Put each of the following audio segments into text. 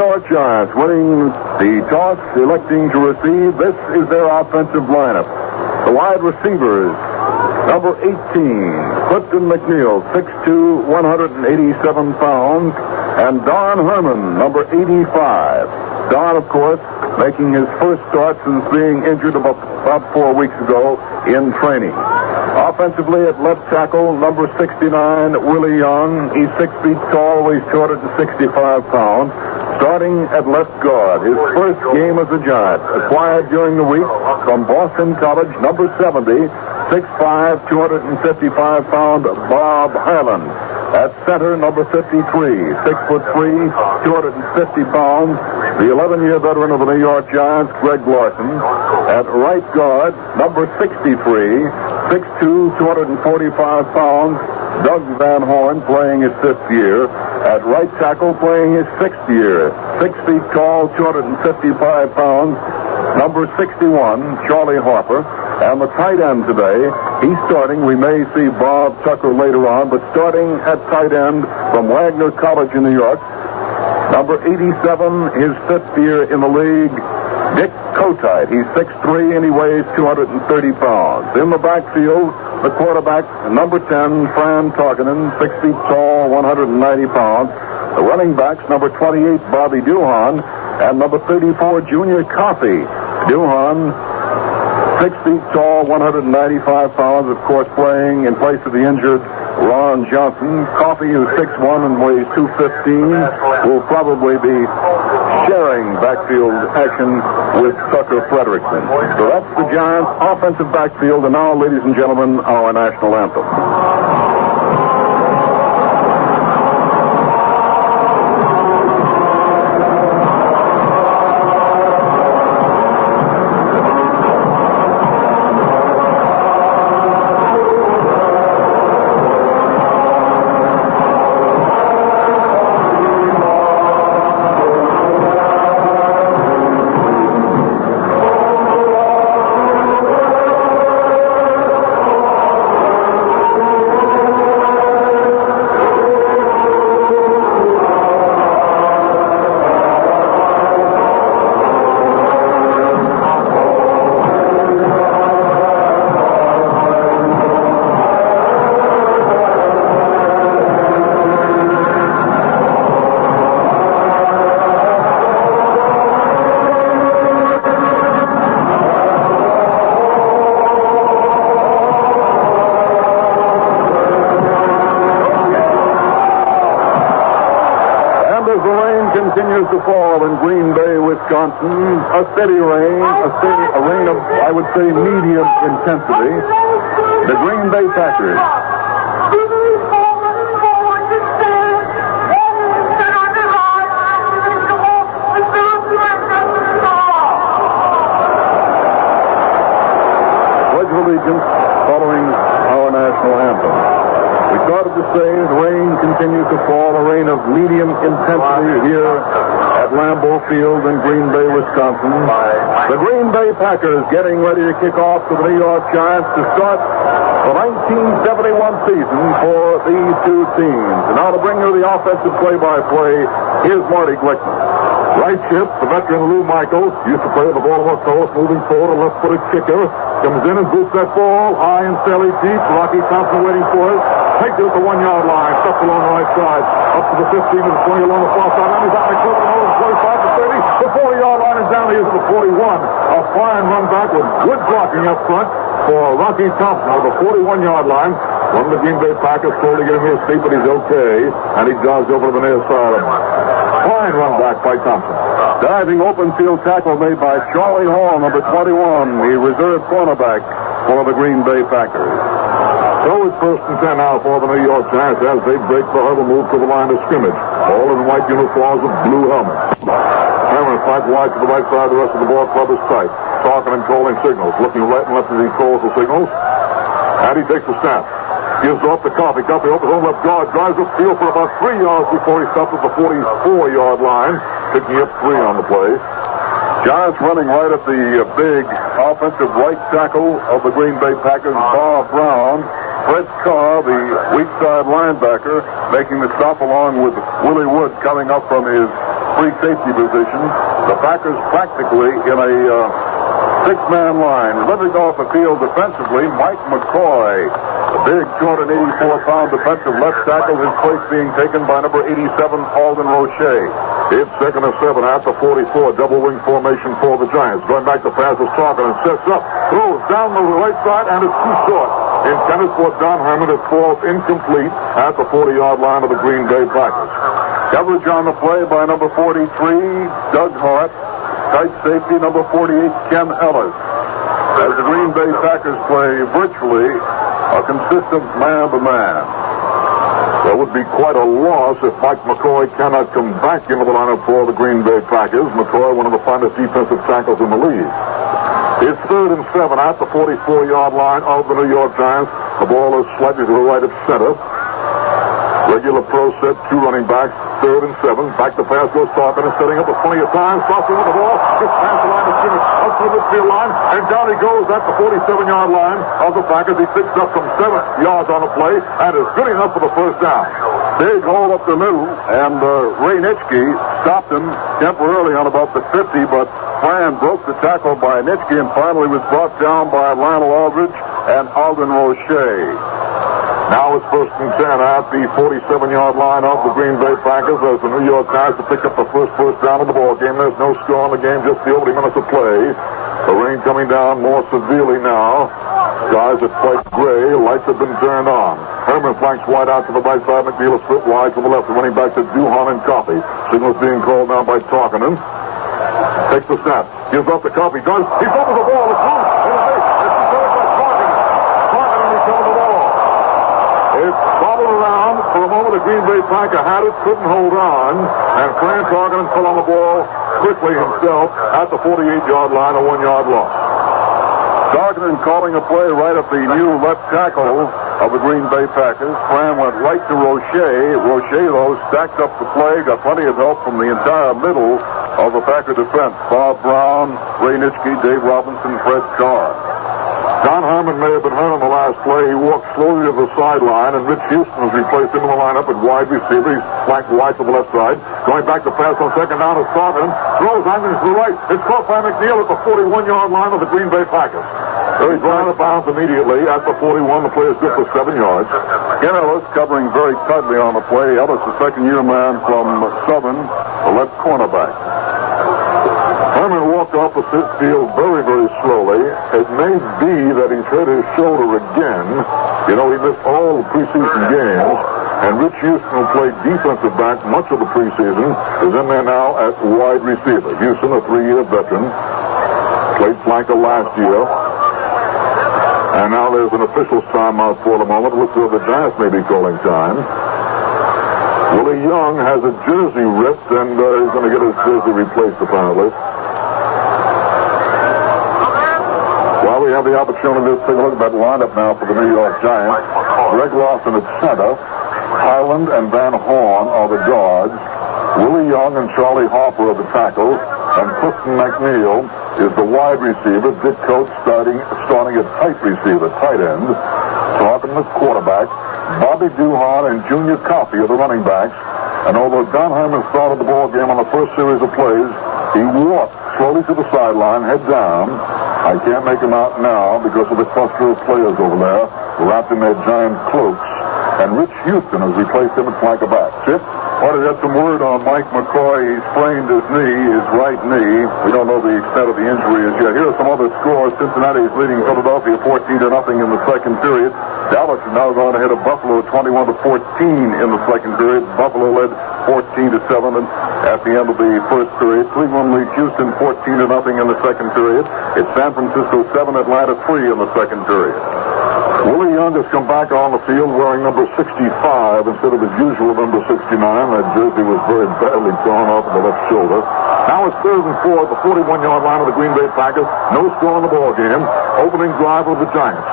York Giants winning the toss, electing to receive. This is their offensive lineup. The wide receivers, number 18, Clifton McNeil, 6'2", 187 pounds, and Don Herman, number 85. Don, of course, making his first start since being injured about 4 weeks ago in training. Offensively at left tackle, number 69, Willie Young. He's 6 feet tall, weighs 265 pounds. Starting at left guard, his first game as a Giant. Acquired during the week from Boston College, number 70, 6'5", 255-pound Bob Highland. At center, number 53, 6'3", 250 pounds, the 11-year veteran of the New York Giants, Greg Larson. At right guard, number 63, 6'2", 245 pounds, Doug Van Horn, playing his 5th year. At right tackle, playing his 6th year, 6 feet tall, 255 pounds, number 61, Charlie Harper. And the tight end today, he's starting. We may see Bob Tucker later on, but starting at tight end from Wagner College in New York, number 87, his 5th year in the league, Dick Kotite. He's 6'3", and he weighs 230 pounds. In the backfield, the quarterback, number 10, Fran Tarkinen, 6 feet tall, 190 pounds. The running backs, number 28, Bobby Duhan, and number 34, Junior Coffey. Duhan, 6 feet tall, 195 pounds, of course, playing in place of the injured Ron Johnson. Coffey, who's 6'1" and weighs 215, will probably be sharing backfield action with Tucker Frederickson. So that's the Giants' offensive backfield. And now, ladies and gentlemen, our national anthem. Continues to fall in Green Bay, Wisconsin. A steady rain, a rain of, I would say, medium intensity. The Green Bay Packers. Pledge of Allegiance following our national anthem. We started to say the rain continues to fall, a rain of medium intensity here at Lambeau Field in Green Bay, Wisconsin. The Green Bay Packers getting ready to kick off to the New York Giants to start the 1971 season for these two teams. And now to bring you the offensive play-by-play, here's Marty Glickman. Right ship, the veteran Lou Michaels, used to play the Baltimore Colts, moving forward, a left-footed kicker. Comes in and boots that ball high and fairly deep. Rocky Thompson waiting for it. Takes it at the 1-yard line. Steps along the right side. Up to the 15 to the 20 along the far side. Now he's out there close to the 25 to 30. The 40-yard line is down. He is at the 41. A fine run back with good blocking up front for Rocky Thompson at the 41-yard line. One of the Green Bay Packers told to get him his feet, but he's okay. And he jogs over to the near side. Fine run back by Thompson. Diving open field tackle made by Charlie Hall, number 21, the reserve cornerback for the Green Bay Packers. So it's 1st and 10 now for the New York Giants as they break the huddle, move to the line of scrimmage. All in white uniforms with blue helmets. Cameron fight wide to the right side. The rest of the ball club is tight. Talking and calling signals. Looking right and left as he calls the signals. And he takes the snap. Gives off to Coffey. Coffey opens on left guard. Drives up field for about 3 yards before he stops at the 44-yard line. Picking up 3 on the play. Giants running right at the big offensive right tackle of the Green Bay Packers, Bob Brown. Fred Carr, the weak side linebacker, making the stop along with Willie Wood coming up from his free safety position. The Packers practically in a six-man line. Living off the field defensively, Mike McCoy, a big 284-pound defensive left tackle, his place being taken by number 87, Alden Roche. It's 2nd and 7 at the 44, double wing formation for the Giants. Going back to pass is Talkin and sets up, throws down the right side, and it's too short. Intended for Don Herman, it falls incomplete at the 40-yard line of the Green Bay Packers. Coverage on the play by number 43, Doug Hart. Tight safety, number 48, Ken Ellis. As the Green Bay Packers play virtually a consistent man-to-man. That would be quite a loss if Mike McCoy cannot come back into the lineup for the Green Bay Packers. McCoy, one of the finest defensive tackles in the league. It's 3rd and 7 at the 44-yard line of the New York Giants. The ball is slightly to the right of center. Regular pro set, 2 running backs. 3rd and 7. Back to pass goes Talkin and setting up with plenty of time. Crossing with the ball. Just past the line of scrimmage. Up to the midfield line. And down he goes at the 47-yard line of the Packers. He picks up some 7 yards on the play and is good enough for the first down. Big hole up the middle. And Ray Nitschke stopped him temporarily on about the 50, but Fran broke the tackle by Nitschke and finally was brought down by Lionel Aldridge and Alden Roche. Now it's 1st and 10 at the 47-yard line of the Green Bay Packers as the New York Giants to pick up the first down of the ball game. There's no score in the game, just the opening minutes of play. The rain coming down more severely now. Skies are quite gray. Lights have been turned on. Herman flanks wide out to the right side. McNeil is split wide to the left. Running back to Duhan and Coffey. Signals being called now by Talkinen. Takes the snap. Gives up the Coffey. Does. He fumbles the ball. It's loose. It's recovered by Talkinen. Talkinen recovered the ball. It bobbled around. For a moment, the Green Bay Packer had it, couldn't hold on, and Fran Talkinen fell on the ball quickly himself at the 48-yard line, a 1-yard loss. Talkinen calling a play right at the new left tackle of the Green Bay Packers. Fran went right to Roche. Roche, though, stacked up the play, got plenty of help from the entire middle of the Packer defense. Bob Brown, Ray Nitschke, Dave Robinson, Fred Carr. Don Herman may have been hurt on the last play. He walked slowly to the sideline, and Rich Houston has replaced him in the lineup at wide receiver. He's flanked wide to the left side. Going back to pass on 2nd down is Talkinen. Throws on to the right. It's caught by McNeil at the 41-yard line of the Green Bay Packers. So he's run out of bounds immediately at the 41. The play is good for 7 yards. Ken Ellis covering very tightly on the play. Ellis, the second-year man from Southern, the left cornerback. Herman walked off the field very, very slowly. It may be that he's hurt his shoulder again. You know, he missed all the preseason games. And Rich Houston, who played defensive back much of the preseason, is in there now at wide receiver. Houston, a 3-year veteran, played flanker last year. And now there's an official's timeout for the moment. Looks like the Giants may be calling time. Willie Young has a jersey ripped, and he's going to get his jersey replaced, apparently. While we have the opportunity to take a look at that lineup now for the New York Giants, Greg Lawson at center, Highland and Van Horn are the guards, Willie Young and Charlie Harper are the tackles, and Clifton McNeil is the wide receiver. Dick Coates starting at tight receiver, tight end. Talking the quarterback. Bobby Duhan and Junior Coffey are the running backs. And although Don Herman started the ball game on the first series of plays, he walked slowly to the sideline, head down. I can't make him out now because of the cluster of players over there wrapped in their giant cloaks. And Rich Houston has replaced him at flanker back. Chip? Well, to get some word on Mike McCoy. He sprained his knee, his right knee. We don't know the extent of the injury as yet. Here are some other scores. Cincinnati is leading Philadelphia 14-0 in the second period. Dallas is now going ahead of Buffalo 21-14 in the second period. Buffalo led 14-7 at the end of the first period. Cleveland leads Houston 14-0 in the second period. It's San Francisco 7, Atlanta 3 in the second period. Willie Young has come back on the field wearing number 65 instead of his usual number 69. That jersey was very badly torn off of the left shoulder. Now it's 3rd and 4 at the 41-yard line of the Green Bay Packers. No score in the ball game. Opening drive of the Giants.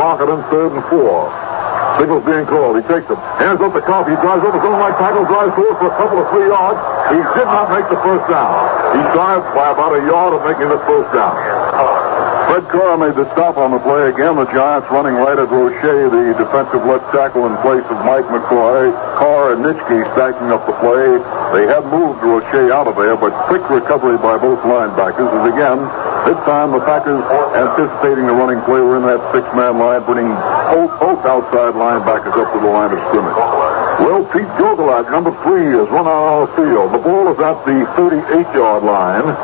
Talkinen 3rd and 4. Signals being called. He takes it. Hands up the Coffey. He drives over his own right tackle. Drives forward for a couple of 3 yards. He did not make the first down. He drives by about a yard of making the first down. Fred Carr made the stop on the play again. The Giants running right at Roche, the defensive left tackle in place of Mike McCoy. Carr and Nitschke stacking up the play. They had moved Roche out of there, but quick recovery by both linebackers. As again, this time the Packers, anticipating the running play, were in that six-man line, bringing both outside linebackers up to the line of scrimmage. Well, Pete Gogolak, number 3, is run out on the field. The ball is at the 38-yard line.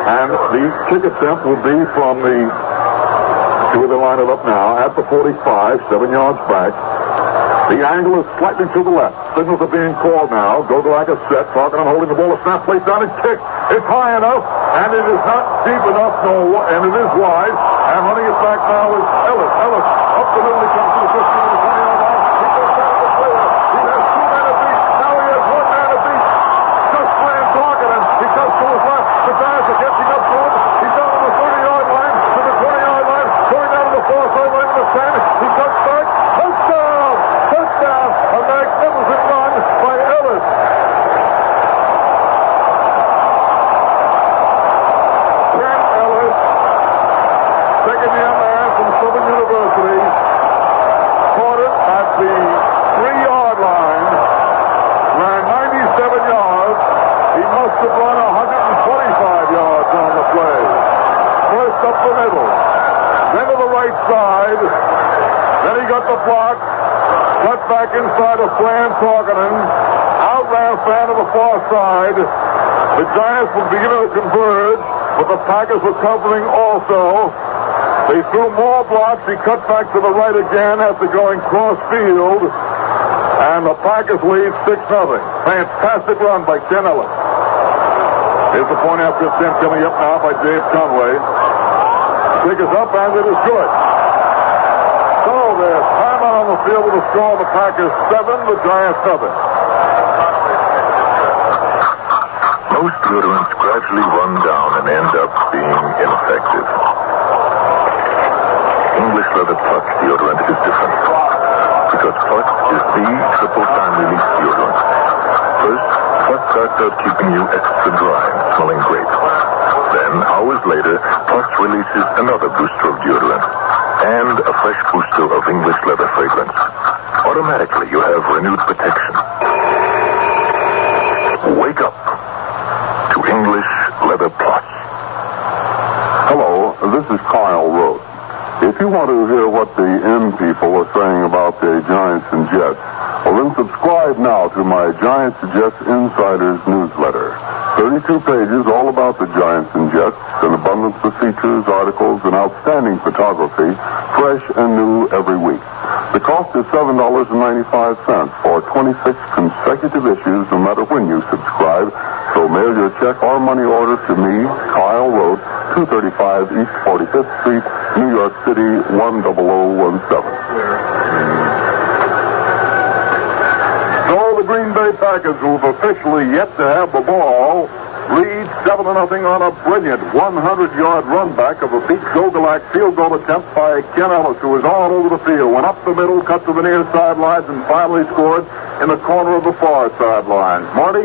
And the kick attempt will be from the, see where they line it up now, at the 45, 7 yards back. The angle is slightly to the left. Signals are being called now. Gogolak is set, talking and holding the ball. A snap, placed down and kicked. It's high enough, and it is not deep enough, and it is wide. And running it back now is Ellis. Ellis, up the middle, he comes to the 15 to the 20-yard line. He goes down to the player. He has 2 men to beat. Now he has 1 man to beat. Just playing talking, and he comes to his left. The Giants are catching up to him. He's down on the 30-yard line, to the 20-yard line, going down to the far sideline of the stand. He cuts back. Touchdown! Touchdown! A magnificent run by Ellis. Trent Ellis, second-year man from Southern University, caught it at the 3-yard line, ran 97 yards. He must have run 125 yards on the play. First up the middle, then to the right side, then he got the block, cut back inside of Fran Tarkenton, outran Fan to the far side. The Giants were beginning to converge, but the Packers were covering also. They threw more blocks. He cut back to the right again after going cross field, and the Packers lead 6-0. Fantastic run by Ken Ellis. Here's the point after attempt coming up now by Dave Conway. Kick is up, and it is good. So there's timeout on the field with a score of the Packers 7, the Giants 7. Most deodorants gradually run down and end up being ineffective. English Leather Plus deodorant is different. Because Plus is the triple time release deodorant. First, Plus starts out keeping you extra dry and smelling great. Then, hours later, Plus releases another booster of deodorant and a fresh booster of English leather fragrance. Automatically, you have renewed protection. Wake up to English Leather Plus. Hello, this is Kyle Rote. If you want to hear what the M people are saying about the Giants and Jets, well, then subscribe now to my Giants and Jets Insiders newsletter. 32 pages all about the Giants and Jets, an abundance of features, articles, and outstanding photography, fresh and new every week. The cost is $7.95 for 26 consecutive issues, no matter when you subscribe. So mail your check or money order to me, Kyle Rote, 235 East 45th Street, New York City, 10017. So the Green Bay Packers, who've officially yet to have the ball, lead 7-0 on a brilliant 100-yard run back of a Pete Gogolak field goal attempt by Ken Ellis, who was all over the field, went up the middle, cut to the near sidelines, and finally scored in the corner of the far sideline. Marty,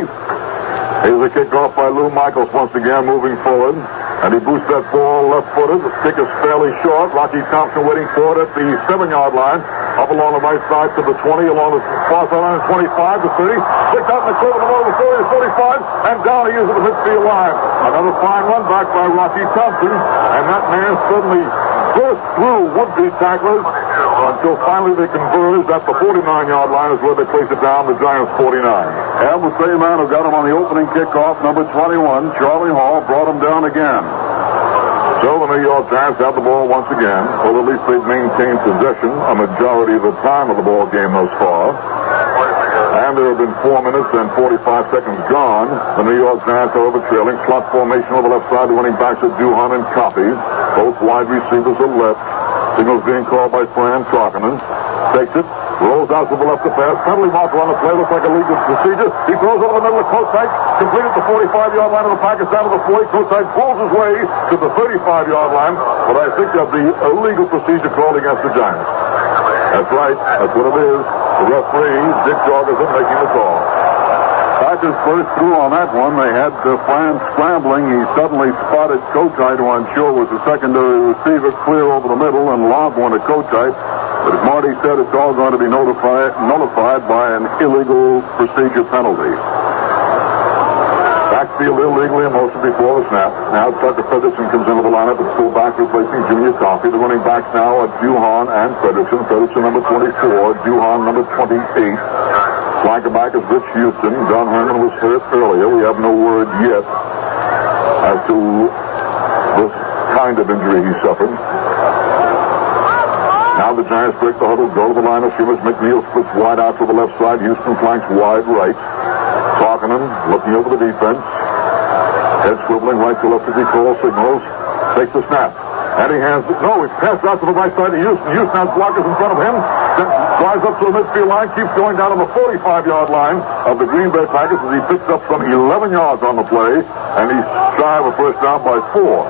here's a kickoff by Lou Michaels once again, moving forward. And he boosts that ball left-footed. The stick is fairly short. Rocky Thompson waiting for it at the 7-yard line. Up along the right side to the 20, along the far sideline, 25 to 30. Picked out in the corner of the 40 to 45, and down he is at the midfield line. Another fine run back by Rocky Thompson, and that man suddenly burst through would-be tacklers until finally they converged at the 49-yard line is where they place it down, the Giants 49. And the same man who got him on the opening kickoff, number 21, Charlie Hall, brought him down again. So the New York Giants have the ball once again, or at least they've maintained possession a majority of the time of the ball game thus far. And there have been 4 minutes and 45 seconds gone. The New York Giants, however, trailing. Slot formation on the left side. The running backs are Duhan and Coffey. Both wide receivers are left. Signals being called by Fran Tarkenton. Takes it. Rolls out to the left of pass. Penalty marker on the play. Looks like a legal procedure. He throws over the middle of Kosite. Completed the 45-yard line of the Packers down to the 40. Kosite pulls his way to the 35-yard line. But I think that'll be a legal procedure called against the Giants. That's right. That's what it is. The referee, Dick Jorgensen, making the call. Packers burst through on that one. They had Franz scrambling. He suddenly spotted Kotite, who I'm sure was the secondary receiver, clear over the middle and lobbed one to Kotite. But as Marty said, it's all going to be nullified by an illegal procedure penalty. Backfield illegally in motion before the snap. Now Tucker Fredrickson comes into the lineup at fullback, replacing Junior Coffey. The running backs now are Duhon and Fredrickson. Fredrickson number 24, Duhon number 28. Flanker back is Rich Houston. John Herman was hurt earlier. We have no word yet as to the kind of injury he suffered. Now the Giants break the huddle, go to the line of scrimmage. McNeil splits wide out to the left side. Houston flanks wide right. Talkinen looking over the defense. Head swiveling right to left as he calls signals. Takes the snap. And he hands it. No, it's passed out to the right side of Houston. Houston has blockers in front of him. Then drives up to the midfield line. Keeps going down on the 45-yard line of the Green Bay Packers as he picks up some 11 yards on the play. And he's shy of a first down by 4.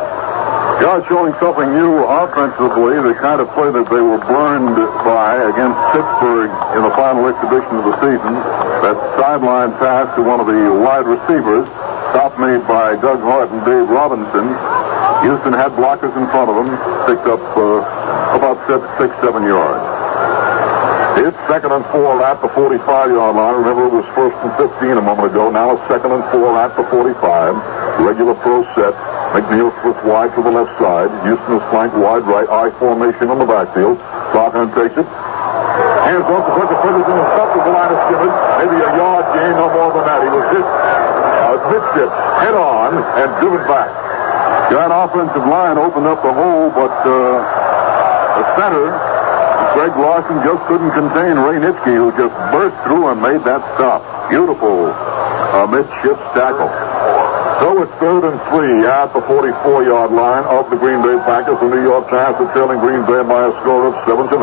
Guys showing something new offensively, the kind of play that they were burned by against Pittsburgh in the final exhibition of the season. That sideline pass to one of the wide receivers, stop made by Doug Hart and Dave Robinson. Houston had blockers in front of him, picked up about 6-7 yards. It's 2nd and 4 at the 45-yard line. Remember, it was 1st and 15 a moment ago. Now it's 2nd and 4 at the 45. Regular pro set. McNeil splits wide to the left side. Houston is flanked wide right. I formation on the backfield. Talkinen takes it. Hands off to Tucker Fredrickson and stops at the line of scrimmage. Maybe a yard gain, no more than that. He was hit mid-step, head on, and driven back. That offensive line opened up the hole, but the center, Greg Larson, just couldn't contain Ray Nitschke, who just burst through and made that stop. Beautiful mid-shift tackle. So it's 3rd and 3 at the 44-yard line of the Green Bay Packers. The New York Giants are trailing Green Bay by a score of 7-0.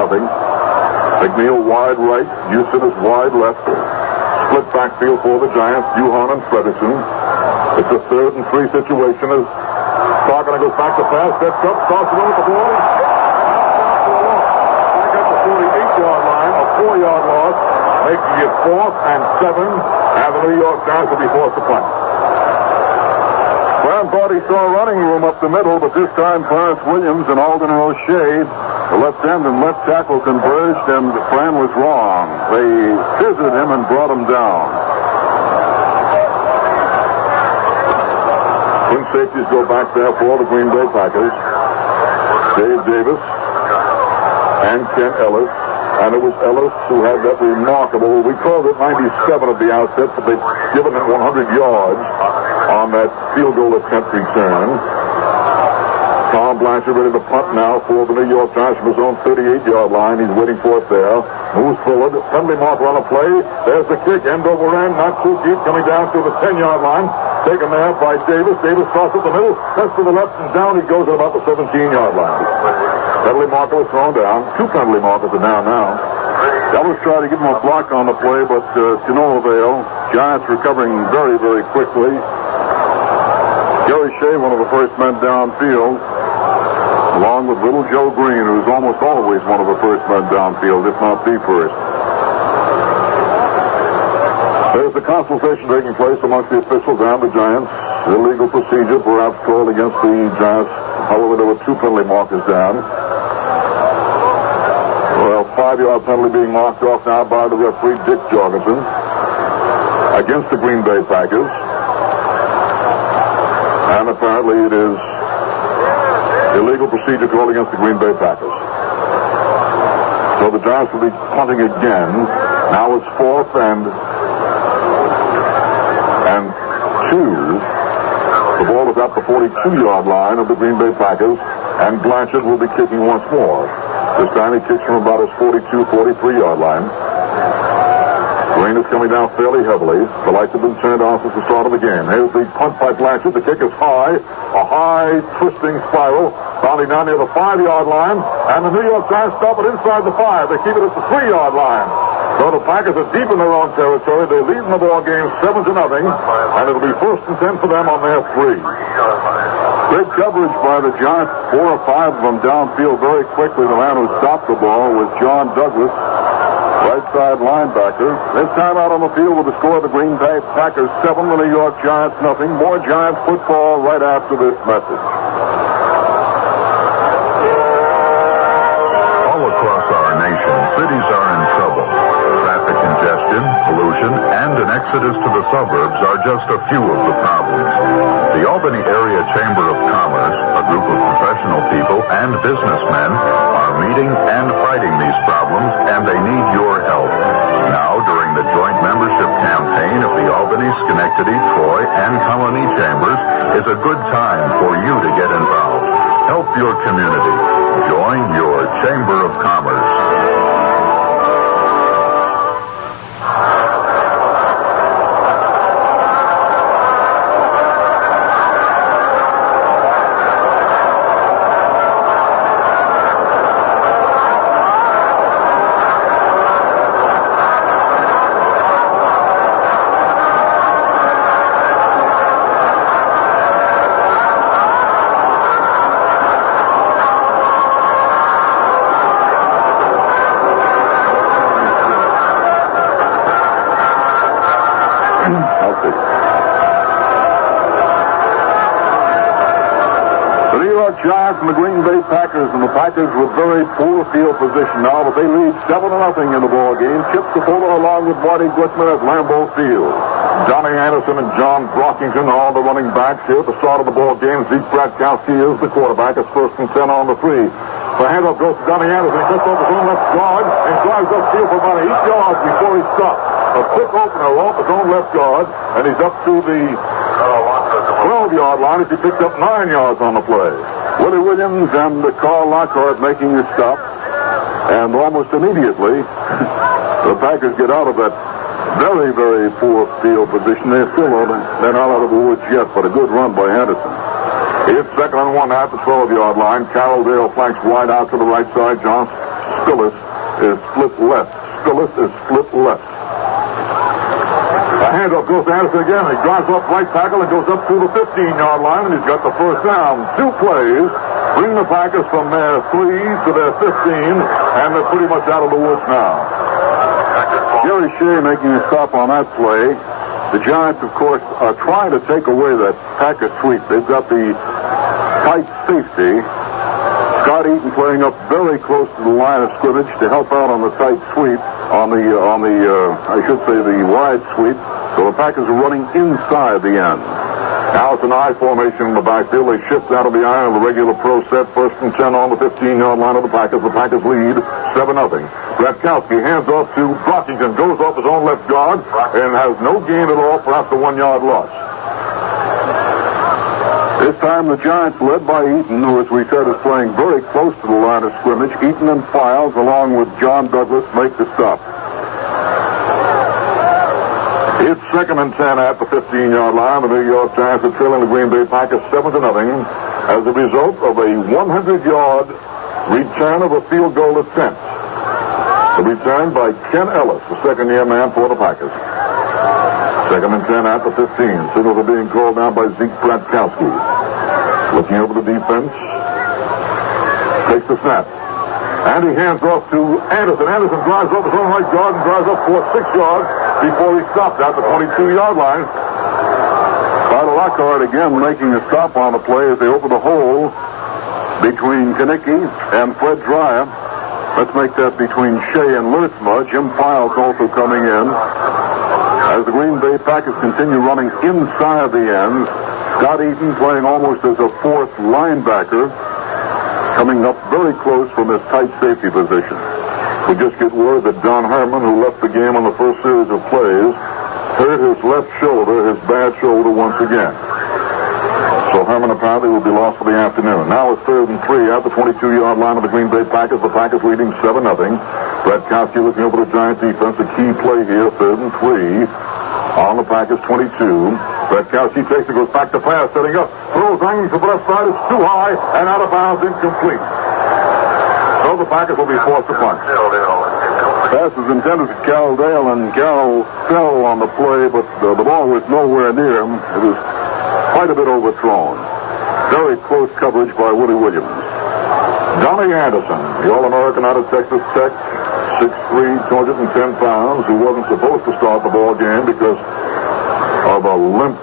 McNeil wide right. Houston is wide left. Split backfield for the Giants. Duhon and Fredrickson. It's a 3rd and 3 situation as Talkinen goes back to pass. Steps up. Tosses over the ball. Back at the 48-yard line. A 4-yard loss. Making it 4th and 7. And the New York Giants will be forced to punt. Brown thought he saw running room up the middle, but this time Clarence Williams and Alden O'Shea, the left end and left tackle, converged, and Fran was wrong. They scissored him and brought him down. Twin safeties go back there for the Green Bay Packers. Dave Davis and Ken Ellis. And it was Ellis who had that remarkable, we called it 97 at the outset, but they've given it 100 yards on that field goal attempt return. Tom Blanchard ready to punt now for the New York Giants from his own 38-yard line. He's waiting for it there. Moves forward. Friendly marker on a play. There's the kick. End over end. Not too deep. Coming down to the 10-yard line. Taken there by Davis. Davis crosses the middle. That's to the left and down. He goes at about the 17-yard line. Penalty marker was thrown down. 2 penalty markers are down now. Ellis tried to give him a block on the play, but to no avail. Giants recovering very, very quickly. Gary Shea, one of the first men downfield, along with little Joe Green, who's almost always one of the first men downfield, if not the first. There's a consultation taking place amongst the officials and the Giants. Illegal procedure, perhaps called against the Giants. However, there were 2 penalty markers down. Well, 5-yard penalty being marked off now by the referee, Dick Jorgensen, against the Green Bay Packers. And apparently it is illegal procedure called against the Green Bay Packers. So the Giants will be punting again. Now it's 4th and 2. The ball is at the 42-yard line of the Green Bay Packers, and Blanchard will be kicking once more. This time he kicks from about his 42, 43-yard line. Rain is coming down fairly heavily. The lights have been turned off at the start of the game. Here's the punt by Blanchard. The kick is high. A high, twisting spiral. Bounding down near the 5-yard line. And the New York Giants stop it inside the 5. They keep it at the 3-yard line. So the Packers are deep in their own territory. They lead in the ball game 7-0. And it'll be 1st and 10 for them on their 3. Great coverage by the Giants. 4 or 5 of them downfield very quickly. The man who stopped the ball was John Douglas. right side linebacker. This time out on the field with the score of the Green Bay Packers 7, the New York Giants nothing. More Giants football right after this message. All across our nation, cities are in trouble. Traffic congestion, pollution, and an exodus to the suburbs are just a few of the problems. The Albany Area Chamber of Commerce, a group of professional people and businessmen, are meeting and fighting these problems, and they need your help. Now, during the joint membership campaign of the Albany, Schenectady, Troy, and Colony Chambers, is a good time for you to get involved. Help your community. Join your Chamber of Commerce. Giants and the Green Bay Packers, and the Packers with very poor field position now, but they lead 7-0 in the ball game. Chip Capola along with Marty Glickman at Lambeau Field. Johnny Anderson and John Brockington are the running backs here at the start of the ball game. Zeke Bratkowski is the quarterback. It's 1st and 10 on the 3. The handoff goes to Johnny Anderson. He cuts off his own left guard and drives upfield for about 8 yards before he stops. A quick opener off his own left guard, and he's up to the 12-yard line as he picked up 9 yards on the play. Willie Williams and Carl Lockhart making the stop. And almost immediately, the Packers get out of that very, very poor field position. They're not out of the woods yet, but a good run by Henderson. It's 2nd and 1 at the 12-yard line. Carroll Dale flanks wide out to the right side. John Spillis is split left. The handoff goes to Anderson again. He drives off right tackle and goes up to the 15-yard line, and he's got the first down. 2 plays bring the Packers from their 3 to their 15, and they're pretty much out of the woods now. Jerry Shea making a stop on that play. The Giants, of course, are trying to take away that Packer sweep. They've got the tight safety, Scott Eaton, playing up very close to the line of scrimmage to help out on the tight sweep, on the wide sweep. So the Packers are running inside the end. Now it's an I formation in the backfield. They shift out of the I on the regular pro set. 1st and 10 on the 15-yard line of the Packers. The Packers lead 7-0. Bratkowski hands off to Brockington. Goes off his own left guard and has no gain at all, perhaps a 1-yard loss. This time the Giants, led by Eaton, who, as we said, is playing very close to the line of scrimmage. Eaton and Files, along with John Douglas, make the stop. It's 2nd and 10 at the 15-yard line. The New York Giants are trailing the Green Bay Packers 7-0 as a result of a 100-yard return of a field goal attempt. The return by Ken Ellis, the second-year man for the Packers. 2nd and 10 at the 15. Signals are being called now by Zeke Bratkowski. Looking over the defense. Takes the snap. And he hands off to Anderson. Anderson drives off his own right guard and drives up for 6 yards before he stopped at the 22-yard line. Carl Lockhart again making a stop on the play as they open the hole between Kanicki and Fred Dreyer. Let's make that between Shea and Lurtzma. Jim Files also coming in. As the Green Bay Packers continue running inside the end, Scott Eaton playing almost as a 4th linebacker, coming up very close from his tight safety position. We just get word that Don Herman, who left the game on the first series of plays, hurt his left shoulder, his bad shoulder, once again. So Herman apparently will be lost for the afternoon. Now it's 3rd and 3 at the 22-yard line of the Green Bay Packers. The Packers leading 7-0. Bratkowski looking over the Giants defense. A key play here, 3rd and 3 on the Packers 22. Bratkowski takes it, goes back to pass, setting up. Throws hanging to the left side. It's too high and out of bounds, incomplete. So the Packers will be forced to punt. Pass is intended to Carroll Dale, and Carroll fell on the play, but the ball was nowhere near him. It was quite a bit overthrown. Very close coverage by Woody Williams. Johnny Anderson, the All-American out of Texas Tech, 6'3", 210 pounds, who wasn't supposed to start the ball game because of a limp.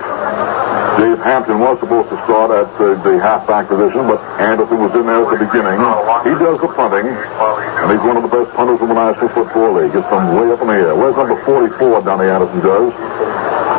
Dave Hampton was supposed to start at the halfback position, but Anderson was in there at the beginning. He does the punting, and he's one of the best punters in the National Football League. Gets them way up in the air. Where's number 44, Donnie Anderson does?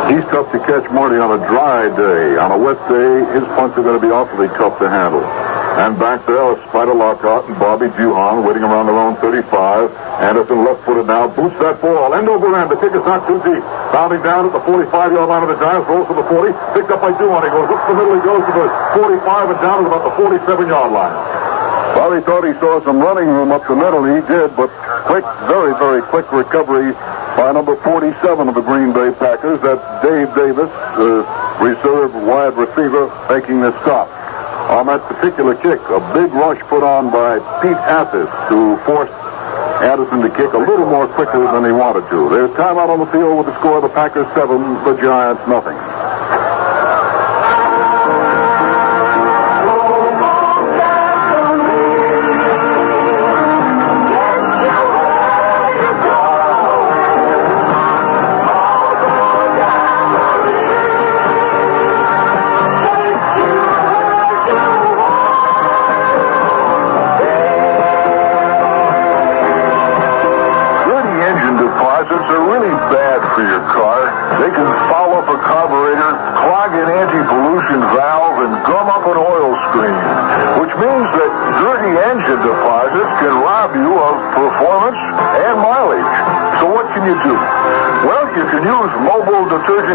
He's tough to catch, Marty, on a dry day. On a wet day, his punts are going to be awfully tough to handle. And back there are Spider Lockhart and Bobby Duhan waiting around their own 35. Anderson left-footed now, boots that ball, end over end. The kick is not too deep. Bounding down at the 45-yard line of the Giants, rolls to the 40, picked up by Duhan. He goes up the middle, he goes to the 45 and down to about the 47-yard line. Well, he thought he saw some running room up the middle. He did, but quick, very, very quick recovery by number 47 of the Green Bay Packers. That's Dave Davis, the reserve wide receiver, making this stop. On that particular kick, a big rush put on by Pete Athis, who forced Anderson to kick a little more quickly than he wanted to. There's timeout on the field with the score of the Packers 7, the Giants nothing.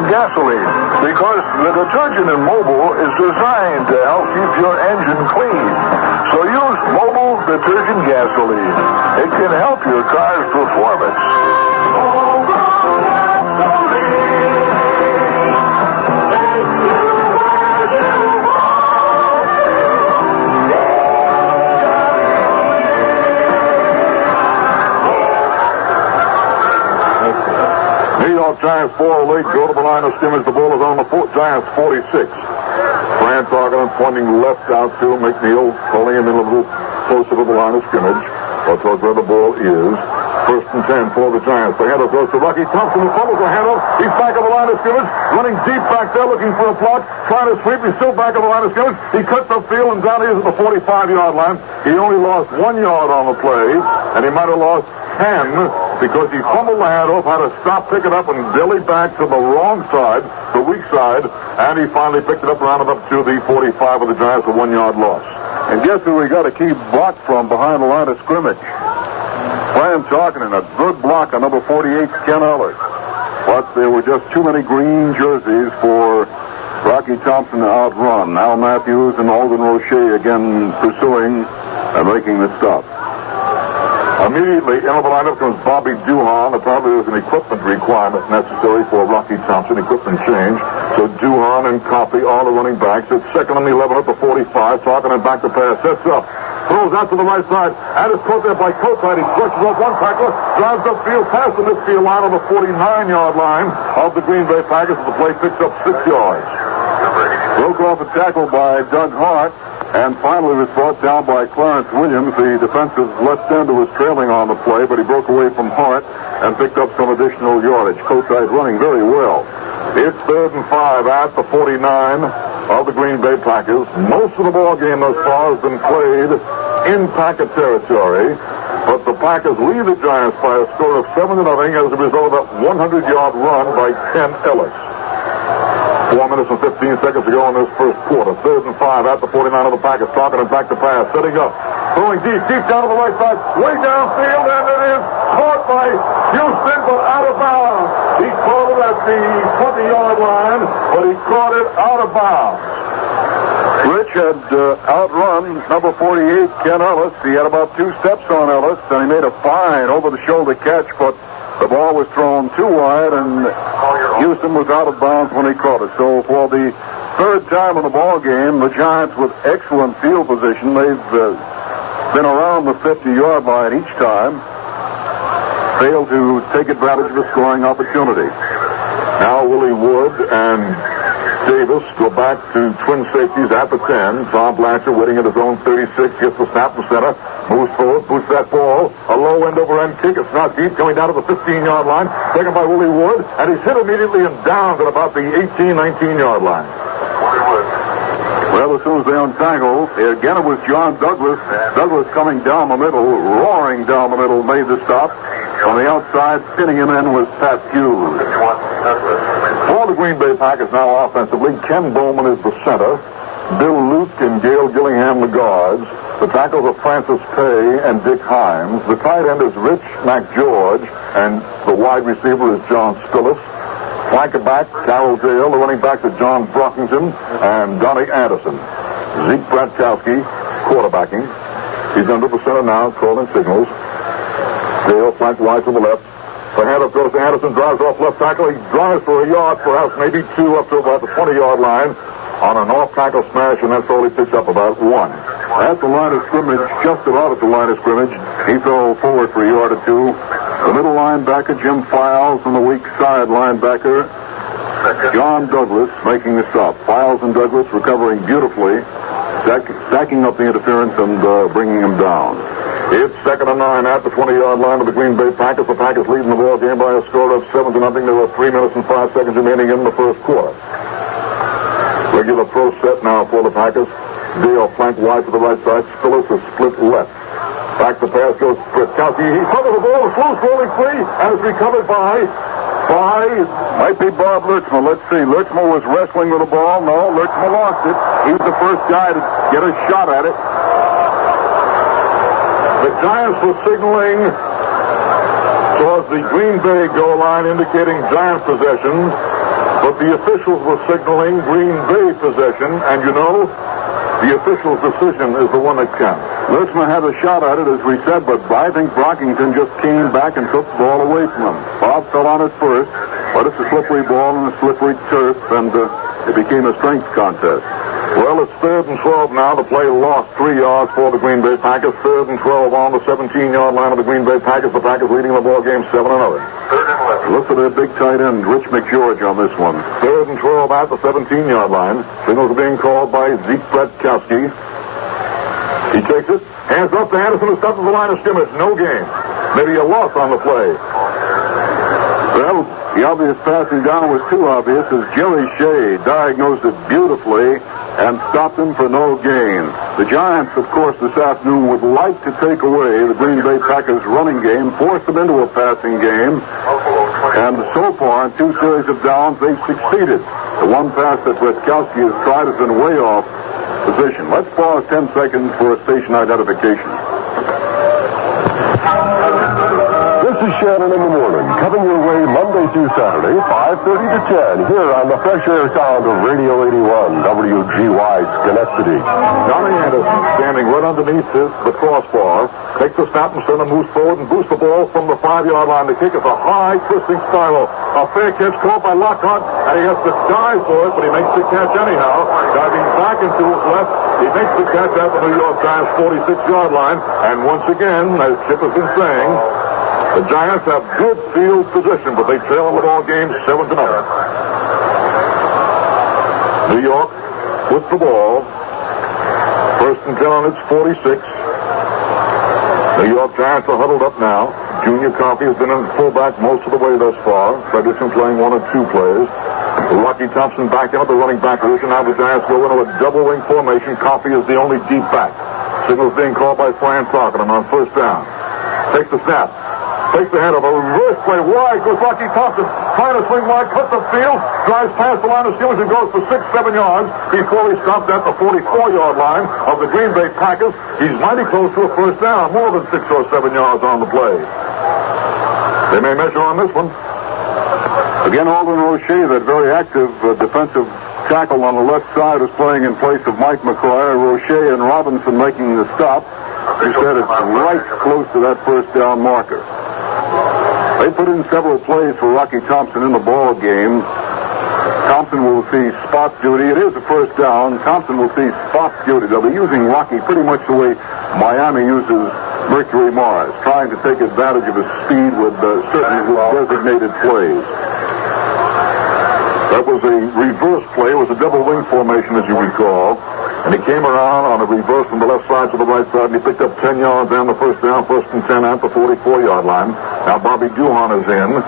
Gasoline, because the detergent in Mobil is designed to help keep your engine clean. So use Mobil detergent gasoline. It can help your car's performance. Giants 4 late, go to the line of scrimmage. The ball is on the Giants 46. Fran Tarkenton pointing left out to McNeil, pulling him in a little closer to the line of scrimmage. That's where the ball is. 1st and 10 for the Giants. The handoff goes to Rocky Thompson, who fumbles the handoff. He's back on the line of scrimmage, running deep back there, looking for a block, trying to sweep. He's still back on the line of scrimmage. He cuts upfield, and down he is at the 45-yard line. He only lost 1 yard on the play, and he might have lost 10 because he fumbled the handoff, had to stop, pick it up, and dilly back to the wrong side, the weak side, and he finally picked it up, rounded up to the 45 of the Giants, a 1 yard loss. And guess who we got a key block from behind the line of scrimmage? Fran Tarkenton, a good block on number 48, Ken Ellis. But there were just too many green jerseys for Rocky Thompson to outrun. Al Matthews and Alden Roche again pursuing and making the stop. Immediately into the lineup comes Bobby Duhan. Apparently there's an equipment requirement necessary for Rocky Thompson, equipment change. So Duhan and Coffey are the running backs. It's 2nd and 11 at the 45. Tarkenton back to pass. Sets up. Throws out to the right side. And is caught there by Kotite. He crushes off one tackler. Drives upfield past the midfield line on the 49-yard line of the Green Bay Packers. The play picks up 6 yards. Broke off a tackle by Doug Hart. And finally was brought down by Clarence Williams. The defensive left end was trailing on the play, but he broke away from Hart and picked up some additional yardage. Kotite running very well. It's 3rd and 5 at the 49 of the Green Bay Packers. Most of the ball game thus far has been played in Packer territory, but the Packers lead the Giants by a score of 7-0 as a result of that 100-yard run by Ken Ellis. 4 minutes and 15 seconds to go in this first quarter. 3rd and 5 at the 49 of the Packers. Tarkenton back to pass. Setting up. Throwing deep down to the right side. Way downfield, and it is caught by Houston, but out of bounds. He caught it at the 20-yard line, but he caught it out of bounds. Rich had outrun number 48, Ken Ellis. He had about 2 steps on Ellis, and he made a fine over-the-shoulder catch, but the ball was thrown too wide, and Houston was out of bounds when he caught it. So for the 3rd time in the ball game, the Giants with excellent field position. They've been around the 50-yard line each time. Failed to take advantage of a scoring opportunity. Now Willie Wood and Davis go back to twin safeties at the 10. Tom Blanchard waiting at his own 36. Gets the snap from center. Moves forward. Boosts that ball. A low end-over-end kick. It's not deep. Coming down to the 15-yard line. Taken by Willie Wood. And he's hit immediately and down at about the 18, 19-yard line. Well, as soon as they untangled, again it was John Douglas. Douglas coming down the middle, roaring down the middle, made the stop. On the outside, pinning him in was Pat Hughes. For the Green Bay Packers now offensively, Ken Bowman is the center. Bill Luke and Gail Gillingham the guards. The tackles are Francis Pay and Dick Himes. The tight end is Rich McGeorge, and the wide receiver is John Spillis. Flanker back, Carroll Dale. The running backs are John Brockington and Donnie Anderson. Zeke Bratkowski quarterbacking. He's under the center now, calling signals. Dale flanked wide to the left. The handoff goes to Anderson, drives off left tackle. He drives for a yard, perhaps maybe two, up to about the 20-yard line on an off-tackle smash, and that's all he picks up, about one. At the line of scrimmage, just about at the line of scrimmage, he fell forward for a yard or two. The middle linebacker, Jim Files, and the weak side linebacker, John Douglas, making the stop. Files and Douglas recovering beautifully, stacking up the interference and bringing him down. It's 2nd and 9 at the 20-yard line of the Green Bay Packers. The Packers leading the ball game by a score of 7-0. There were 3 minutes and 5 seconds remaining in the first quarter. Regular pro set now for the Packers. Dale flanked wide to the right side. Spillis is split left. Back the pass goes Bratkowski. He covers the ball. The flow's rolling free and is recovered by might be Bob Lurchma. Let's see. Lurchma was wrestling with the ball. No, Lurchma lost it. He's the first guy to get a shot at it. The Giants were signaling towards the Green Bay goal line, indicating Giant possession, but the officials were signaling Green Bay possession, and you know, the official's decision is the one that counts. Lurchma had a shot at it, as we said, but I think Brockington just came back and took the ball away from him. Bob fell on it first, but it's a slippery ball and a slippery turf, and it became a strength contest. Well, it's 3rd and 12 now. The play lost 3 yards for the Green Bay Packers. 3rd and 12 on the 17-yard line of the Green Bay Packers. The Packers leading the ball game 7-0. Look for their big tight end, Rich McGeorge, on this one. 3rd and 12 at the 17-yard line. Signals are being called by Zeke Bratkowski. He takes it. Hands up to Anderson, who stops at the line of scrimmage. No gain. Maybe a loss on the play. Well, the obvious passing down was too obvious, as Jerry Shea diagnosed it beautifully and stopped him for no gain. The Giants, of course, this afternoon would like to take away the Green Bay Packers' running game, force them into a passing game, and so far, in 2 series of downs, they've succeeded. The one pass that Bratkowski has tried has been way off position. Let's pause 10 seconds for a station identification. This is Shannon in the morning, coming your way Monday through Saturday, 5:30 to 10, here on the fresh air sound of Radio 81, WGY Schenectady. Donnie Anderson standing right underneath the crossbar, takes the snap and center, moves forward and boosts the ball from the 5-yard line. The kick is a high twisting spiral. A fair catch caught by Lockhart, and he has to dive for it, but he makes the catch anyhow. Diving back into his left, he makes the catch at the New York Giants 46-yard line. And once again, as Chip has been saying, the Giants have good field position, but they trail in the ball game 7-0. New York with the ball. 1st and 10 on its 46. New York Giants are huddled up now. Junior Coffey has been in fullback most of the way thus far. Frederickson playing 1 or 2 plays. Rocky Thompson back in at the running back position. Now the Giants go into a double wing formation. Coffey is the only deep back. Signals being called by Fran Tarkenton on 1st down. Takes the snap. Takes the hand of a reverse play. Wide goes Rocky Thompson. Trying to swing wide, cuts the field, drives past the line of scrimmage and goes for 6-7 yards before he stopped at the 44-yard line of the Green Bay Packers. He's mighty close to a 1st down, more than 6 or 7 yards on the play. They may measure on this one. Again, Alden O'Shea, that very active defensive tackle on the left side, is playing in place of Mike McCoy. O'Shea and Robinson making the stop. He said it's right close to that 1st down marker. They put in several plays for Rocky Thompson in the ball game. Thompson will see spot duty. It is a 1st down. Thompson will see spot duty. They'll be using Rocky pretty much the way Miami uses Mercury Mars, trying to take advantage of his speed with certain designated plays. That was a reverse play. It was a double wing formation, as you recall. And he came around on a reverse from the left side to the right side, and he picked up 10 yards down the first down, 1st and 10 at the 44-yard line. Now Bobby Duhan is in.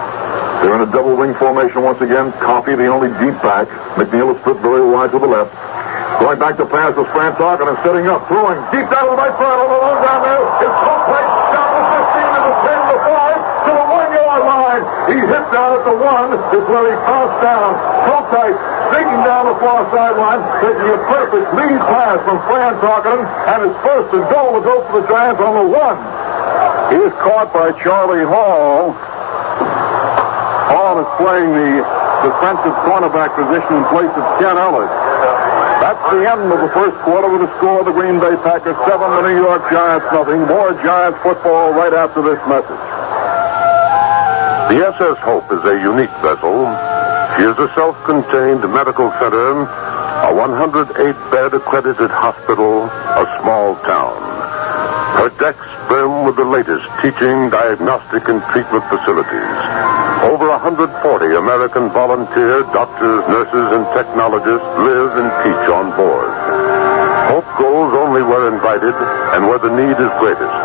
They're in a double wing formation once again. Coffey, the only deep back. McNeil is split very wide to the left. Going back to pass with Fran Tarkenton and setting up, throwing deep down to the right side, all along down there. It's close play down to the 15 to the 10 to the 5 to the 1-yard line. He hit down at the 1 is where he bounced down. Kotite digging down the far sideline, taking a perfect lead pass from Fran Tarkenton, and his 1st and goal to go for the Giants on the 1. He is caught by Charlie Hall. Hall is playing the defensive cornerback position in place of Ken Ellis. That's the end of the first quarter with the score of the Green Bay Packers 7, the New York Giants nothing. More Giants football right after this message. The SS Hope is a unique vessel. She is a self-contained medical center, a 108-bed accredited hospital, a small town. Her decks brim with the latest teaching, diagnostic, and treatment facilities. Over 140 American volunteer doctors, nurses, and technologists live and teach on board. Hope goes only where invited and where the need is greatest.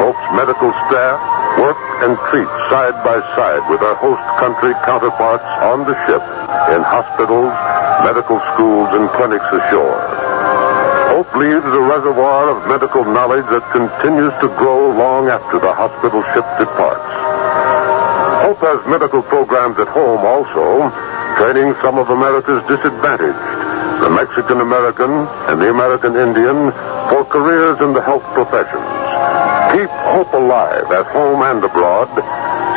Hope's medical staff work and treat side by side with our host country counterparts on the ship, in hospitals, medical schools, and clinics ashore. Hope leaves a reservoir of medical knowledge that continues to grow long after the hospital ship departs. Hope has medical programs at home also, training some of America's disadvantaged, the Mexican American and the American Indian, for careers in the health professions. Keep hope alive at home and abroad.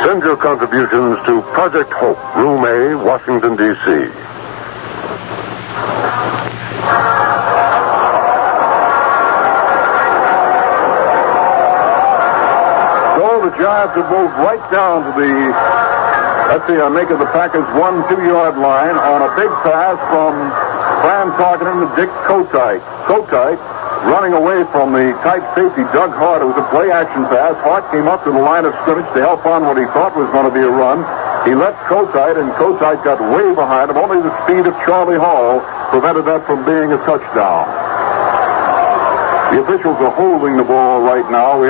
Send your contributions to Project Hope, Room A, Washington, D.C. The Giants have moved right down to the, let's see, I make it the Packers 1-2-yard line on a big pass from Fran Tarkenton to Dick Kotite. Kotite running away from the tight safety Doug Hart. It was a play-action pass. Hart came up to the line of scrimmage to help on what he thought was going to be a run. He left Kotite, and Kotite got way behind him. Only the speed of Charlie Hall prevented that from being a touchdown. The officials are holding the ball right now.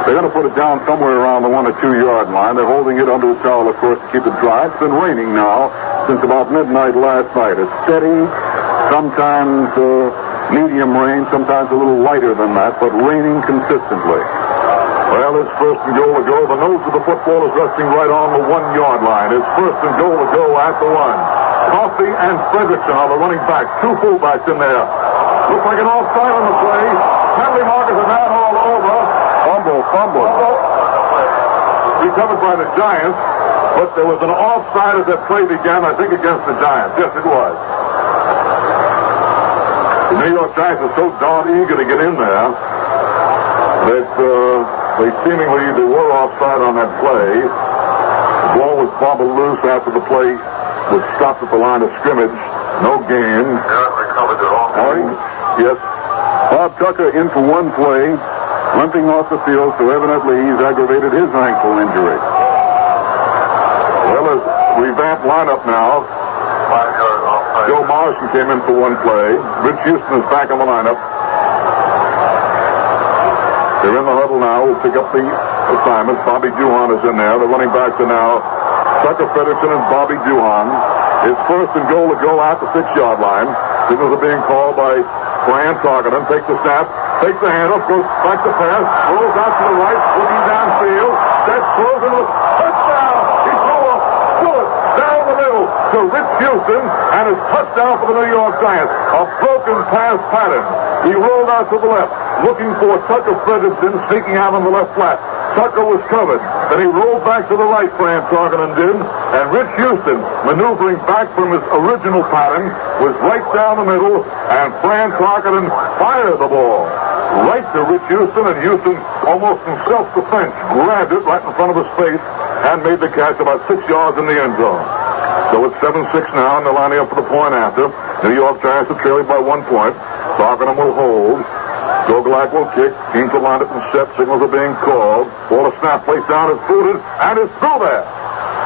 They're going to put it down somewhere around the 1 or 2 yard line. They're holding it under the towel, of course, to keep it dry. It's been raining now since about midnight last night. It's steady, sometimes medium rain, sometimes a little lighter than that, but raining consistently. Well, it's 1st and goal to go. The nose of the football is resting right on the 1 yard line. It's 1st and goal to go at the 1. Coffey and Fredrickson are the running backs. 2 fullbacks in there. Looks like an offside on the play. Penalty markers are not all over. Fumble. Recovered by the Giants, but there was an offside as that play began, I think, against the Giants. Yes, it was. The New York Giants are so darn eager to get in there that they were offside on that play. The ball was bobbled loose after the play was stopped at the line of scrimmage. No gain. Yes. Bob Tucker in for one play, limping off the field, so evidently he's aggravated his ankle injury. Well, as revamped lineup now, Joe Morrison came in for one play. Rich Houston is back on the lineup. They're in the huddle now. We'll pick up the assignments. Bobby Duhan is in there. The running backs are now Tucker Fredrickson and Bobby Duhan. It's 1st and goal to go out the 6 yard line. Signals are being called by Fran Tarkenton. Takes the snap. Takes the handoff, goes back to pass, rolls out to the right, looking downfield, steps, throws into the touchdown. He threw a bullet down the middle to Rich Houston, and his touchdown for the New York Giants. A broken pass pattern. He rolled out to the left, looking for Tucker Fredrickson, sneaking out on the left flat. Tucker was covered. Then he rolled back to the right, Fran Tarkenton did, and Rich Houston, maneuvering back from his original pattern, was right down the middle, and Fran Tarkenton fired the ball right to Rich Houston, and Houston, almost in self-defense, grabbed it right in front of his face and made the catch about 6 yards in the end zone. So it's 7-6 now, and they're lining up for the point after. New York Giants are trailing by 1 point. Tarkenton will hold. Gogolak will kick. Teams will line up and set. Signals are being called. Ball of snap placed down is booted, and it's through there.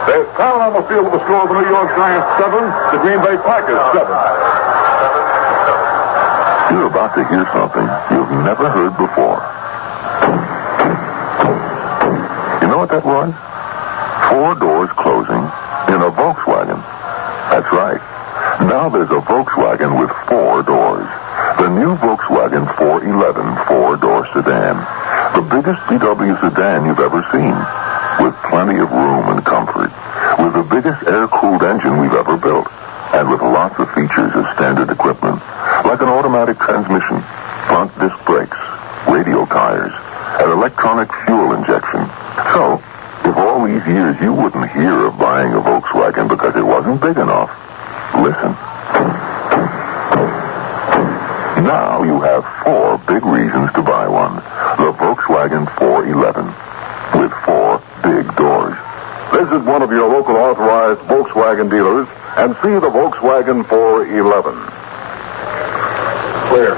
There's talent on the field with the score of the New York Giants 7, the Green Bay Packers 7. You're about to hear something you've never heard before. You know what that was? 4 doors closing in a Volkswagen. That's right. Now there's a Volkswagen with 4 doors. The new Volkswagen 411 4-door sedan. The biggest VW sedan you've ever seen. With plenty of room and comfort. With the biggest air-cooled engine we've ever built. And with lots of features as standard equipment. Like an automatic transmission, front disc brakes, radial tires, and electronic fuel injection. So, if all these years you wouldn't hear of buying a Volkswagen because it wasn't big enough, listen. Now you have 4 big reasons to buy one. The Volkswagen 411 with 4 big doors. Visit one of your local authorized Volkswagen dealers and see the Volkswagen 411. Clear.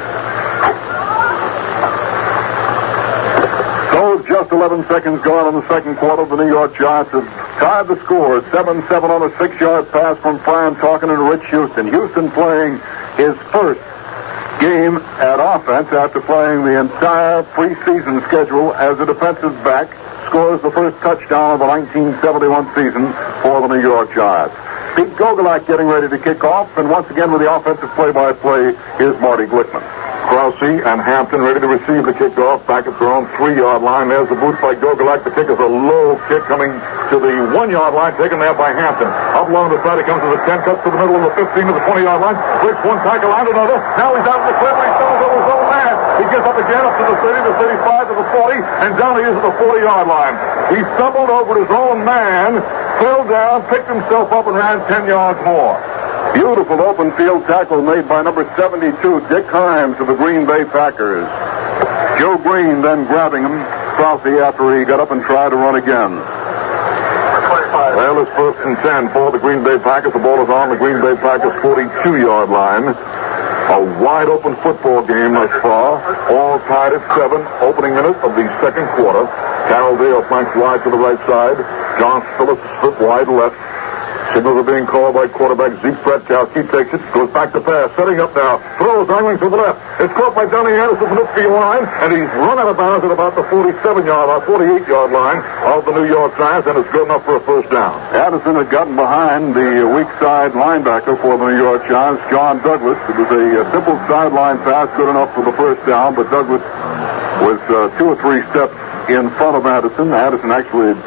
So, just 11 seconds gone in the second quarter. The New York Giants have tied the score 7-7 on a 6-yard pass from Fran Tarkenton to Rich Houston. Houston playing his first game at offense after playing the entire preseason schedule as a defensive back. Scores the first touchdown of the 1971 season for the New York Giants. Pete Gogolak getting ready to kick off, and once again with the offensive play-by-play, here's Marty Glickman. Krause and Hampton ready to receive the kickoff back at their own 3-yard line. There's the boot by Gogolak. The kick is a low kick coming to the 1-yard line, taken there by Hampton. Up along the side, he comes to the 10, cuts to the middle of the 15 to the 20-yard line, breaks one tackle and another. Now he's out in the clear, he stumbles over his own man. He gets up again up to the 30, the 35, to the 40, and down he is at the 40-yard line. He stumbled over his own man, fell down, picked himself up, and ran 10 yards more. Beautiful open field tackle made by number 72, Dick Himes of the Green Bay Packers. Joe Green then grabbing him, Krause after he got up and tried to run again. Well, it's 1st and 10 for the Green Bay Packers. The ball is on the Green Bay Packers 42-yard line. A wide-open football game thus far. All tied at 7. Opening minute of the second quarter. Carroll Dale flanks wide to the right side. John Phillips split wide left. Signals are being called by quarterback Zeke Bratkowski. Takes it, goes back to pass. Setting up now. Throws angling to the left. It's caught by Donnie Anderson from the field line, and he's run out of bounds at about the 48-yard line of the New York Giants, and it's good enough for a first down. Anderson had gotten behind the weak side linebacker for the New York Giants, John Douglas. It was a simple sideline pass, good enough for the first down, but Douglas was 2 or 3 steps in front of Anderson. Anderson actually had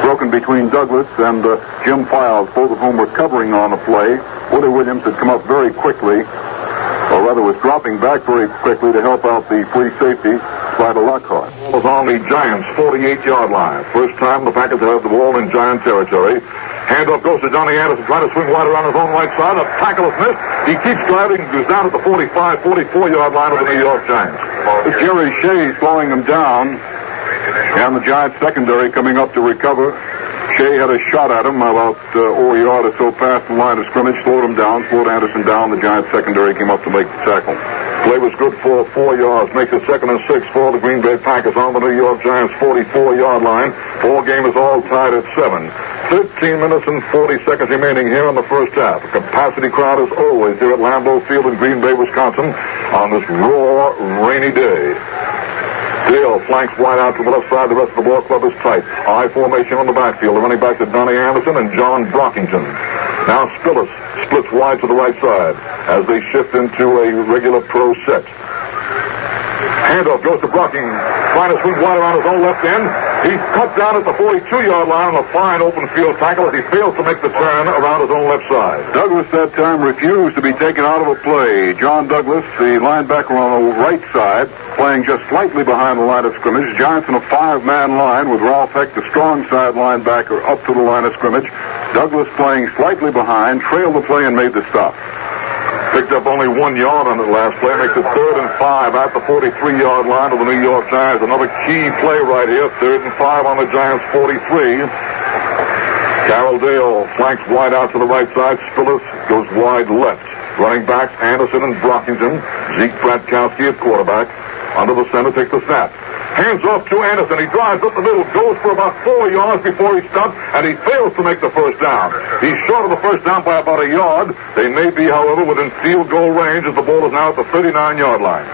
broken between Douglas and Jim Files, both of whom were covering on the play. Willie Williams had come up very quickly, or rather was dropping back very quickly to help out the free safety, Spider Lockhart. Was on the Giants' 48-yard line. First time the Packers have the ball in Giant territory. Handoff goes to Donnie Anderson, trying to swing wide around his own right side. A tackle is missed. He keeps driving, goes down at the 45, 44-yard line of the New York Giants. Jerry Shea slowing them down. And the Giants secondary coming up to recover. Shea had a shot at him about a yard or so past the line of scrimmage, slowed him down, slowed Anderson down. The Giants secondary came up to make the tackle. Play was good for 4 yards. Makes it 2nd and 6 for the Green Bay Packers on the New York Giants 44-yard line. Ball game is all tied at 7. 13 minutes and 40 seconds remaining here in the first half. A capacity crowd as always here at Lambeau Field in Green Bay, Wisconsin on this raw, rainy day. Dale flanks wide out to the left side. The rest of the ball club is tight. I formation on the backfield. The running back to Donnie Anderson and John Brockington. Now Spillis splits wide to the right side as they shift into a regular pro set. Handoff goes to Brockington, trying to swing wide around his own left end. He's cut down at the 42-yard line on a fine open field tackle as he fails to make the turn around his own left side. Douglas that time refused to be taken out of a play. John Douglas, the linebacker on the right side, playing just slightly behind the line of scrimmage. Giants in a 5-man line with Ralph Heck, the strong side linebacker, up to the line of scrimmage. Douglas playing slightly behind, trailed the play and made the stop. Picked up only 1 yard on it last play. Makes it 3rd and 5 at the 43-yard line of the New York Giants. Another key play right here. 3rd and 5 on the Giants' 43. Carroll Dale flanks wide out to the right side. Spillis goes wide left. Running backs Anderson and Brockington. Zeke Bratkowski at quarterback. Under the center takes the snap. Hands off to Anderson. He drives up the middle, goes for about 4 yards before he stops, and he fails to make the first down. He's short of the first down by about a yard. They may be, however, within field goal range as the ball is now at the 39-yard line.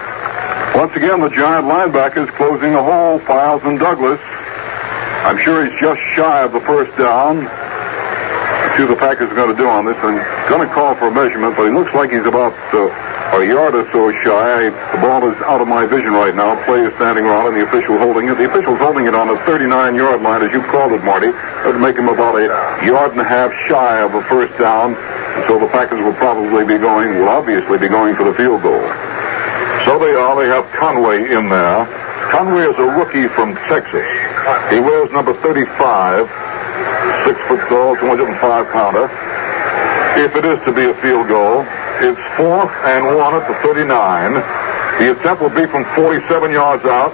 Once again, the Giant linebackers closing the hole. Files and Douglas. I'm sure he's just shy of the first down. Let's see what the Packers are going to do on this. I'm going to call for a measurement, but he looks like he's about a yard or so shy. The ball is out of my vision right now. Play is standing around, and the official holding it. The official's holding it on the 39-yard line, as you called it, Marty. That would make him about a yard and a half shy of a first down. So the Packers will obviously be going for the field goal. So they are. They have Conway in there. Conway is a rookie from Texas. He wears number 35, 6 foot tall, 205 pounder. If it is to be a field goal, it's 4th and 1 at the 39. The attempt will be from 47 yards out.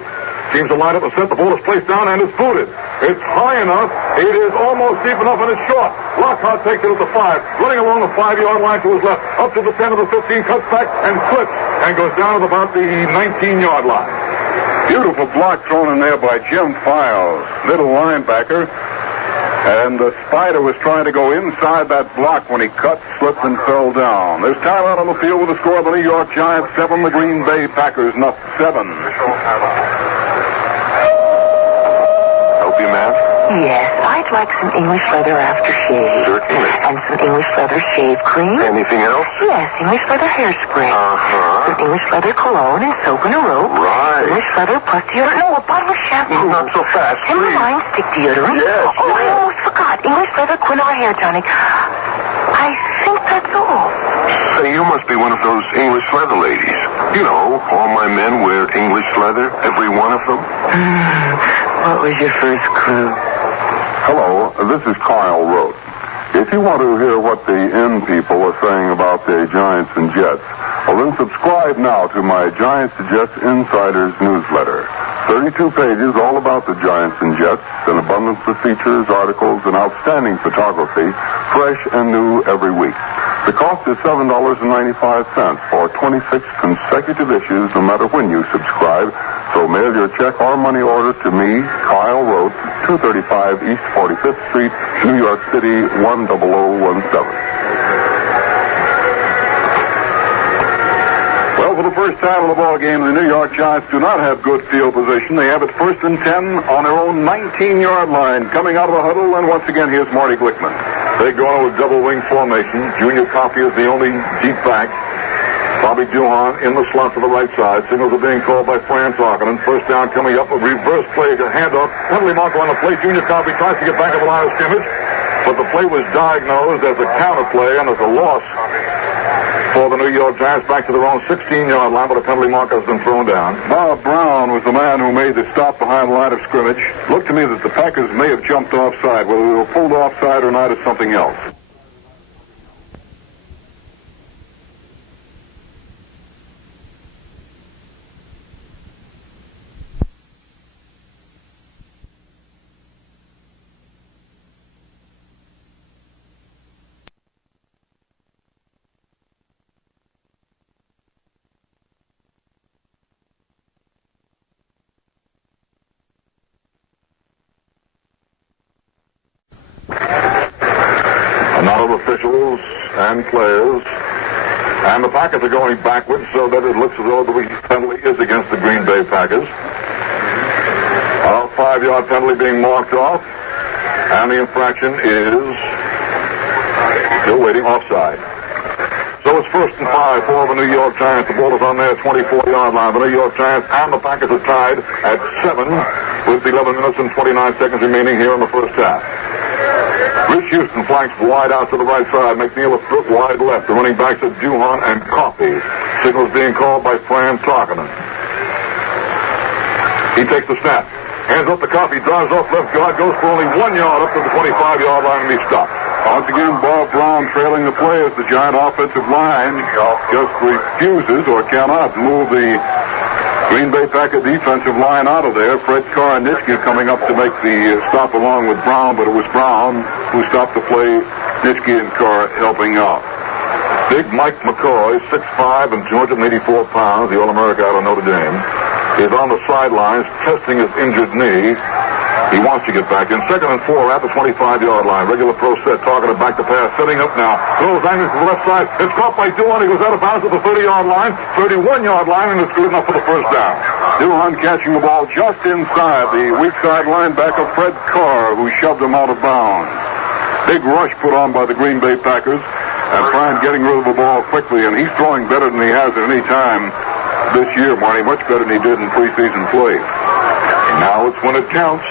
Teams will line up and set. The ball is placed down and it's booted. It's high enough. It is almost deep enough, and it's short. Lockhart takes it at the 5, running along the 5-yard line to his left, up to the 10 of the 15, cuts back and clips, and goes down at about the 19-yard line. Beautiful block thrown in there by Jim Files, middle linebacker. And the Spider was trying to go inside that block when he cut, slipped, and fell down. There's time out on the field with the score of the New York Giants 7, the Green Bay Packers not 7. Help you, ma'am? Yes, I'd like some English leather aftershave. Certainly. And some English leather shave cream. Anything else? Yes, English leather hairspray. Uh-huh. Some English leather cologne and soap and a rope. Right. English leather plus deodorant. No, a bottle of shampoo. Not so fast, please. Timberline stick deodorant. Yes, Oh, I yes. almost forgot. English leather Quinol hair tonic. I think that's all. Say, you must be one of those English leather ladies. You know, all my men wear English leather, every one of them. What was your first clue? Hello, this is Kyle Rote. If you want to hear what the N people are saying about the Giants and Jets, well, then subscribe now to my Giants and Jets Insiders newsletter. 32 pages all about the Giants and Jets, an abundance of features, articles, and outstanding photography, fresh and new every week. The cost is $7.95 for 26 consecutive issues, no matter when you subscribe. So mail your check or money order to me, Kyle Rote, 235 East 45th Street, New York City, 10017. Well, for the first time in the ball game, the New York Giants do not have good field position. They have it 1st and 10 on their own 19-yard line. Coming out of the huddle, and once again, here's Marty Glickman. They go on with double wing formation. Junior Coffey is the only deep back. Bobby Duhan in the slot to the right side. Signals are being called by Fran Tarkenton. First down coming up. A reverse play. A handoff. Penalty marker on the play. Junior Coffey tries to get back of the line of scrimmage. But the play was diagnosed as a counter play and as a loss for the New York Giants back to their own 16-yard line, but a penalty marker has been thrown down. Bob Brown was the man who made the stop behind the line of scrimmage. Looked to me that the Packers may have jumped offside. Whether they were pulled offside or not is something else. A lot of officials and players. And the Packers are going backwards so that it looks as though the penalty is against the Green Bay Packers. A 5-yard penalty being marked off. And the infraction is still waiting offside. So it's 1st and 5 for the New York Giants. The ball is on their 24-yard line. The New York Giants and the Packers are tied at 7 with 11 minutes and 29 seconds remaining here in the first half. Rich Houston flanks wide out to the right side. McNeil a foot wide left. The running backs are Duhan and Coffey. Signals being called by Fran Tarkenton. He takes the snap. Hands up to Coffey. Drives off left guard. Goes for only 1 yard up to the 25-yard line and he stops. Once again, Bob Brown trailing the play as the Giant offensive line just refuses or cannot move the Green Bay Packer defensive line out of there. Fred Karnitsky coming up to make the stop along with Brown, but it was Brown who stopped the play. Nitsky and Carr helping out. Big Mike McCoy, 6'5" and 284 pounds, the All-America out of Notre Dame. is on the sidelines testing his injured knee. He wants to get back in. 2nd and 4 at the 25-yard line. Regular pro set, targeted back to pass, setting up now. Throws angles to the left side. It's caught by Duhan. He goes out of bounds at the 30-yard line, 31-yard line, and it's good enough for the first down. Duhan catching the ball just inside the weak side linebacker, Fred Carr, who shoved him out of bounds. Big rush put on by the Green Bay Packers, and Bryant getting rid of the ball quickly, and he's throwing better than he has at any time this year, Marty, much better than he did in preseason play. And now it's when it counts.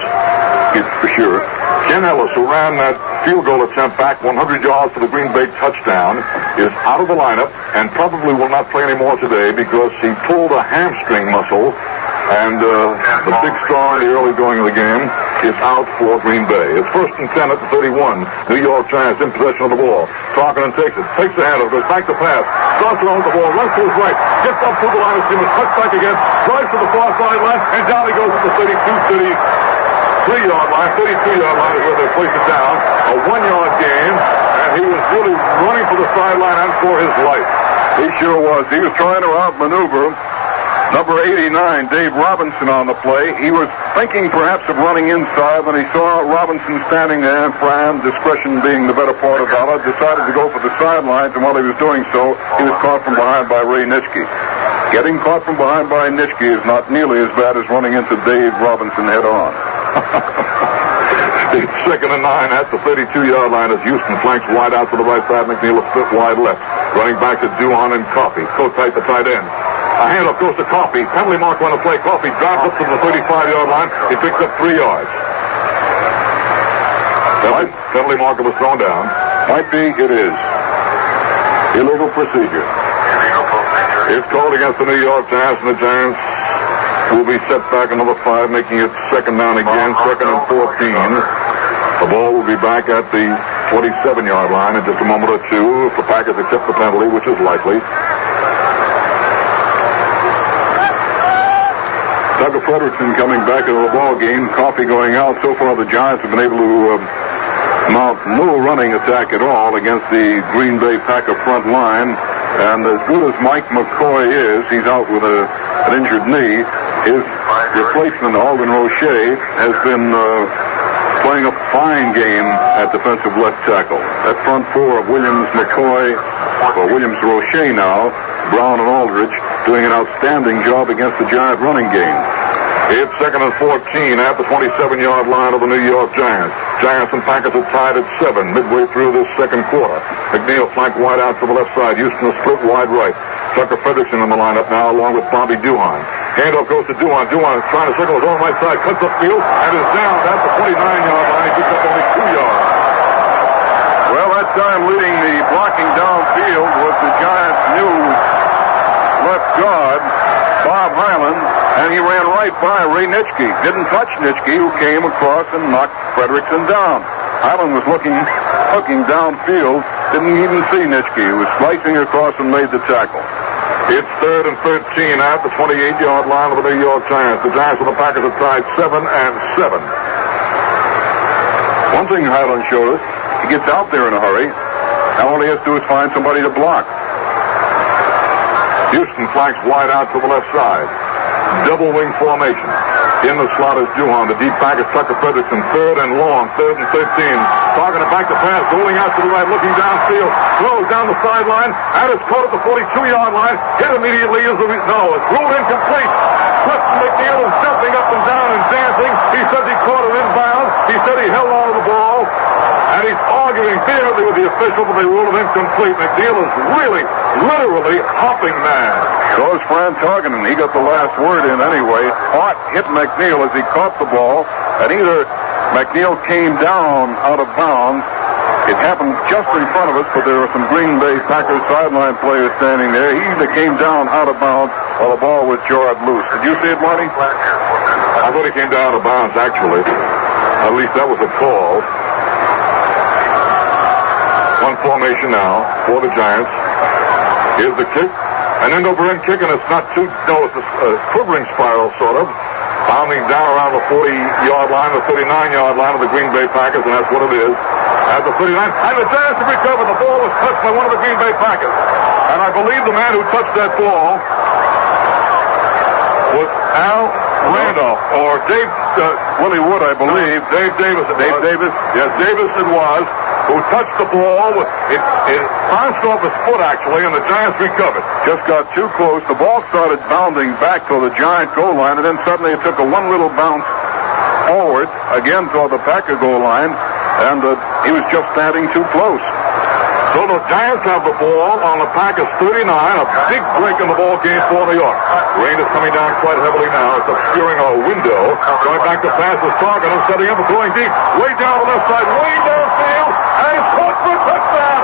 It's for sure. Ken Ellis, who ran that field goal attempt back 100 yards for the Green Bay touchdown, is out of the lineup and probably will not play anymore today because he pulled a hamstring muscle, and the big star in the early going of the game is out for Green Bay. It's 1st and 10 at the 31. New York Giants in possession of the ball. Tarkenton takes it, takes the handoff, goes back to pass, starts around the ball, runs to his right, gets up to the line of scrimmage, cuts back again, drives to the far sideline, and down he goes at the 32-yard line. 32-yard line is where they place it down. A 1-yard gain, and he was really running for the sideline and for his life. He sure was. He was trying to outmaneuver number 89, Dave Robinson, on the play. He was thinking perhaps of running inside when he saw Robinson standing there, and Fran, discretion being the better part of valor, decided to go for the sidelines, and while he was doing so, he was caught from behind by Ray Nitschke. Getting caught from behind by Nitschke is not nearly as bad as running into Dave Robinson head on. It's 2nd and 9 at the 32-yard line as Houston flanks wide out to the right side. McNeil a split wide left. Running back to Duhan and Coffey. Kotite the tight end. A handoff goes to Coffey. Penalty mark on the play. Coffey drives up to the 35-yard line. He picks up 3 yards. Penalty marker was thrown down. Might be, it is. Illegal procedure. It's called against the New York Giants, and the Giants will be set back another 5, making it 2nd down again, 2nd and 14. The ball will be back at the 27-yard line in just a moment or two if the Packers accept the penalty, which is likely. Doug Frederickson coming back into the ball game. Coffey going out. So far, the Giants have been able to mount no running attack at all against the Green Bay Packer front line. And as good as Mike McCoy is, he's out with an injured knee. His replacement, Alden Roche, has been playing a fine game at defensive left tackle. That front four of Williams, McCoy, or Williams, Roche now, Brown and Aldridge, doing an outstanding job against the Giant running game. It's 2nd and 14 at the 27-yard line of the New York Giants. Giants and Packers are tied at 7 midway through this second quarter. McNeil flanked wide out to the left side. Houston a split wide right. Tucker Frederickson in the lineup now along with Bobby Duhan. Handoff goes to Duhan. Duhan is trying to circle his own right side, cuts up field, and is down at the 29-yard line. He picks up only 2 yards. Well, that time leading the blocking downfield was the Giants' new left guard, Bob Hyland, and he ran right by Ray Nitschke. Didn't touch Nitschke, who came across and knocked Frederickson down. Hyland was looking downfield, didn't even see Nitschke. He was slicing across and made the tackle. It's 3rd and 13 at the 28-yard line of the New York Giants. The Giants and the Packers are tied 7 and 7. One thing Hyland showed us, he gets out there in a hurry. Now all he has to do is find somebody to block. Houston flanks wide out to the left side. Double wing formation. In the slot is Duhan. The deep back is Tucker Frederickson. 3rd and long. 3rd and 15. Talking it back to pass. Rolling out to the right. Looking downfield. Throws down the sideline. And it's caught at the 42-yard line. Hit immediately is the... No, it's ruled incomplete. Clifton McNeil is jumping up and down and dancing. He says he caught it inbounds. He said he held on to the ball. And he's arguing vehemently with the official, but they ruled it incomplete. McNeil is really, literally hopping mad. So is Fran Tarkenton. He got the last word in anyway. Hart hit McNeil as he caught the ball, and either McNeil came down out of bounds. It happened just in front of us, but there were some Green Bay Packers sideline players standing there. He either came down out of bounds or the ball was jarred loose. Did you see it, Marty? I thought he came down out of bounds, actually. At least that was a call. One formation now for the Giants. Here's the kick. An end-over-end kick, and it's not too... No, it's a quivering spiral, sort of. Bounding down around the 40-yard line, the 39-yard line of the Green Bay Packers, and that's what it is. At the 39, and the Giants have recovered. The ball was touched by one of the Green Bay Packers. And I believe the man who touched that ball was Al Randolph, or Willie Wood, I believe. Dave Davis. Dave Davis. Yes, Davis it was, who touched the ball. It bounced off his foot, actually, and the Giants recovered. Just got too close. The ball started bounding back to the Giant goal line, and then suddenly it took a one little bounce forward, again toward the Packer goal line, and he was just standing too close. So the Giants have the ball on the Packers 39, a big break in the ball game for New York. Rain is coming down quite heavily now. It's obscuring our window. Going back to pass is Target and setting up and throwing deep. Way down the left side, way downfield, and it's caught for a touchdown.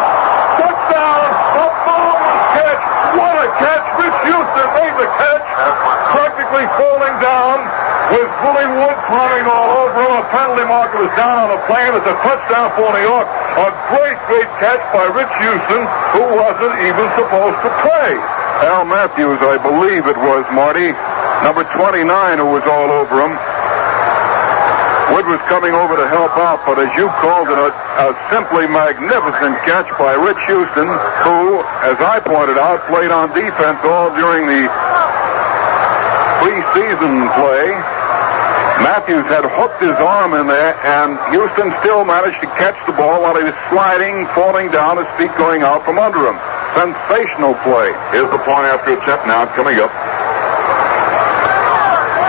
Touchdown! A marvelous catch. What a catch! Rich Houston made the catch, practically falling down, with Willie Wood climbing all over him. A penalty marker was down on the plane. It's a touchdown for New York. A great, great catch by Rich Houston, who wasn't even supposed to play. Al Matthews, I believe it was, Marty, number 29, who was all over him. Wood was coming over to help out, but as you called it, a simply magnificent catch by Rich Houston, who, as I pointed out, played on defense all during the preseason play. Matthews had hooked his arm in there, and Houston still managed to catch the ball while he was sliding, falling down, his feet going out from under him. Sensational play. Here's the point after attempt now coming up.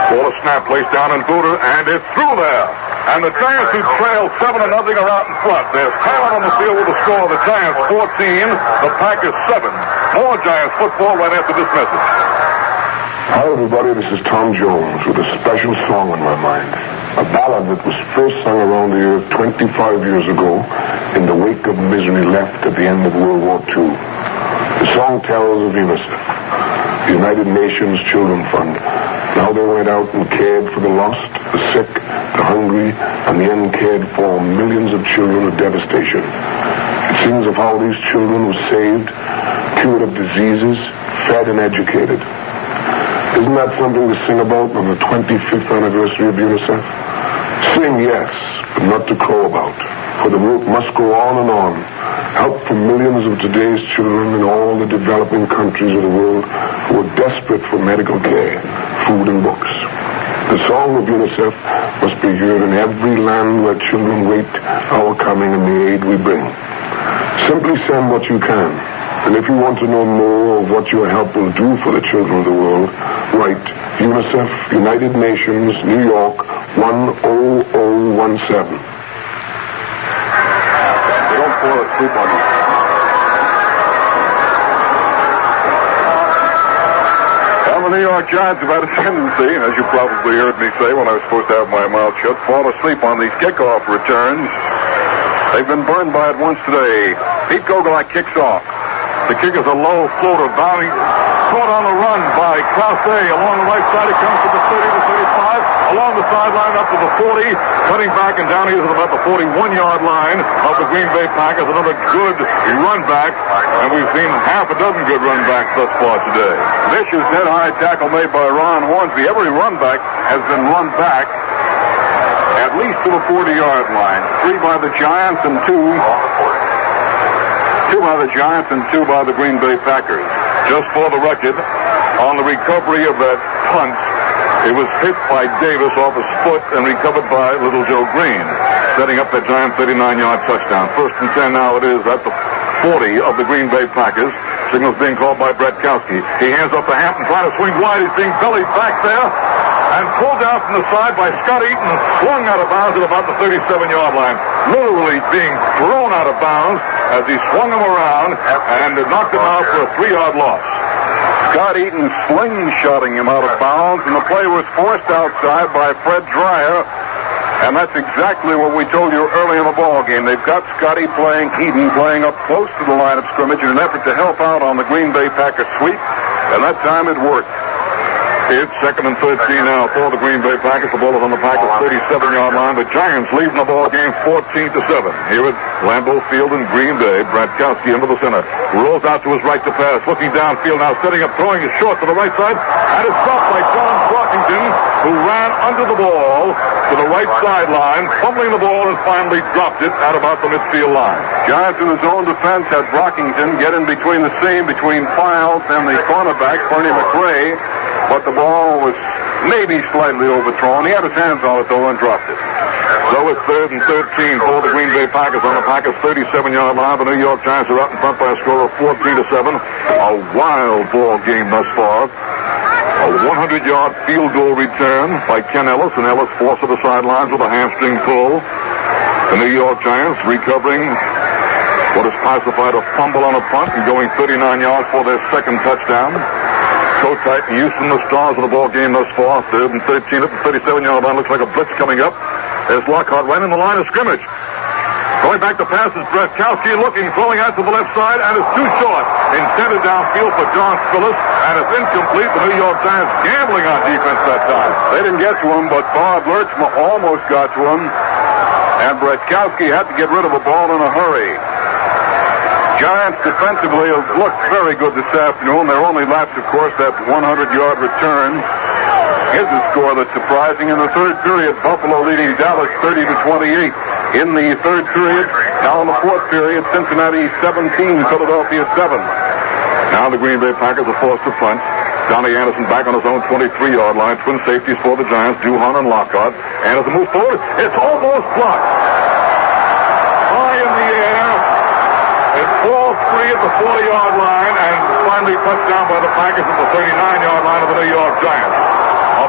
Ball a snap placed down and booted, and it's through there. And the Giants, who trail 7-0, are out in front. There's talent on the field with the score. The Giants 14, the Packers 7. More Giants football right after this message. Hi, everybody. This is Tom Jones with a special song on my mind. A ballad that was first sung around the earth 25 years ago in the wake of misery left at the end of World War II. The song tells of UNICEF, the United Nations Children Fund. How they went out and cared for the lost, the sick, the hungry, and the uncared for millions of children of devastation. It sings of how these children were saved, cured of diseases, fed and educated. Isn't that something to sing about on the 25th anniversary of UNICEF? Sing, yes, but not to crow about. For the work must go on and on. Help for millions of today's children in all the developing countries of the world who are desperate for medical care, food, and books. The song of UNICEF must be heard in every land where children wait our coming and the aid we bring. Simply send what you can. And if you want to know more of what your help will do for the children of the world, write UNICEF, United Nations, New York, 10017. Don't fall asleep on me. Well, the New York Giants have had a tendency, as you probably heard me say when I was supposed to have my mouth shut, fall asleep on these kickoff returns. They've been burned by it once today. Pete Gogolak kicks off. The kick is a low floater, bounding, caught on the run by Clausse. Along the right side, it comes to the 30 to 35. Along the sideline up to the 40, cutting back and down here to about the 41-yard line of the Green Bay Packers. Another good run back, and we've seen half a dozen good run backs thus far today. Vicious head-high tackle made by Ron Hornsby. Every run back has been run back at least to the 40-yard line. 3 by the Giants and 2 by the Giants and 2 by the Green Bay Packers. Just for the record, on the recovery of that punt, it was hit by Davis off his foot and recovered by Little Joe Green, setting up that Giant 39-yard touchdown. 1st and 10 now it is at the 40 of the Green Bay Packers. Signals being called by Brett Kowski. He hands up to Hampton, trying to swing wide. He's being bellied back there and pulled down from the side by Scott Eaton, swung out of bounds at about the 37-yard line. Literally being thrown out of bounds as he swung him around and knocked him out for a 3-yard loss. Scott Eaton slingshotting him out of bounds, and the play was forced outside by Fred Dreyer. And that's exactly what we told you early in the ball game. They've got Scotty playing, Eaton playing up close to the line of scrimmage in an effort to help out on the Green Bay Packers sweep. And that time it worked. It's 2nd and 13 now for the Green Bay Packers. The ball is on the Packers' 37-yard line. The Giants leading the ball game 14-7. Here at Lambeau Field in Green Bay. Brett Kowski into the center. Rolls out to his right to pass. Looking downfield now, setting up, throwing his short to the right side. And it's stopped by John Brockington, who ran under the ball to the right sideline, fumbling the ball and finally dropped it at about the midfield line. Giants in the zone defense had Brockington get in between the seam between Files and the cornerback, Bernie McRae. But the ball was maybe slightly overthrown. He had his hands on it, though, and dropped it. So it's 3rd and 13 for the Green Bay Packers on the Packers' 37-yard line. The New York Giants are out in front by a score of 14-7. A wild ball game thus far. A 100-yard field goal return by Ken Ellis, and Ellis forced to the sidelines with a hamstring pull. The New York Giants recovering what is classified a fumble on a punt and going 39 yards for their second touchdown. Kotite and Houston, the stars of the ball game thus far. 3rd and 13 at the 37-yard line. Looks like a blitz coming up. There's Lockhart right in the line of scrimmage. Going back to pass is Bretkowski looking, throwing out to the left side, and it's too short. Intended downfield for John Spillis, and it's incomplete. The New York Giants gambling on defense that time. They didn't get to him, but Bob Lurch almost got to him, and Bretkowski had to get rid of a ball in a hurry. Giants defensively have looked very good this afternoon. Their only lapse, of course, that 100-yard return is a score that's surprising. In the third period, Buffalo leading Dallas 30-28. In the third period, now in the fourth period, Cincinnati 17, Philadelphia 7. Now the Green Bay Packers are forced to punt. Donnie Anderson back on his own 23-yard line. Twin safeties for the Giants, Duhan and Lockhart. Anderson moves forward. It's almost blocked. High in the air. It falls free at the 40-yard line and finally touched down by the Packers at the 39-yard line of the New York Giants. A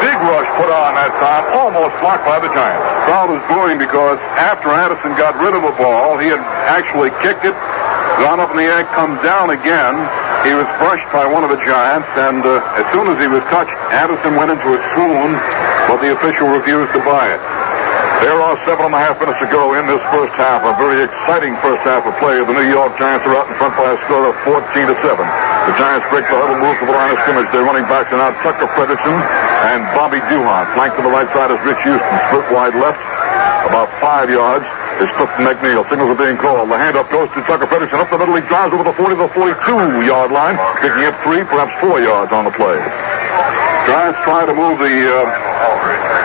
big rush put on that time, almost blocked by the Giants. Crowd was booing because after Anderson got rid of a ball, he had actually kicked it, gone up in the air, come down again. He was brushed by one of the Giants, and as soon as he was touched, Anderson went into a swoon, but the official refused to buy it. There are 7.5 minutes to go in this first half. A very exciting first half of play. The New York Giants are out in front by a score of 14-7. The Giants break the huddle, move to the line of scrimmage. Their running backs are now Tucker Frederickson and Bobby Duhan. Flanked to the right side is Rich Houston. Split wide left, about 5 yards, is Clifton McNeil. Signals are being called. The handoff goes to Tucker Frederickson. Up the middle, he drives over the 40 to the 42-yard line, picking up 3, perhaps 4 yards on the play. Giants try to move the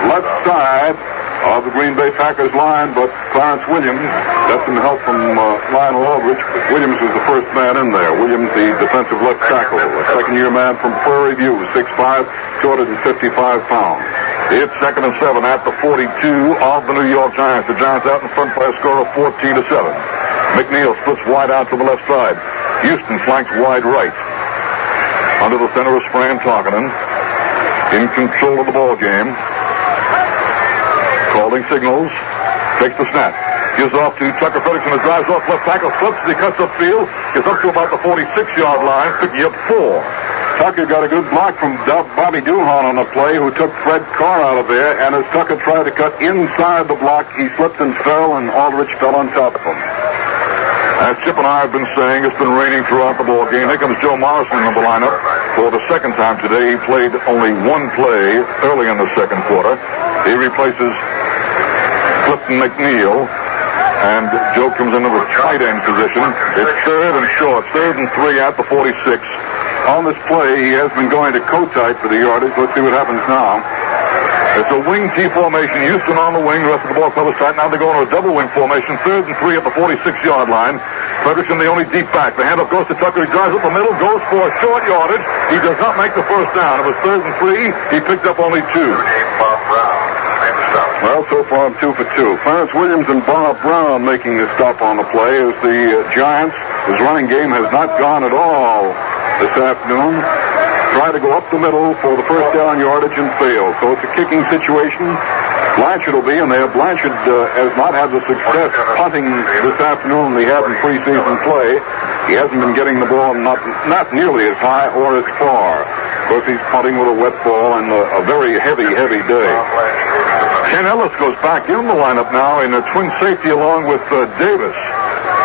left side of the Green Bay Packers line, but Clarence Williams got some help from Lionel Aldridge. Williams was the first man in there. Williams, the defensive left tackle, a second-year man from Prairie View, 6'5", 255 pounds. It's 2nd and 7 at the 42 of the New York Giants. The Giants out in front by a score of 14-7. McNeil splits wide out to the left side. Houston flanks wide right. Under the center is Fran Tarkenton, in control of the ball game. Calling signals, takes the snap, gives off to Tucker Frederickson, who drives off left tackle, slips as he cuts upfield, gets up to about the 46-yard line, picking up 4. Tucker got a good block from Bobby Duhan on the play, who took Fred Carr out of there, and as Tucker tried to cut inside the block, he slipped and fell, and Aldrich fell on top of him. As Chip and I have been saying, it's been raining throughout the ball game. Here comes Joe Morrison in the lineup for the second time today. He played only one play early in the second quarter. He replaces Clifton McNeil, and Joe comes into the tight end position. It's 3rd and short, 3rd and 3 at the 46. On this play, he has been going to Kotite for the yardage. Let's see what happens now. It's a wing T formation. Houston on the wing, the rest of the ball club is tight. Now they're going to a double wing formation, 3rd and 3 at the 46-yard line. Frederickson, the only deep back. The handoff goes to Tucker. He drives up the middle, goes for a short yardage. He does not make the first down. It was 3rd and 3. He picked up only 2. Well, so far I'm 2 for 2. Clarence Williams and Bob Brown making the stop on the play as the Giants, his running game has not gone at all this afternoon. Try to go up the middle for the first down yardage and fail. So it's a kicking situation. Blanchard will be in there. Blanchard has not had the success punting this afternoon he had in preseason play. He hasn't been getting the ball not nearly as high or as far. Of course, he's punting with a wet ball and a very heavy day. Ken Ellis goes back in the lineup now in a twin safety along with Davis.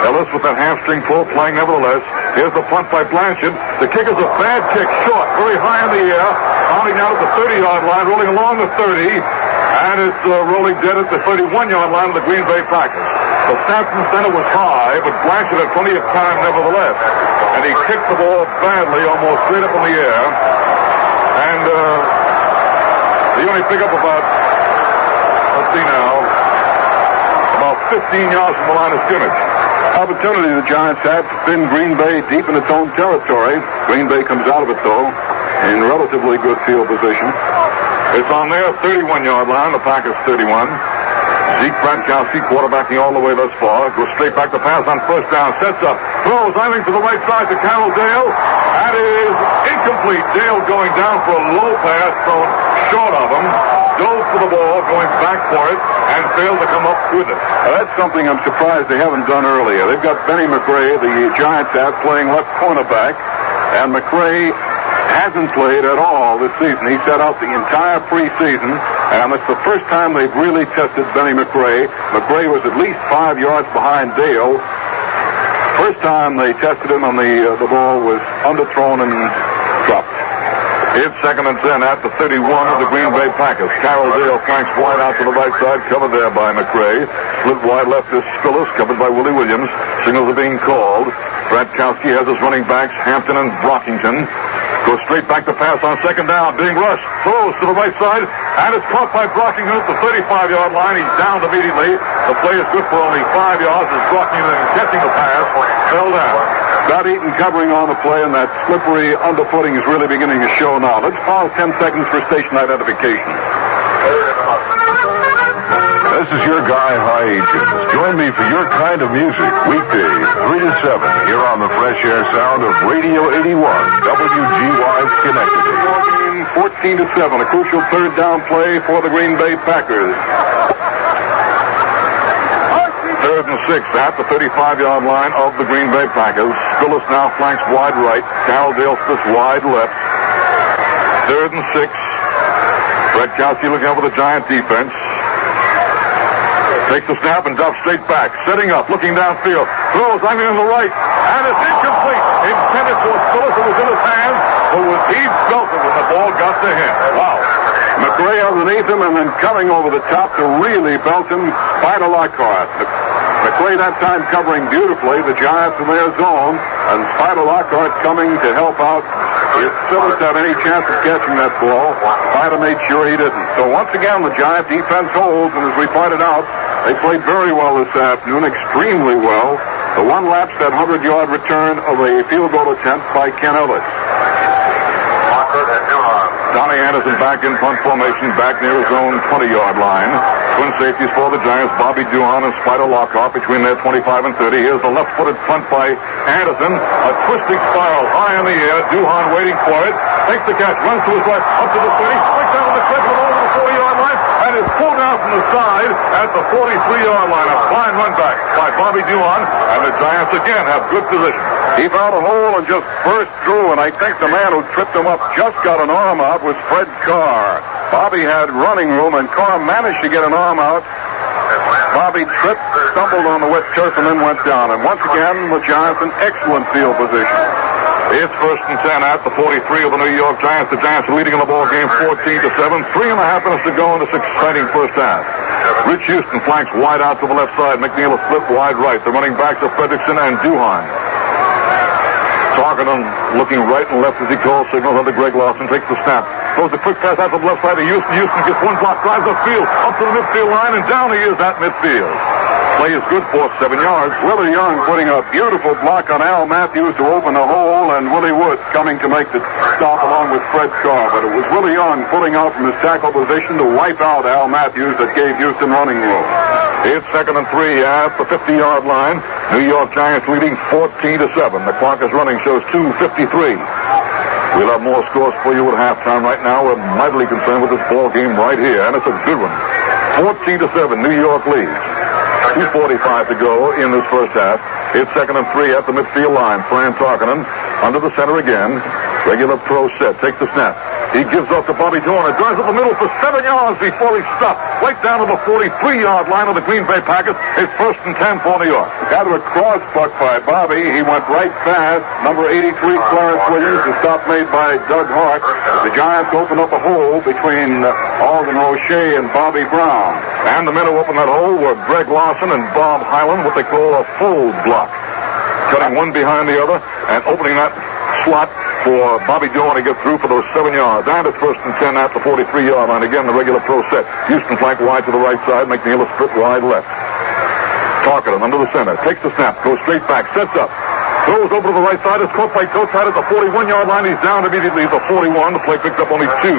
Ellis with that hamstring pull, playing nevertheless. Here's the punt by Blanchard. The kick is a bad kick, short, very high in the air, bounding out at the 30-yard line, rolling along the 30, and it's rolling dead at the 31-yard line of the Green Bay Packers. The snap from center was high, but Blanchard had plenty of time nevertheless, and he kicked the ball badly, almost straight up in the air, and he only picked up about, let's see now, about 15 yards from the line of scrimmage. Opportunity the Giants had to pin Green Bay deep in its own territory. Green Bay comes out of it, though, in relatively good field position. It's on their 31-yard line. The Packers 31. Zeke Bratkowski quarterbacking all the way thus far. Goes straight back to pass on first down. Sets up. Throws, landing to the right side to Carroll Dale. That is incomplete. Dale going down for a low pass thrown short of him. Dove for the ball, going back for it, and failed to come up with it. That's something I'm surprised they haven't done earlier. They've got Benny McRae, the Giants have, playing left cornerback, and McRae hasn't played at all this season. He sat out the entire preseason, and it's the first time they've really tested Benny McRae. McRae was at least 5 yards behind Dale. First time they tested him, and the ball was underthrown and dropped. It's 2nd and 10 at the 31 of the Green Bay Packers. Carroll Dale flanks wide out to the right side, covered there by McRae. Split wide left is Phillips, covered by Willie Williams. Signals are being called. Bratkowski has his running backs, Hampton and Brockington. Goes straight back to pass on second down. Being rushed. Throws to the right side. And it's caught by Brockington at the 35-yard line. He's down immediately. The play is good for only 5 yards as Brockington, catching the pass, fell down. Scott Eaton covering on the play, and that slippery underfooting is really beginning to show now. Let's pause 10 seconds for station identification. This is your Guy High. Join me for your kind of music, weekdays, 3 to 7, here on the fresh air sound of Radio 81, WGY Schenectady. 14 to 7, a crucial third down play for the Green Bay Packers. 3rd and 6 at the 35-yard line of the Green Bay Packers. Phillips now flanks wide right. Carroll Dale splits wide left. 3rd and 6. Bratkowski looking over the Giant defense. Takes the snap and drops straight back. Setting up, looking downfield. Throws, aiming on the right. And it's incomplete. Intended towards Phillips. It was in his hands. But was he belted when the ball got to him. Wow. McRae underneath him and then coming over the top to really belt him, Spider Lockhart. McRae that time covering beautifully the Giants in their zone, and Spider Lockhart coming to help out. If Phillips had any chance of catching that ball, Spider made sure he didn't. So once again, the Giant defense holds, and as we pointed out, they played very well this afternoon, extremely well. The one lapsed that 100-yard return of a field goal attempt by Ken Ellis. Donnie Anderson back in punt formation, back near his own 20-yard line. Twin safeties for the Giants, Bobby Duhan and Spider Lockhart between their 25 and 30. Here's the left-footed punt by Anderson. A twisting spiral high in the air. Duhan waiting for it. Takes the catch, runs to his right, up to the 30. Straight down the cliff and over the 40-yard line. And is pulled out from the side at the 43-yard line. A fine run back by Bobby Duhan. And the Giants again have good position. He found a hole and just burst through, and I think the man who tripped him up just got an arm out was Fred Carr. Bobby had running room, and Carr managed to get an arm out. Bobby tripped, stumbled on the wet turf, and then went down. And once again, the Giants in excellent field position. It's 1st and 10 at the 43 of the New York Giants. The Giants are leading in the ball game 14 to 7. 3.5 minutes to go in this exciting first half. Rich Houston flanks wide out to the left side. McNeil is split wide right. The running backs are Fredrickson and Duhan. Tarkenton looking right and left as he calls signals under Greg Lawson. Takes the snap. Throws a quick pass out to the left side of Houston. Houston gets one block, drives upfield, up to the midfield line, and down he is at midfield. Play is good for 7 yards. Willie Young putting a beautiful block on Al Matthews to open the hole, and Willie Woods coming to make the stop along with Fred Carr. But it was Willie Young pulling out from his tackle position to wipe out Al Matthews that gave Houston running room. It's 2nd and 3 at the 50-yard line. New York Giants leading 14 to 7. The clock is running, shows 2:53. We'll have more scores for you at halftime. Right now, we're mightily concerned with this ball game right here, and it's a good one. 14 to 7, New York leads. 2:45 to go in this first half. It's 2nd and 3 at the midfield line. Fran Tarkenton under the center again. Regular pro set. Takes the snap. He gives off to Bobby Duhan. It drives up the middle for 7 yards before he stopped. Right down to the 43-yard line of the Green Bay Packers. It's 1st and 10 for New York. Got a cross buck by Bobby. He went right past number 83, Clarence Williams. The stop made by Doug Hart. The Giants opened up a hole between Alden Roche and Bobby Brown. And the men who opened that hole were Greg Lawson and Bob Hyland, what they call a fold block. Cutting one behind the other and opening that slot for Bobby Duhan to get through for those 7 yards. And it's 1st and 10 at the 43-yard line. Again, the regular pro set. Houston flank wide to the right side. McNeil is split wide left. Tarkenton under the center. Takes the snap. Goes straight back. Sets up. Throws over to the right side. It's caught by Coates at the 41-yard line. He's down immediately at the 41. The play picked up only 2.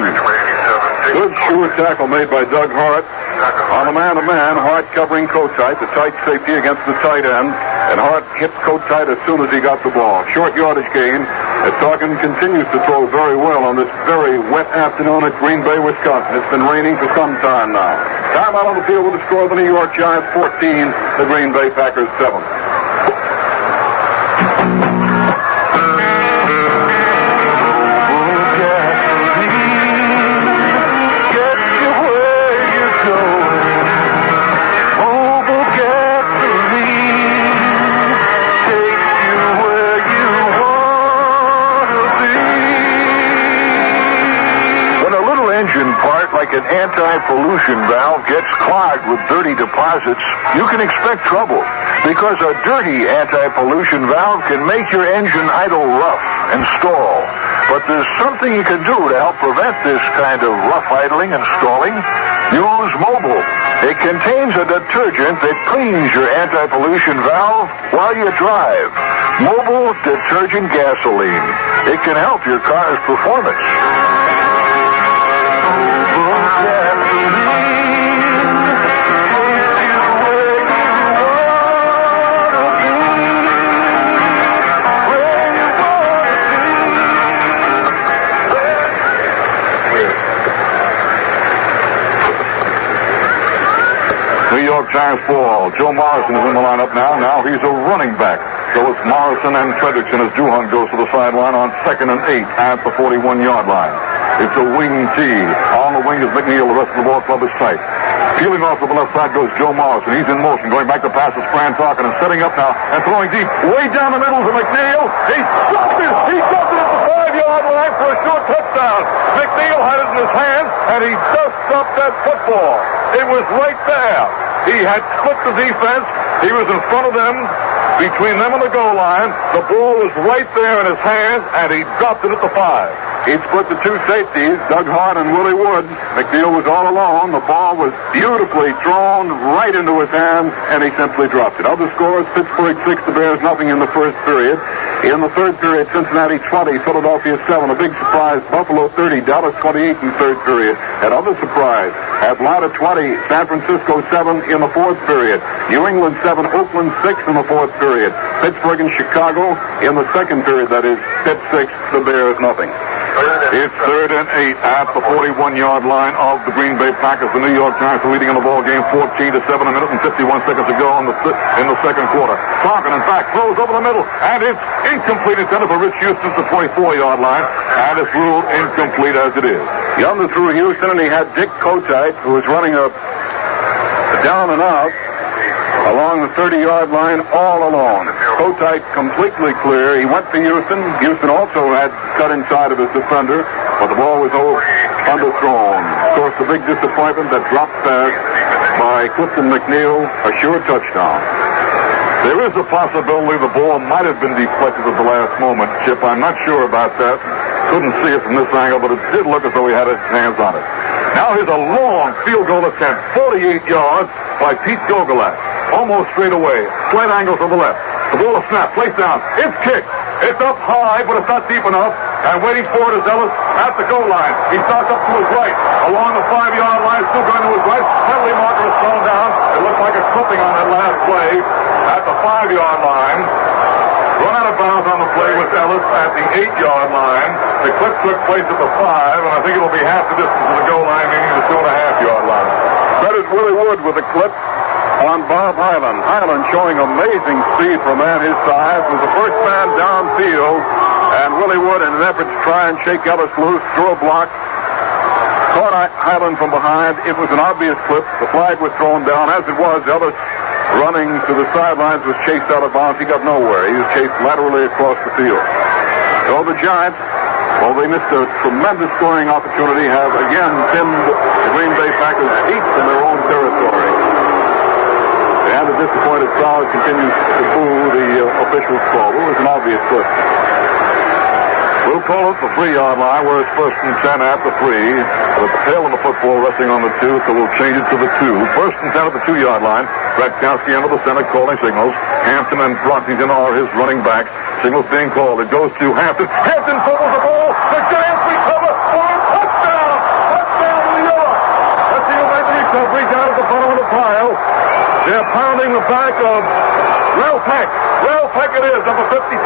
Good sure tackle made by Doug Hart. On the man-to-man, Hart covering Kotite, the tight safety against the tight end. And Hart hit Kotite as soon as he got the ball. Short yardage gain. As Dawkins continues to throw very well on this very wet afternoon at Green Bay, Wisconsin. It's been raining for some time now. Time out on the field with the score of the New York Giants 14, the Green Bay Packers 7. Like an anti-pollution valve gets clogged with dirty deposits, you can expect trouble, because a dirty anti-pollution valve can make your engine idle rough and stall. But there's something you can do to help prevent this kind of rough idling and stalling. Use Mobil. It contains a detergent that cleans your anti-pollution valve while you drive. Mobil detergent gasoline. It can help your car's performance. New York Giants ball. Joe Morrison is in the lineup now. Now he's a running back. So it's Morrison and Fredrickson as Duhan goes to the sideline on 2nd and 8 at the 41-yard line. It's a wing tee. On the wing is McNeil. The rest of the ball club is tight. Peeling off to the left side goes Joe Morrison. He's in motion, going back to pass to Fran Tarkin and setting up now and throwing deep. Way down the middle to McNeil. He dropped it. He dropped it at the 5-yard line for a short touchdown. McNeil had it in his hands, and he just dropped that football. It was right there. He had split the defense. He was in front of them, between them and the goal line. The ball was right there in his hands, and he dropped it at the 5. He'd split the two safeties, Doug Hart and Willie Wood. McNeil was all alone. The ball was beautifully thrown right into his hands, and he simply dropped it. Other scores, Pittsburgh 6, the Bears nothing in the first period. In the third period, Cincinnati 20, Philadelphia 7. A big surprise, Buffalo 30, Dallas 28 in the third period. Another surprise, Atlanta 20, San Francisco 7 in the fourth period. New England 7, Oakland 6 in the fourth period. Pittsburgh and Chicago in the second period, that is, Pitt 6, the Bears nothing. It's 3rd and 8 at the 41-yard line of the Green Bay Packers. The New York Giants are leading in the ball game 14-7, a minute and 51 seconds to go in the second quarter. Tarkin, in fact, throws over the middle, and it's incomplete. Intended for Rich Houston at the 24-yard line, and it's ruled incomplete as it is. Younger threw Houston, and he had Dick Kotite, who was running a down and out along the 30-yard line all alone. Kotite completely clear. He went to Houston. Houston also had cut inside of his defender, but the ball was underthrown. Of course, the big disappointment, that drop pass by Clifton McNeil, a sure touchdown. There is a possibility the ball might have been deflected at the last moment, Chip. I'm not sure about that. Couldn't see it from this angle, but it did look as though he had his hands on it. Now here's a long field goal attempt, 48 yards by Pete Gogolak. Almost straight away. Slight angle to the left. The ball is snapped. Place down. It's kicked. It's up high, but it's not deep enough. And waiting for it is Ellis at the goal line. He starts up to his right. Along the 5-yard line, still going to his right. Penalty marker is thrown down. It looks like a clipping on that last play at the 5-yard line. Run out of bounds on the play with Ellis at the 8-yard line. The clip took place at the 5, and I think it'll be half the distance to the goal line, meaning the 2.5-yard line. Credit Willie Wood with the clip on Bob Hyland. Hyland showing amazing speed for a man his size. Was the first man downfield, and Willie Wood, in an effort to try and shake Ellis loose, threw a block, caught Hyland from behind. It was an obvious clip. The flag was thrown down. As it was, Ellis, running to the sidelines, was chased out of bounds. He got nowhere. He was chased laterally across the field. So the Giants, well, they missed a tremendous scoring opportunity, have again pinned the Green Bay Packers deep in their own territory. And the disappointed crowd continues to boo the official's call. It was an obvious clip. We'll call it the 3-yard line, where it's 1st and 10 at the 3. With the tail of the football resting on the 2, so we'll change it to the 2. 1st and 10 at the 2-yard line. Bratkowski into the center calling signals. Hampton and Brockington are his running backs. Signals being called. It goes to Hampton. Hampton fumbles the ball. The Giants recover for a touchdown. Touchdown, They're pounding the back of Ralph Heck. Ralph Heck it is, number 55.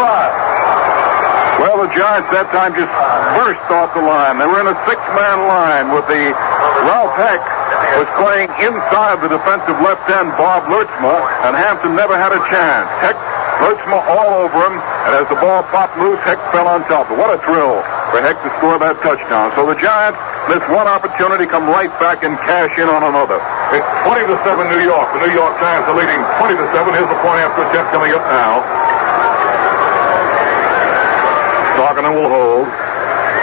Well, the Giants that time just burst off the line. They were in a six-man line with the Ralph Heck was playing inside the defensive left end, Bob Lurchma, and Hampton never had a chance. Heck, Lurchma all over him, and as the ball popped loose, Heck fell on top of it. What a thrill for Heck to score that touchdown. So the Giants missed one opportunity, come right back and cash in on another. It's 20-7 New York. The New York Giants are leading 20-7. Here's the point after attempt coming up now. Stockton will hold.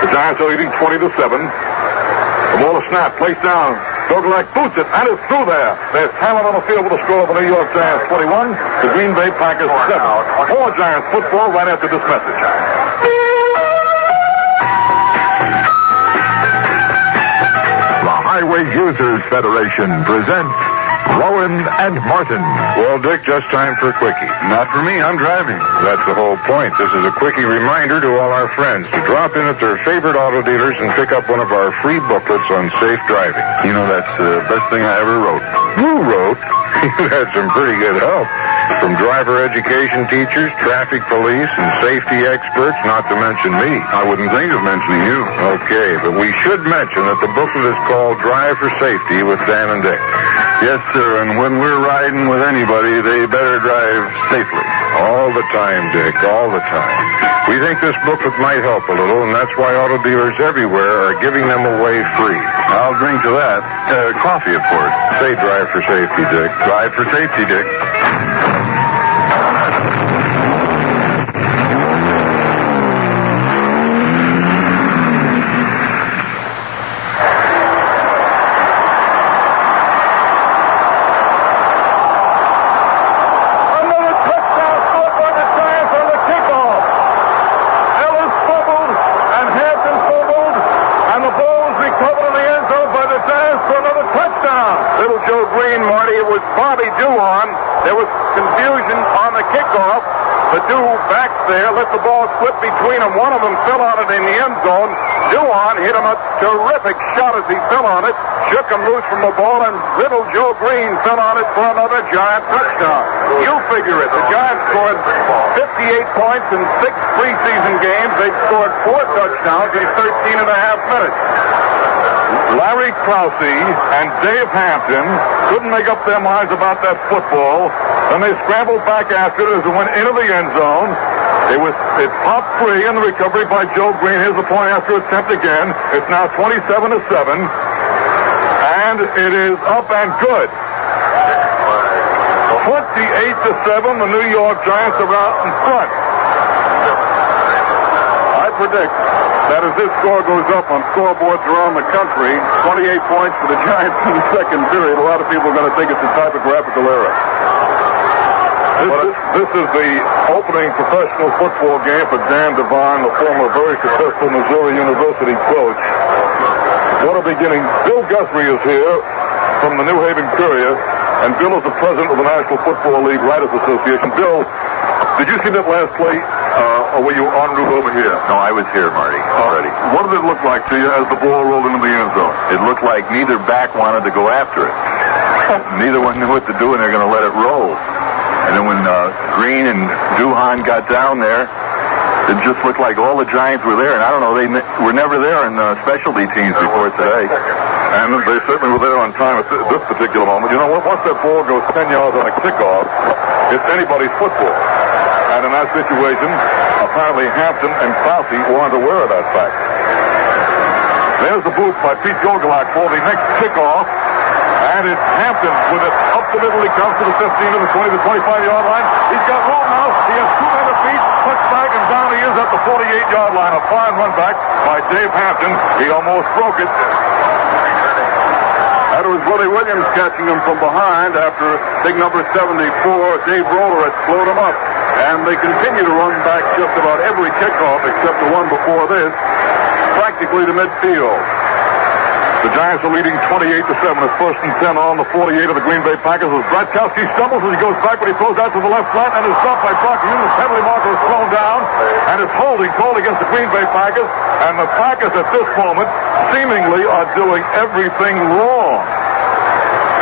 The Giants are leading 20-7. The ball is snapped, placed down. Gogolak boots it, and it's through there. There's talent on the field with a score of the New York Giants 21, the Green Bay Packers 7. More Giants football right after this message. The Highway Users Federation presents Rowan and Martin. Well, Dick, just time for a quickie. Not for me, I'm driving. That's the whole point. This is a quickie reminder to all our friends to drop in at their favorite auto dealers and pick up one of our free booklets on safe driving. You know, that's the best thing I ever wrote. You wrote? You had some pretty good help. From driver education teachers, traffic police, and safety experts, not to mention me. I wouldn't think of mentioning you. Okay, but we should mention that the booklet is called Drive for Safety with Dan and Dick. Yes, sir, and when we're riding with anybody, they better drive safely. All the time, Dick, all the time. We think this booklet might help a little, and that's why auto dealers everywhere are giving them away free. I'll drink to that. Coffee, of course. Say Drive for Safety, Dick. Drive for safety, Dick. There was confusion on the kickoff. The two backs there let the ball slip between them. One of them fell on it in the end zone. Duan hit him a terrific shot as he fell on it, shook him loose from the ball, and little Joe Green fell on it for another Giant touchdown. You figure it. The Giants scored 58 points in 6 preseason games. They've scored 4 touchdowns in 13 and a half minutes. Larry Krause and Dave Hampton couldn't make up their minds about that football. Then they scrambled back after it as it went into the end zone. It popped free in the recovery by Joe Green. Here's the point after attempt again. It's now 27-7. And it is up and good. 28-7. The New York Giants are out in front. I predict that as this score goes up on scoreboards around the country, 28 points for the Giants in the second period, a lot of people are going to think it's a typographical error. This is the opening professional football game for Dan Devine, the former very successful Missouri University coach. What a beginning. Bill Guthrie is here from the New Haven Courier, and Bill is the president of the National Football League Writers Association. Bill, did you see that last play? Or were you en route over here? No, I was here, Marty, already. What did it look like to you as the ball rolled into the end zone? It looked like neither back wanted to go after it. Neither one knew what to do, and they're going to let it roll. And then when Green and Duhan got down there, it just looked like all the Giants were there. And I don't know, they were never there in specialty teams before today. And they certainly were there on time at this particular moment. You know, once that ball goes 10 yards on a kickoff, it's anybody's football. And in that situation, apparently Hampton and Krause weren't aware of that fact. There's the booth by Pete Gogolak for the next kickoff. And it's Hampton with it up the middle. He comes to the 15 to the 20 to the 25-yard line. He's got room now. He has 200 feet. Puts back and down he is at the 48-yard line. A fine run back by Dave Hampton. He almost broke it. That was Willie Williams catching him from behind after big number 74, Dave Roller, had slowed him up. And they continue to run back just about every kickoff except the one before this, practically to midfield. The Giants are leading 28-7. It's first and 10 on the 48 of the Green Bay Packers as Bratkowski stumbles as he goes back, but he throws out to the left flat and is stopped by Brock Hume. The penalty marker is thrown down, and it's holding called against the Green Bay Packers. And the Packers at this moment seemingly are doing everything wrong.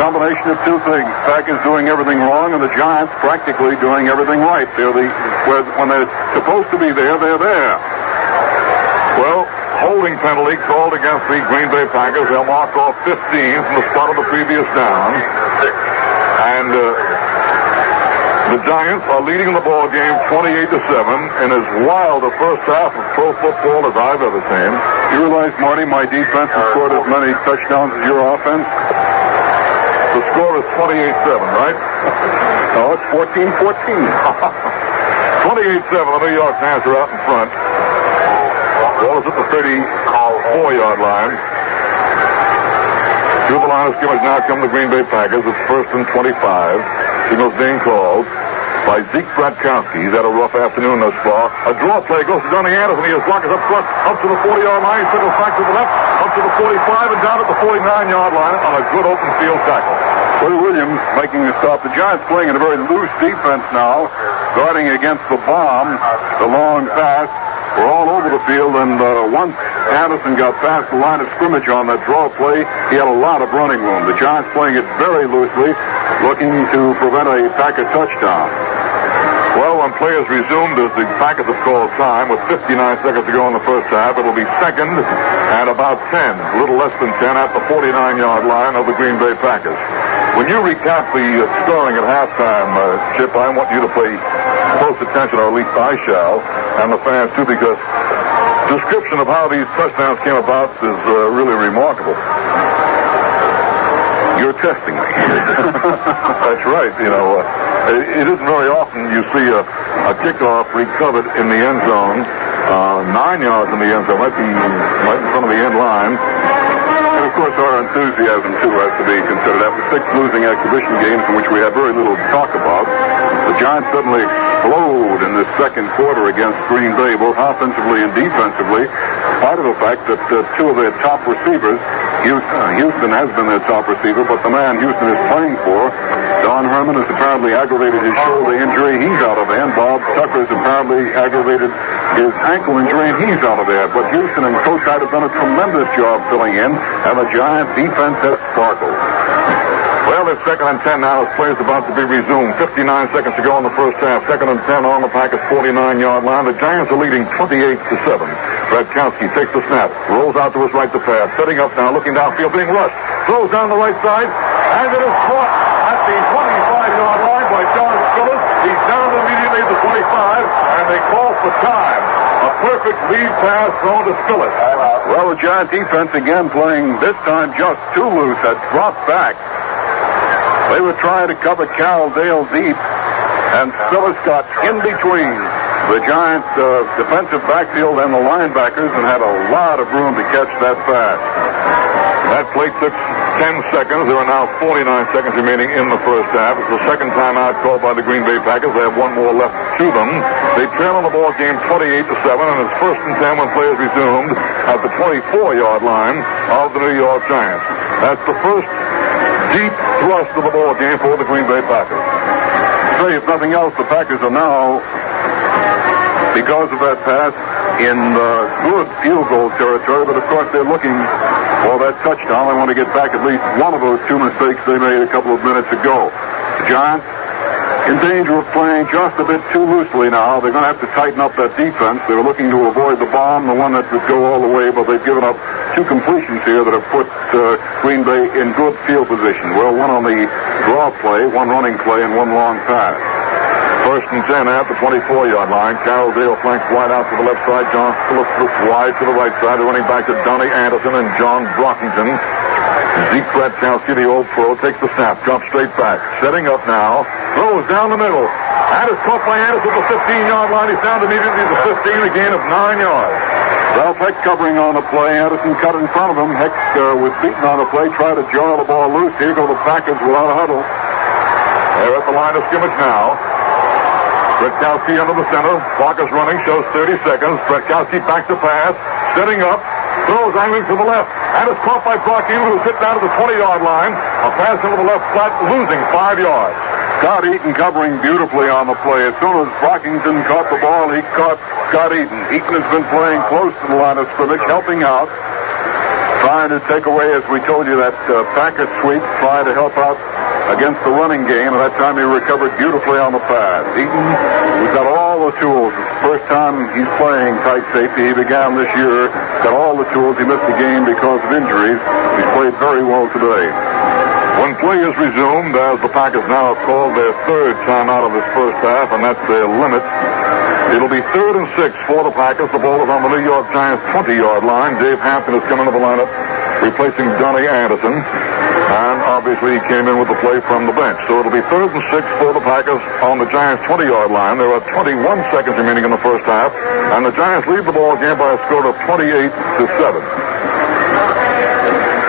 Combination of two things. Packers doing everything wrong, and the Giants practically doing everything right. When they're supposed to be there, they're there. Well, holding penalty called against the Green Bay Packers. They'll mark off 15 from the spot of the previous down. And the Giants are leading the ball game 28-7 in as wild a first half of pro football as I've ever seen. You realize, Marty, my defense has scored as many touchdowns as your offense? The score is 28-7, right? No, it's 14-14. 28-7. The New York Giants are out in front. Ball is at the 34-yard line. Through the line of scrimmage now come the Green Bay Packers. It's first and 25. Signals being called by Zeke Bratkowski. He's had a rough afternoon thus far. A draw play goes to Johnny Anderson. He has blockers up front, up to the 40-yard line. He circles back to the left, up to the 45, and down at the 49-yard line on a good open field tackle. Willie Williams making the stop. The Giants playing in a very loose defense now, guarding against the bomb, the long pass. We're all over the field, and once Anderson got past the line of scrimmage on that draw play, he had a lot of running room. The Giants playing it very loosely, looking to prevent a Packer touchdown. Well, when players resumed as the Packers have called time with 59 seconds to go in the first half, it'll be second and about 10, a little less than 10 at the 49-yard line of the Green Bay Packers. When you recap the scoring at halftime, Chip, I want you to pay close attention, or at least I shall, and the fans too, because description of how these touchdowns came about is really remarkable. You're testing me. That's right. You know, it isn't very often you see a kickoff recovered in the end zone, 9 yards in the end zone, might be right in front of the end line. And, of course, our enthusiasm, too, has to be considered. After 6 losing exhibition games in which we had very little to talk about, the Giants suddenly explode in this second quarter against Green Bay, both offensively and defensively, in spite of the fact that 2 of their top receivers, Houston has been their top receiver, but the man Houston is playing for, Don Herman, has apparently aggravated his shoulder injury. He's out of there. And Bob Tucker has apparently aggravated his ankle injury, and he's out of there. But Houston and Coach Hyde have done a tremendous job filling in, and the Giants' defense has sparkled. Well, it's second and 10 now as play is about to be resumed. 59 seconds to go in the first half. Second and 10 on the Packers' 49-yard line. The Giants are leading 28-7. Bratkowski takes the snap, rolls out to his right to pass. Setting up now, looking downfield, being rushed. Throws down the right side, and it is caught at the 25-yard line by John Phillips. He's down immediately at the 25, and they call for time. A perfect lead pass thrown to Phillips. Well, the Giant defense again playing this time just too loose, had dropped back. They were trying to cover Carroll Dale deep, and Phillips got in between the Giants' defensive backfield and the linebackers and had a lot of room to catch that pass. That play took 10 seconds. There are now 49 seconds remaining in the first half. It's the second timeout called by the Green Bay Packers. They have one more left to them. They trail on the ball game 28-7, and it's first and 10 when players resumed at the 24-yard line of the New York Giants. That's the first deep thrust of the ball game for the Green Bay Packers. Say, if nothing else, the Packers are now, because of that pass, in good field goal territory, but of course they're looking for that touchdown. They want to get back at least one of those 2 mistakes they made a couple of minutes ago. The Giants in danger of playing just a bit too loosely now. They're going to have to tighten up that defense. They were looking to avoid the bomb, the one that would go all the way, but they've given up 2 completions here that have put Green Bay in good field position. Well, one on the draw play, 1 running play, and 1 long pass. First and 10 at the 24-yard line. Carroll Dale flanks wide out to the left side. John Phillips looks wide to the right side. They're running back to Donnie Anderson and John Brockington. Zeke Bratkowski, the old pro, takes the snap, drops straight back. Setting up now, throws down the middle. And is caught by Anderson at the 15-yard line. He's down immediately to the 15, a gain of 9 yards. Ralph Heck covering on the play. Anderson cut in front of him. Heck was beaten on the play, tried to jar the ball loose. Here go the Packers without a huddle. They're at the line of scrimmage now. Bratkowski under the center. Clock is running, shows 30 seconds. Bratkowski back to pass. Setting up. Throws angling to the left. And it's caught by Brockington, who's hit down to the 20-yard line. A pass into the left flat, losing 5 yards. Scott Eaton covering beautifully on the play. As soon as Brockington caught the ball, he caught Scott Eaton. Eaton has been playing close to the line of scrimmage, helping out. trying to take away, as we told you, that Packers sweep, trying to help out against the running game, and that time he recovered beautifully on the pass. Eaton, who's got all the tools. First time he's playing tight safety. He began this year, got all the tools. He missed the game because of injuries. He's played very well today. When play is resumed, as the Packers now have called their third timeout of this first half, and that's their limit, it'll be 3rd and 6 for the Packers. The ball is on the New York Giants 20-yard line. Dave Hampton has come into the lineup, replacing Donnie Anderson. And obviously he came in with the play from the bench. So it'll be 3rd and 6 for the Packers on the Giants' 20-yard line. There are 21 seconds remaining in the first half. And the Giants lead the ball game by a score of 28-7.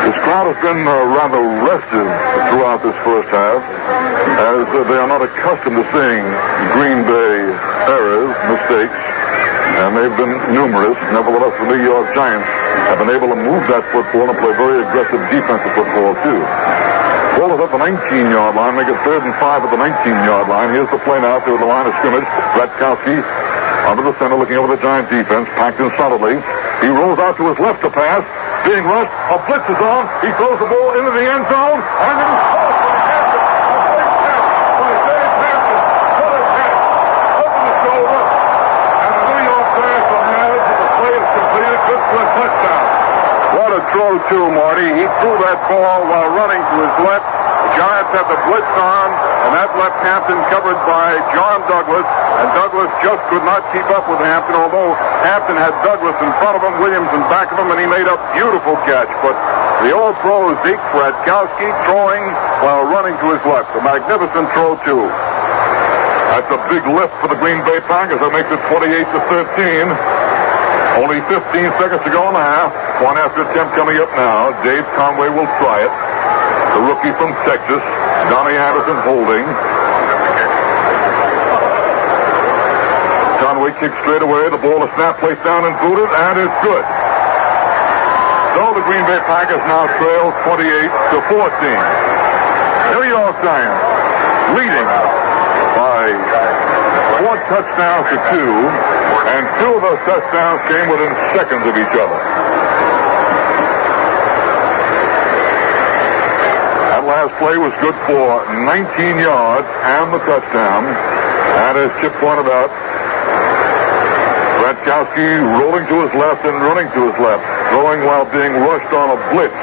This crowd has been rather restive throughout this first half, as they are not accustomed to seeing Green Bay errors, mistakes, and they've been numerous. Nevertheless, the New York Giants have been able to move that football and play very aggressive defensive football, too. Ball is at the 19-yard line. Make it 3rd and 5 at the 19-yard line. Here's the play now through the line of scrimmage. Bratkowski under the center looking over the Giant defense, packed in solidly. He rolls out to his left to pass. Being rushed, a blitz is on. He throws the ball into the end zone, and it is caught by Dave Hampton. What a catch! Over the shoulder, and the New York Giants are mad that the play is completed. Good for a touchdown. What a throw, too, Marty. He threw that ball while running to his left. The Giants had the blitz on, and that left Hampton covered by John Douglas, and Douglas just could not keep up with Hampton, although Hampton had Douglas in front of him, Williams in back of him, and he made a beautiful catch. But the old pro, Zeke Bratkowski, throwing while running to his left. A magnificent throw, too. That's a big lift for the Green Bay Packers. That makes it 28-13. Only 15 seconds to go in the half. One after attempt coming up now. Dave Conway will try it. The rookie from Texas, Donnie Anderson holding. Conway kicks straight away. The ball is snapped, placed down and booted, and it's good. So the Green Bay Packers now trail 28-14. New York Giants leading by 4 touchdowns to 2, and 2 of those touchdowns came within seconds of each other. That last play was good for 19 yards and the touchdown. And as Chip pointed out, Bratkowski rolling to his left and running to his left, throwing while being rushed on a blitz.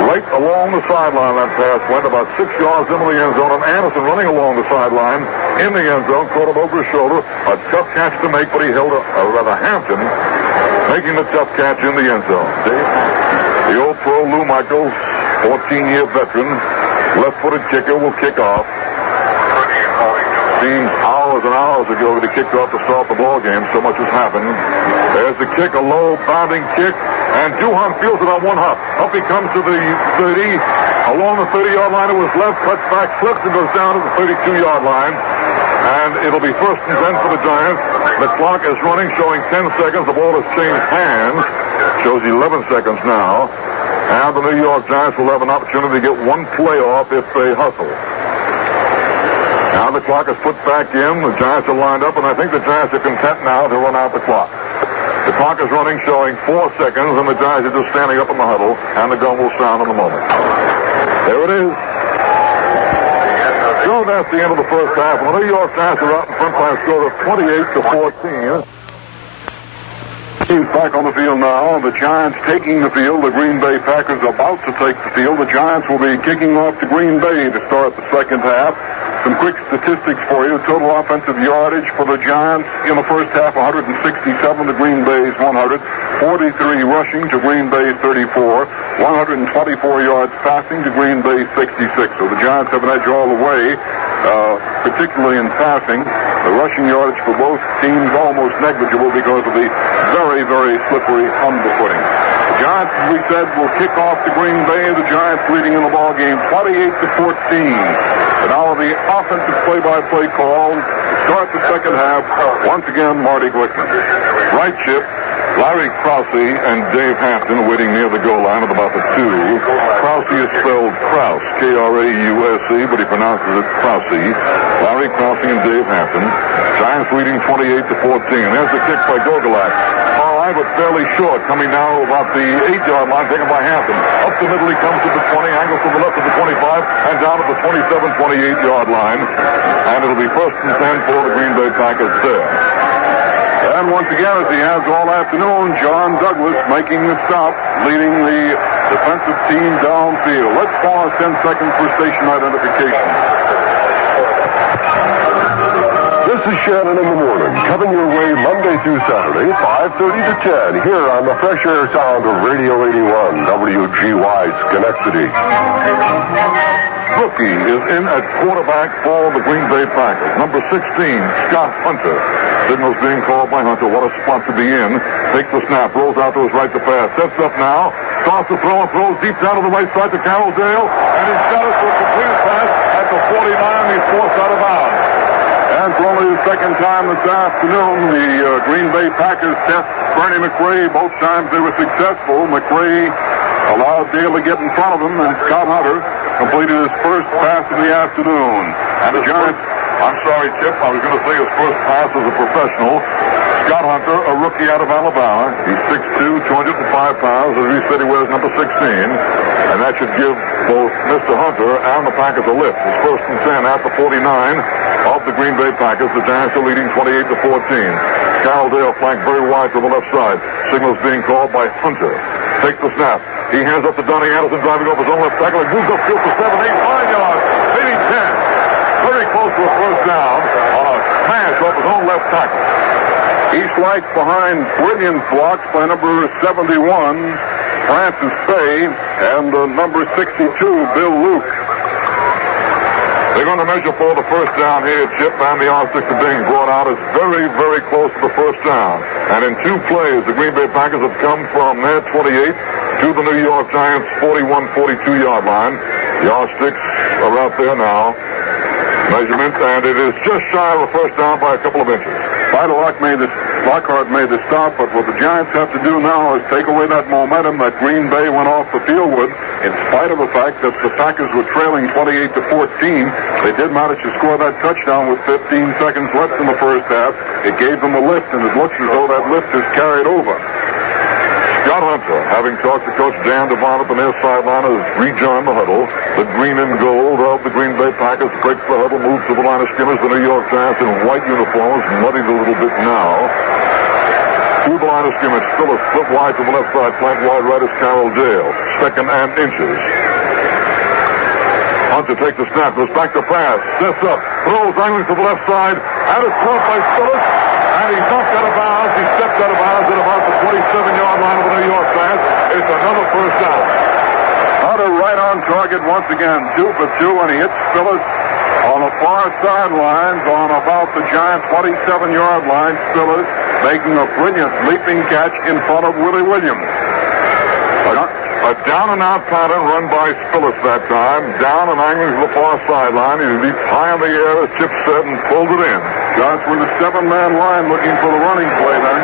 Right along the sideline, that pass went about 6 yards into the end zone, and Anderson running along the sideline in the end zone, caught him over his shoulder. A tough catch to make, but he held Hampton making the tough catch in the end zone. The old pro, Lou Michaels, 14-year veteran, left-footed kicker, will kick off. Seems hours and hours ago that he kicked off to start the ball game. So much has happened. There's the kick, a low bounding kick, and Duhan fields it on one hop. Up he comes to the 30, along the 30-yard line to his left, cuts back, slips, and goes down to the 32-yard line. And it'll be 1st and 10 for the Giants. The clock is running, showing 10 seconds. The ball has changed hands. Shows 11 seconds now. And the New York Giants will have an opportunity to get one play off if they hustle. Now the clock is put back in. The Giants are lined up, and I think the Giants are content now to run out the clock. The clock is running, showing 4 seconds, and the Giants are just standing up in the huddle, and the gun will sound in a moment. There it is. So that's the end of the first half. The New York Giants are out in front by a score of 28-14. He's back on the field now. The Giants taking the field. The Green Bay Packers about to take the field. The Giants will be kicking off to Green Bay to start the second half. Some quick statistics for you. Total offensive yardage for the Giants in the first half, 167 to Green Bay's 100. 43 rushing to Green Bay's 34. 124 yards passing to Green Bay's 66. So the Giants have an edge all the way, particularly in passing. The rushing yardage for both teams almost negligible because of the very, very slippery underfooting. The Giants, as we said, will kick off to Green Bay. The Giants leading in the ball game 28-14. And now the offensive play-by-play call to start the second half. Once again, Marty Glickman. Right chip, Larry Krause and Dave Hampton waiting near the goal line at about the 2. Krause is spelled Krause, K-R-A-U-S-E, but he pronounces it Krause. Larry Krause and Dave Hampton. Giants leading 28-14. There's the kick by Gogolak. Far wide but fairly short, coming now about the 8-yard line, taken by Hampton. Up the middle he comes to the 20, angles to the left of the 25, and down to the 27, 28-yard line. And it'll be 1st and 10 for the Green Bay Packers there. And once again, as he has all afternoon, John Douglas making the stop, leading the defensive team downfield. Let's pause 10 seconds for station identification. This is Shannon in the morning, coming your way Monday through Saturday, 5:30 to 10, here on the fresh air sound of Radio 81, WGY Schenectady. Rookie is in at quarterback for the Green Bay Packers. Number 16, Scott Hunter. Signals being called by Hunter. What a spot to be in. Takes the snap, rolls out to his right to pass. Sets up now. Starts to throw and throws deep down to the right side to Carroll Dale. And he's got it for a complete pass at the 49. He's forced out of bounds. And for only the second time this afternoon, the Green Bay Packers test Bernie McRae. Both times they were successful. McRae allowed Dale to get in front of him, and Scott Hunter completed his first pass of the afternoon. And the Giants, I'm sorry, Chip, I was going to say his first pass as a professional. Scott Hunter, a rookie out of Alabama. He's 6'2", 205 pounds. As we said, he wears number 16. And that should give both Mr. Hunter and the Packers a lift. It's 1st and 10 at the 49 of the Green Bay Packers. The Giants are leading 28-14. Carroll Dale flanked very wide to the left side. Signals being called by Hunter. Takes the snap. He hands up to Donnie Anderson, driving over his own left tackle. He moves upfield for 7, 8, 9 yards. Leading 10. Very close to a first down on a smash off his own left tackle. He's like behind brilliant blocks by number 71, Francis Fay, and number 62, Bill Luke. They're going to measure for the first down here, Chip, and the R6 being brought out is very, very close to the first down. And in 2 plays, the Green Bay Packers have come from their 28 to the New York Giants 41, 42-yard line. The R6 are out there now. Measurement, and it is just shy of a first down by a couple of inches. Lockhart made the stop, but what the Giants have to do now is take away that momentum that Green Bay went off the field with. In spite of the fact that the Packers were trailing 28-14, they did manage to score that touchdown with 15 seconds left in the first half. It gave them a lift, and it looks as though that lift is carried over. Scott Hunter, having talked to Coach Dan Devon up on their sideline, has rejoined the huddle. The green and gold of the Green Bay Packers breaks the huddle, moves to the line of scrimmage. The New York Giants in white uniforms, muddied a little bit now. Through the line of scrimmage, still a split wide to the left side, flank wide right is Carroll Dale. 2nd and inches. Hunter takes the snap, goes back to pass, sets up, throws angling to the left side, and it's caught by Phillips. And he's knocked out of bounds. He stepped out of bounds at about the 27-yard line of the New York Giants. It's another first down. Hunter right on target once again, 2 for 2, and he hits Phillips on the far sidelines on about the Giants' 27-yard line. Phillips making a brilliant leaping catch in front of Willie Williams. A down-and-out pattern run by Spillis that time. Down and angling to the far sideline. He leaped high in the air, as Chip said, and pulled it in. Giants were in the 7-man line looking for the running play then.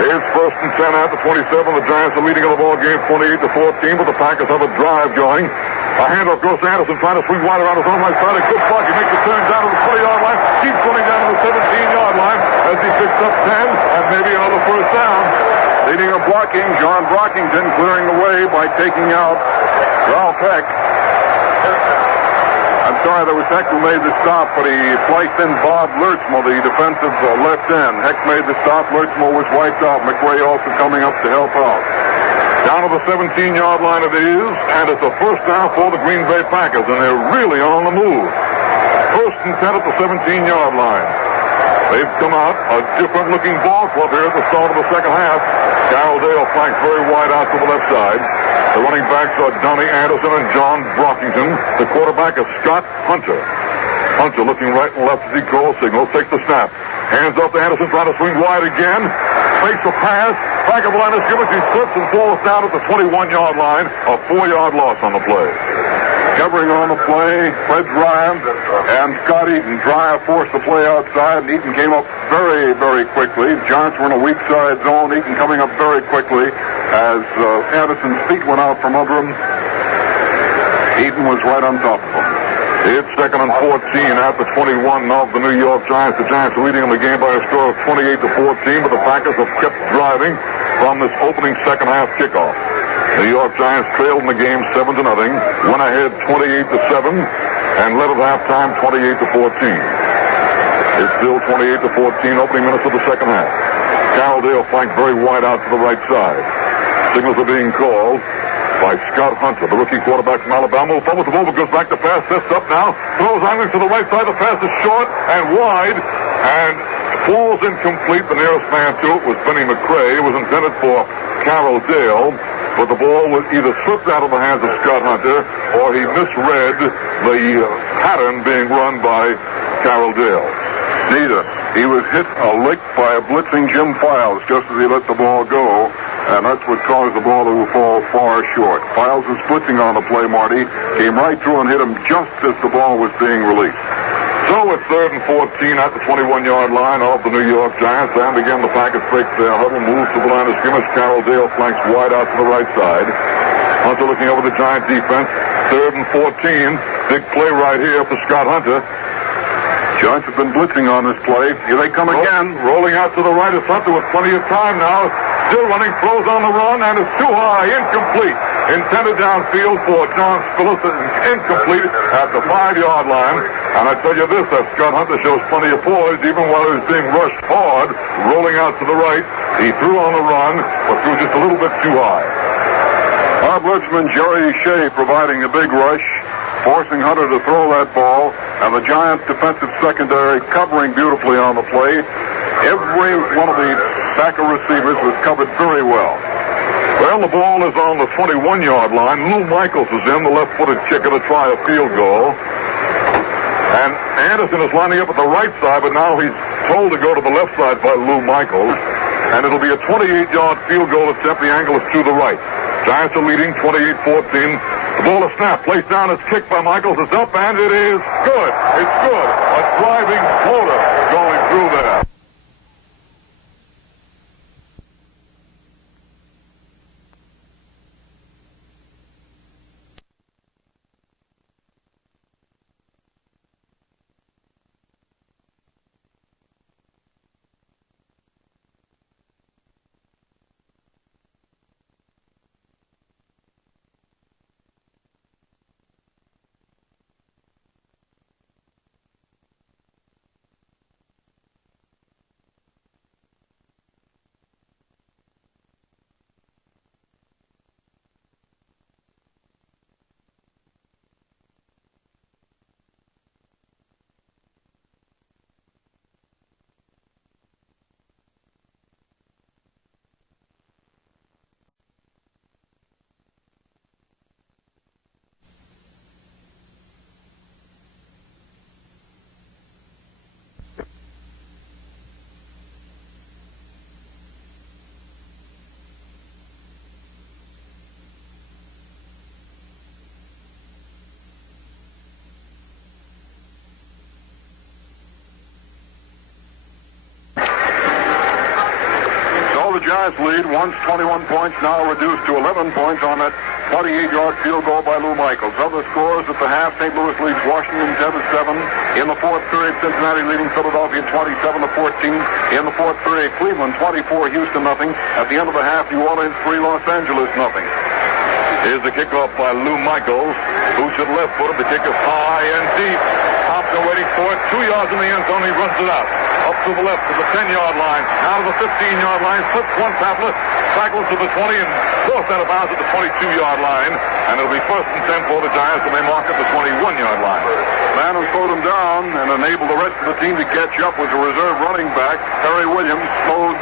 Here's 1st and 10 at the 27. The Giants are leading in the ball game 28-14, but the Packers have a drive going. A handoff goes to Anderson, trying to swing wide around his own right side. A good block. He makes a turn down to the 20-yard line. Keeps running down to the 17-yard line as he picks up 10 and maybe another first down. Leading a blocking, John Brockington clearing the way by taking out Ralph Heck. I'm sorry, that was Heck who made the stop, but he placed in Bob Lurchmo, the defensive left end. Heck made the stop. Lurchmo was wiped out. McRae also coming up to help out. Down to the 17-yard line it is, and it's a first down for the Green Bay Packers, and they're really on the move. 1st and 10 at the 17-yard line. They've come out a different-looking ball club here at the start of the second half. Carroll Dale flanked very wide out to the left side. The running backs are Donnie Anderson and John Brockington. The quarterback is Scott Hunter. Hunter looking right and left as he calls signals, takes the snap. Hands up to Anderson, trying to swing wide again. Fakes a pass. Back of the line of scrimmage. He slips and falls down at the 21-yard line. A 4-yard loss on the play. Covering on the play, Fred Dreyer and Scott Eaton. Dreyer forced the play outside, and Eaton came up very, very quickly. The Giants were in a weak side zone. Eaton coming up very quickly as Anderson's feet went out from under him. Eaton was right on top of him. It's 2nd and 14 at the 21 of the New York Giants. The Giants are leading in the game by a score of 28-14, but the Packers have kept driving from this opening second half kickoff. New York Giants trailed in the game 7-0, went ahead 28-7, and led at halftime 28-14. It's still 28-14, opening minutes of the second half. Carroll Dale flanked very wide out to the right side. Signals are being called by Scott Hunter, the rookie quarterback from Alabama. Fumbles the ball, goes back to pass, sets up now, throws angling to the right side. The pass is short and wide and falls incomplete. The nearest man to it was Benny McRae. It was intended for Carroll Dale, but the ball was either slipped out of the hands of Scott Hunter or he misread the pattern being run by Carroll Dale. Neither. He was hit a lick by a blitzing Jim Files just as he let the ball go, and that's what caused the ball to fall far short. Files was blitzing on the play, Marty, came right through and hit him just as the ball was being released. So it's 3rd and 14 at the 21-yard line of the New York Giants. And again, the Packers break their huddle, moves to the line of scrimmage. Carroll Dale flanks wide out to the right side. Hunter looking over the Giant defense. 3rd and 14. Big play right here for Scott Hunter. Giants have been blitzing on this play. Here they come again. Rolling out to the right is Hunter with plenty of time now. Still running, throws on the run, and it's too high, incomplete. Intended downfield for John Spillis, incomplete at the 5-yard line. And I tell you this, that Scott Hunter shows plenty of poise, even while he was being rushed hard, rolling out to the right. He threw on the run, but threw just a little bit too high. Bob Litzman, Jerry Shea providing a big rush, forcing Hunter to throw that ball, and the Giants' defensive secondary covering beautifully on the play. Every one of the Packer receivers was covered very well. Well, the ball is on the 21-yard line. Lou Michaels is in, the left-footed kicker, to try a field goal. And Anderson is lining up at the right side, but now he's told to go to the left side by Lou Michaels. And it'll be a 28-yard field goal attempt. The angle is to the right. Giants are leading 28-14. The ball is snapped, placed down, it's kicked by Michaels. It's up, and it is good. It's good. A driving floater going through there. Giants lead, once 21 points, now reduced to 11 points on that 28-yard field goal by Lou Michaels. Other scores at the half: St. Louis leads Washington 10-7. In the fourth period, Cincinnati leading Philadelphia 27-14. In the fourth period, Cleveland 24, Houston nothing. At the end of the half, New Orleans 3, Los Angeles nothing. Here's the kickoff by Lou Michaels, who should left-footed. The kick is high and deep. Hopkins waiting for it. 2 yards in the end zone. He runs it out. Up to the left to the 10-yard line. Out of the 15-yard line. Flips one tackler. Tackles to the 20 and forced out of bounds at the 22-yard line. And it'll be 1st and 10 for the Giants, and they mark at the 21-yard line. Man who slowed him down and enabled the rest of the team to catch up was a reserve running back. Perry Williams slowed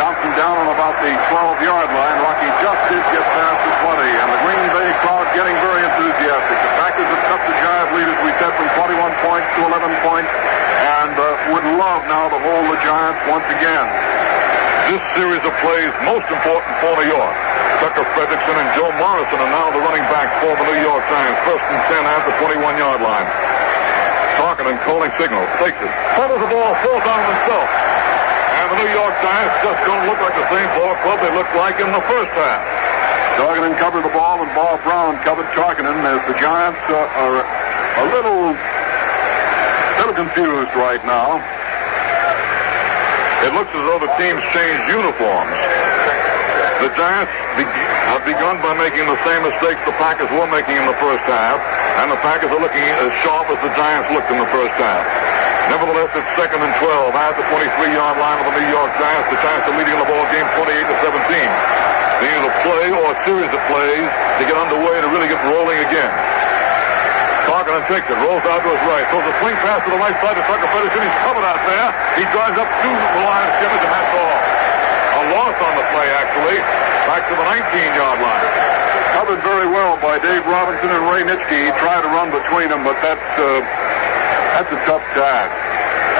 Johnson down on about the 12-yard line. Rocky just did get past the 20, and the Green Bay crowd getting very enthusiastic. The Packers have cut the Giant lead, as we said, from 21 points to 11 points, and would love now to hold the Giants once again. This series of plays most important for New York. Tucker Fredrickson and Joe Morrison are now the running backs for the New York Giants. 1st and 10 at the 21-yard line. Tarkenton calling signals, takes it, fumbles the ball, falls on himself. And the New York Giants just don't look like the same ball club they looked like in the first half. Tarkenton covered the ball, and Bob Brown covered Tarkenton as the Giants are a little confused right now. It looks as though the teams changed uniforms. The Giants have begun by making the same mistakes the Packers were making in the first half, and the Packers are looking as sharp as the Giants looked in the first half. Nevertheless, it's 2nd and 12 at the 23-yard line of the New York Giants. The Giants are leading the ball game 28-17. They need a play or a series of plays to get underway and to really get rolling again. Tarkenton takes it, rolls out to his right, throws a swing pass to the right side to Tucker Pedersen. He's covered out there. He drives up to the line of scrimmage, and that's all. A loss on the play, actually, back to the 19-yard line. Covered very well by Dave Robinson and Ray Nitschke. He tried to run between them, but that's a tough task.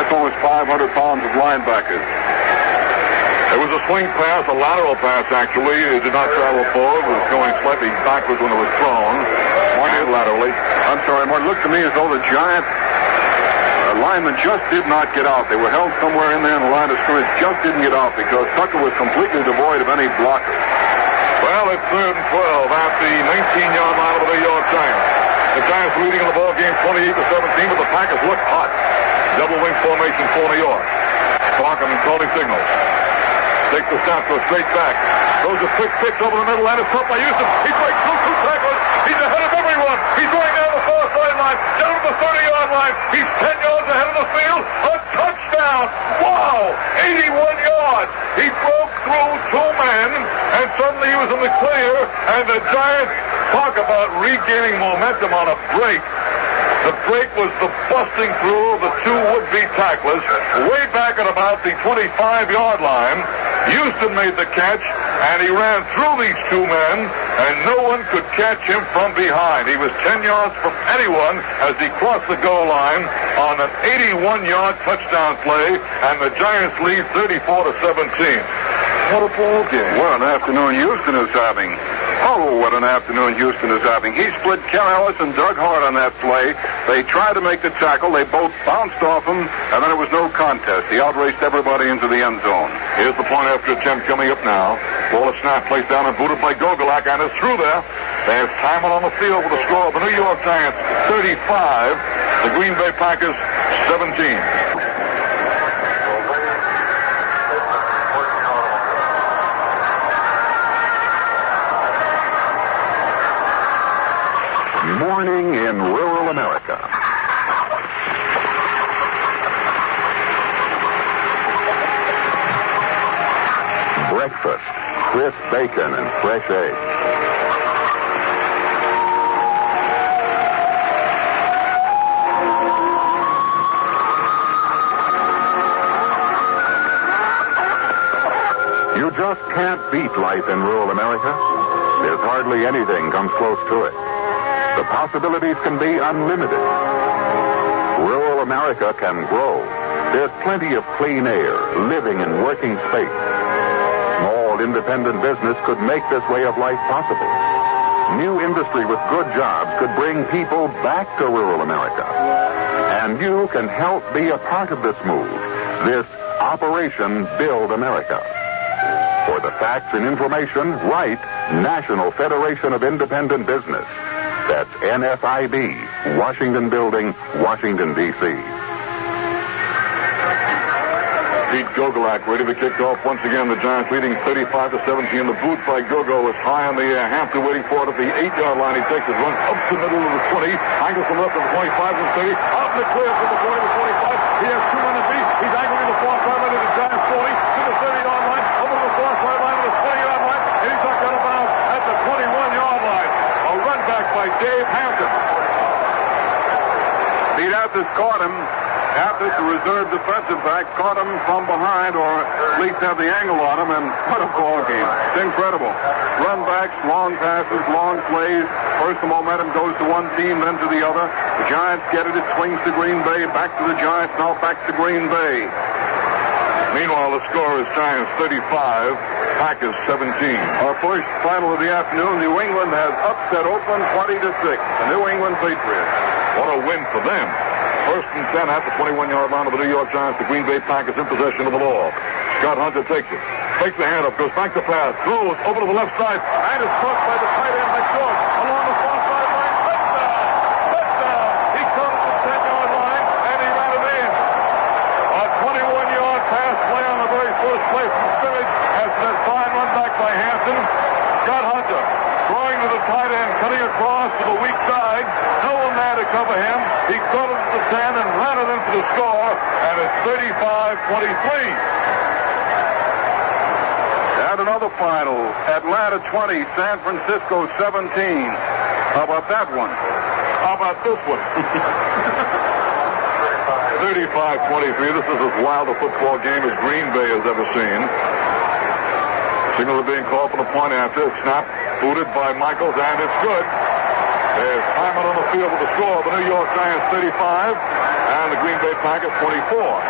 That's almost 500 pounds of linebackers. It was a swing pass, a lateral pass, actually. It did not travel forward. It was going slightly backwards when it was thrown. And laterally. I'm sorry, Martin. It looked to me as though the Giants linemen just did not get out. They were held somewhere in there in the line of scrimmage, just didn't get out because Tucker was completely devoid of any blocker. Well, it's 3rd and 12 at the 19-yard line of the New York Giants. The Giants leading in the ball game 28-17, but the Packers look hot. Double wing formation for New York. Tarkenton calling signals. Takes the snap, goes straight back. Throws a quick pitch over the middle, and it's caught by Houston. He breaks through 2 tacklers. He's ahead of everyone. He's going down the far sideline, down to the 30-yard line. He's 10 yards ahead of the field. A touchdown. Wow. 81 yards. He broke through 2 men, and suddenly he was in the clear, and the Giants talk about regaining momentum on a break. The break was the busting through of the 2 would-be tacklers way back at about the 25-yard line. Houston made the catch, and he ran through these 2 men, and no one could catch him from behind. He was 10 yards from anyone as he crossed the goal line on an 81-yard touchdown play, and the Giants lead 34-17. What a ball game. What an afternoon Houston is having. Oh, what an afternoon Houston is having. He split Ken Ellis and Doug Hart on that play. They tried to make the tackle. They both bounced off him, and then it was no contest. He outraced everybody into the end zone. Here's the point after attempt coming up now. Ball is snap, placed down and booted by Gogolak, and it's through there. There's Simon on the field with the score of the New York Giants 35, the Green Bay Packers 17. Morning in rural America. Breakfast, crisp bacon and fresh eggs. You just can't beat life in rural America. There's hardly anything comes close to it. The possibilities can be unlimited. Rural America can grow. There's plenty of clean air, living and working space. Small independent business could make this way of life possible. New industry with good jobs could bring people back to rural America. And you can help be a part of this move, this Operation Build America. For the facts and information, write National Federation of Independent Business. That's NFIB, Washington Building, Washington, D.C. Pete Gogolak ready to kick off once again. The Giants leading 35-17. The boot by Gogo is high in the air. Hampton waiting for it at the 8-yard line. He takes it, runs up the middle of the 20. Angles from left to the 25 and 30. Out in the clear from the 20 to 25. He has 2 men to beat. He's angling the far sideline of the Giants 40 to the 30-yard line. Over to the far sideline to the 20-yard line. And he's knocked out of bounds at the 21-yard line. A run back by Dave Hampton. Pete Athos caught him. Athos, the reserve defensive back, caught him from behind, or at least had the angle on him, and what a ball game. It's incredible. Run backs, long passes, long plays. First the momentum goes to one team, then to the other. The Giants get it. It swings to Green Bay, back to the Giants, now back to Green Bay. Meanwhile, the score is Giants 35, Packers 17. Our first final of the afternoon, New England has upset Oakland 20-6. The New England Patriots. What a win for them. First and 10 at the 21-yard line of the New York Giants. The Green Bay Packers in possession of the ball. Scott Hunter takes it. Takes the handoff. Goes back to pass. Throws over to the left side. And is caught by the tight end McDougald along the far sideline. Touchdown! Touchdown! He play from Sturridge as that fine run back by Hampton. Scott Hunter throwing to the tight end, cutting across to the weak side. No one there to cover him. He caught it at the 10 and ran it in for the score, and it's 35-23. And another final. Atlanta 20, San Francisco 17. How about that one? How about this one? 35-23. This is as wild a football game as Green Bay has ever seen. Signals are being called for the point after. Snap booted by Michaels, and it's good. There's Hyman on the field with the score. The New York Giants 35 and the Green Bay Packers 24.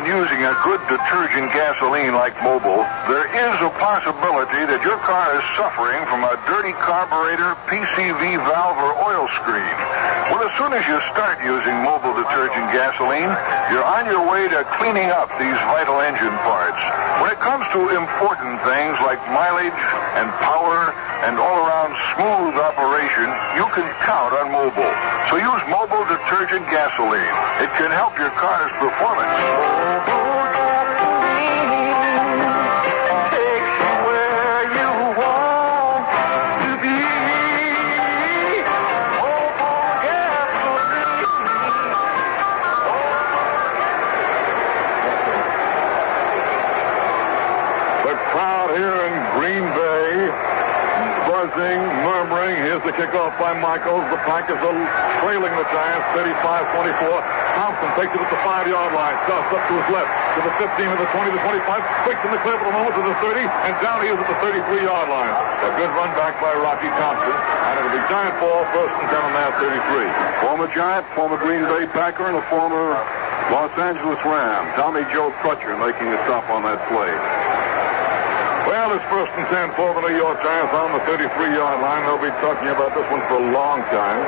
Using a good detergent gasoline like Mobil, there is a possibility that your car is suffering from a dirty carburetor, PCV valve, or oil screen. Well, as soon as you start using Mobil detergent gasoline, you're on your way to cleaning up these vital engine parts. When it comes to important things like mileage and power and all-around smooth operation, you can count on Mobil. So use Mobil detergent gasoline. It can help your car's performance. Murmuring. Here's the kickoff by Michaels. The Packers are trailing the Giants 35-24. Thompson takes it at the 5-yard line. Stuffs up to his left to the 15, to the 20, to the 25. Quick in the clear for the moment to the 30, and down he is at the 33-yard line. A good run back by Rocky Thompson, and it'll be Giant ball, first and 10 on that 33. Former Giant, former Green Bay Packer, and a former Los Angeles Ram. Tommy Joe Crutcher making the stop on that play. Well, it's first and 10 for the New York Giants on the 33-yard line. They'll be talking about this one for a long time.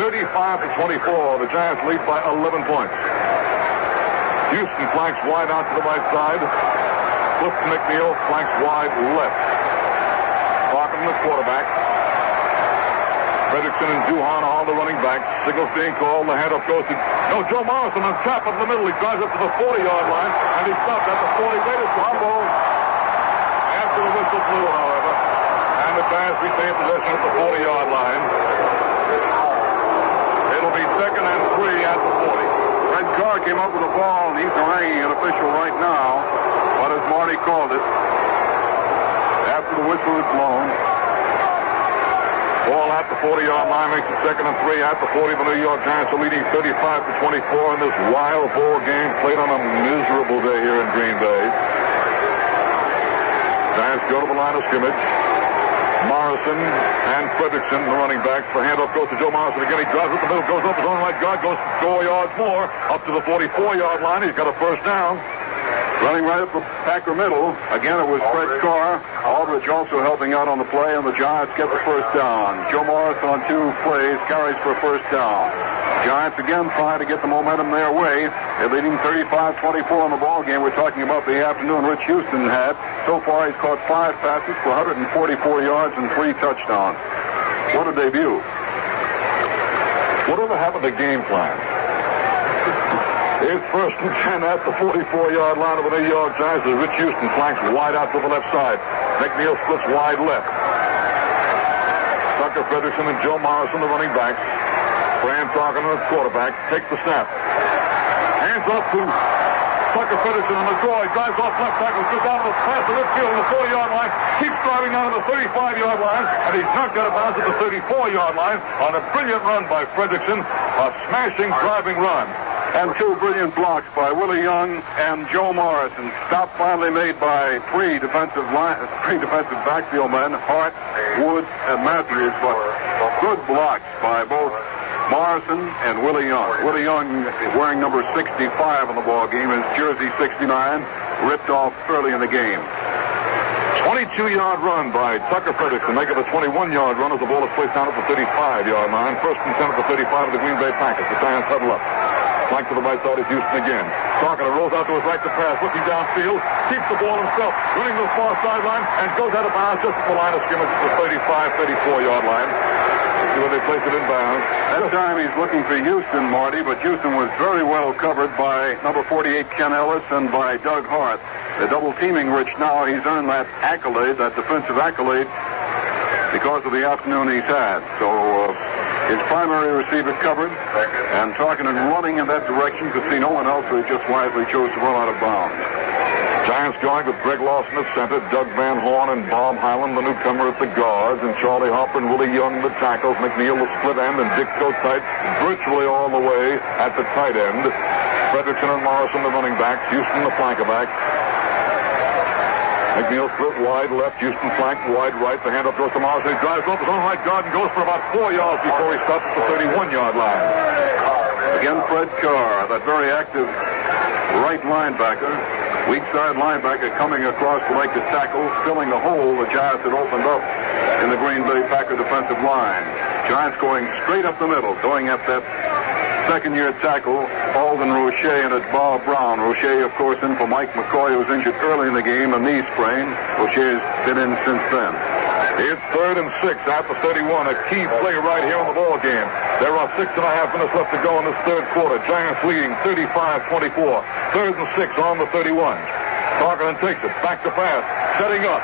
35-24. The Giants lead by 11 points. Houston flanks wide out to the right side. Clifton McNeil flanks wide left. Parkin, the quarterback. Fredrickson and Duhan are all the running backs. Signals being called. The handoff goes to... No, Joe Morrison on top up the middle. He drives up to the 40-yard line, and he stopped at the 40. Waited for Humble. After the whistle blew, however, and the Giants retain possession at the 40-yard line. It'll be second and 3 at the 40. Red Carr came up with the ball, and he's haranguing an official right now. But as Marty called it, after the whistle is blown, Ball at the 40-yard line makes it second and 3 at the 40. The New York Giants are leading 35-24 in this wild ball game played on a miserable day here in Green Bay. Giants go to the line of scrimmage. Morrison and Fredrickson, the running backs. The handoff goes to Joe Morrison again. He drives up the middle, goes up his own right guard, goes 4 yards more, up to the 44-yard line. He's got a first down. running right up the Packer middle. Again, it was Fred Carr. Aldrich also helping out on the play, and the Giants get the first down. Joe Morris on 2 plays carries for a first down. Giants again trying to get the momentum their way. They're leading 35-24 in the ball game. We're talking about the afternoon Rich Houston had. So far, he's caught 5 passes for 144 yards and 3 touchdowns. What a debut. Whatever happened to game plan? It's first and 10 at the 44-yard line of the New York Giants as Rich Houston flanks wide out to the left side. McNeil splits wide left. Tucker Fredrickson and Joe Morrison, the running backs. Fran Tarkin, the quarterback, takes the snap. Hands off to Tucker Fredrickson on the draw. He drives off left tackle, just out of the pass to midfield on the 40-yard line. Keeps driving down to the 35-yard line, and he's knocked out of bounds at the 34-yard line on a brilliant run by Fredrickson. A smashing driving run. And 2 brilliant blocks by Willie Young and Joe Morrison. Stop finally made by 3 defensive backfield men, Hart, Woods, and Matthews, but good blocks by both Morrison and Willie Young. Willie Young wearing number 65 in the ball game, his jersey 69 ripped off early in the game. 22-yard run by Tucker Ferguson, make it a 21-yard run as the ball is placed down at the 35-yard line. First and 10 at the 35 of the Green Bay Packers. The Giants huddle up. Flank to the right side is Houston again. Starkiner rolls out to his right to pass, looking downfield, keeps the ball himself, running to the far sideline, and goes out of bounds just at the line of scrimmage at the 34-yard line. See where they place it in bounds. That time he's looking for Houston, Marty, but Houston was very well covered by number 48, Ken Ellis, and by Doug Hart. They're double teaming Rich now. He's earned that accolade, that defensive accolade, because of the afternoon he's had. So his primary receiver covered, and Tarkenton running in that direction could see no one else, so he just wisely chose to run out of bounds. Giants going with Greg Lawson at center, Doug Van Horn and Bob Highland, the newcomer at the guards, and Charlie Hopper and Willie Young, the tackles, McNeil, the split end, and Dick Kotite virtually all the way at the tight end. Fredrickson and Morrison, the running backs, Houston, the flanker back. McNeil split wide left, Houston flank wide right. The handoff goes to Morrison. He drives off his own right guard and goes for about 4 yards before he stops at the 31-yard line. Again, Fred Carr, that very active right linebacker, weak side linebacker coming across the leg to tackle, filling the hole the Giants had opened up in the Green Bay Packer defensive line. Giants going straight up the middle, going at that second-year tackle, Alden Roche, and it's Bob Brown. Roche, of course, in for Mike McCoy, who was injured early in the game, a knee sprain. Roche's been in since then. It's 3rd and 6 at the 31. A key play right here in the ball game. There are 6.5 minutes left to go in this third quarter. Giants leading 35-24. 3rd and 6 on the 31. Tarkenton takes it. Back to pass. Setting up.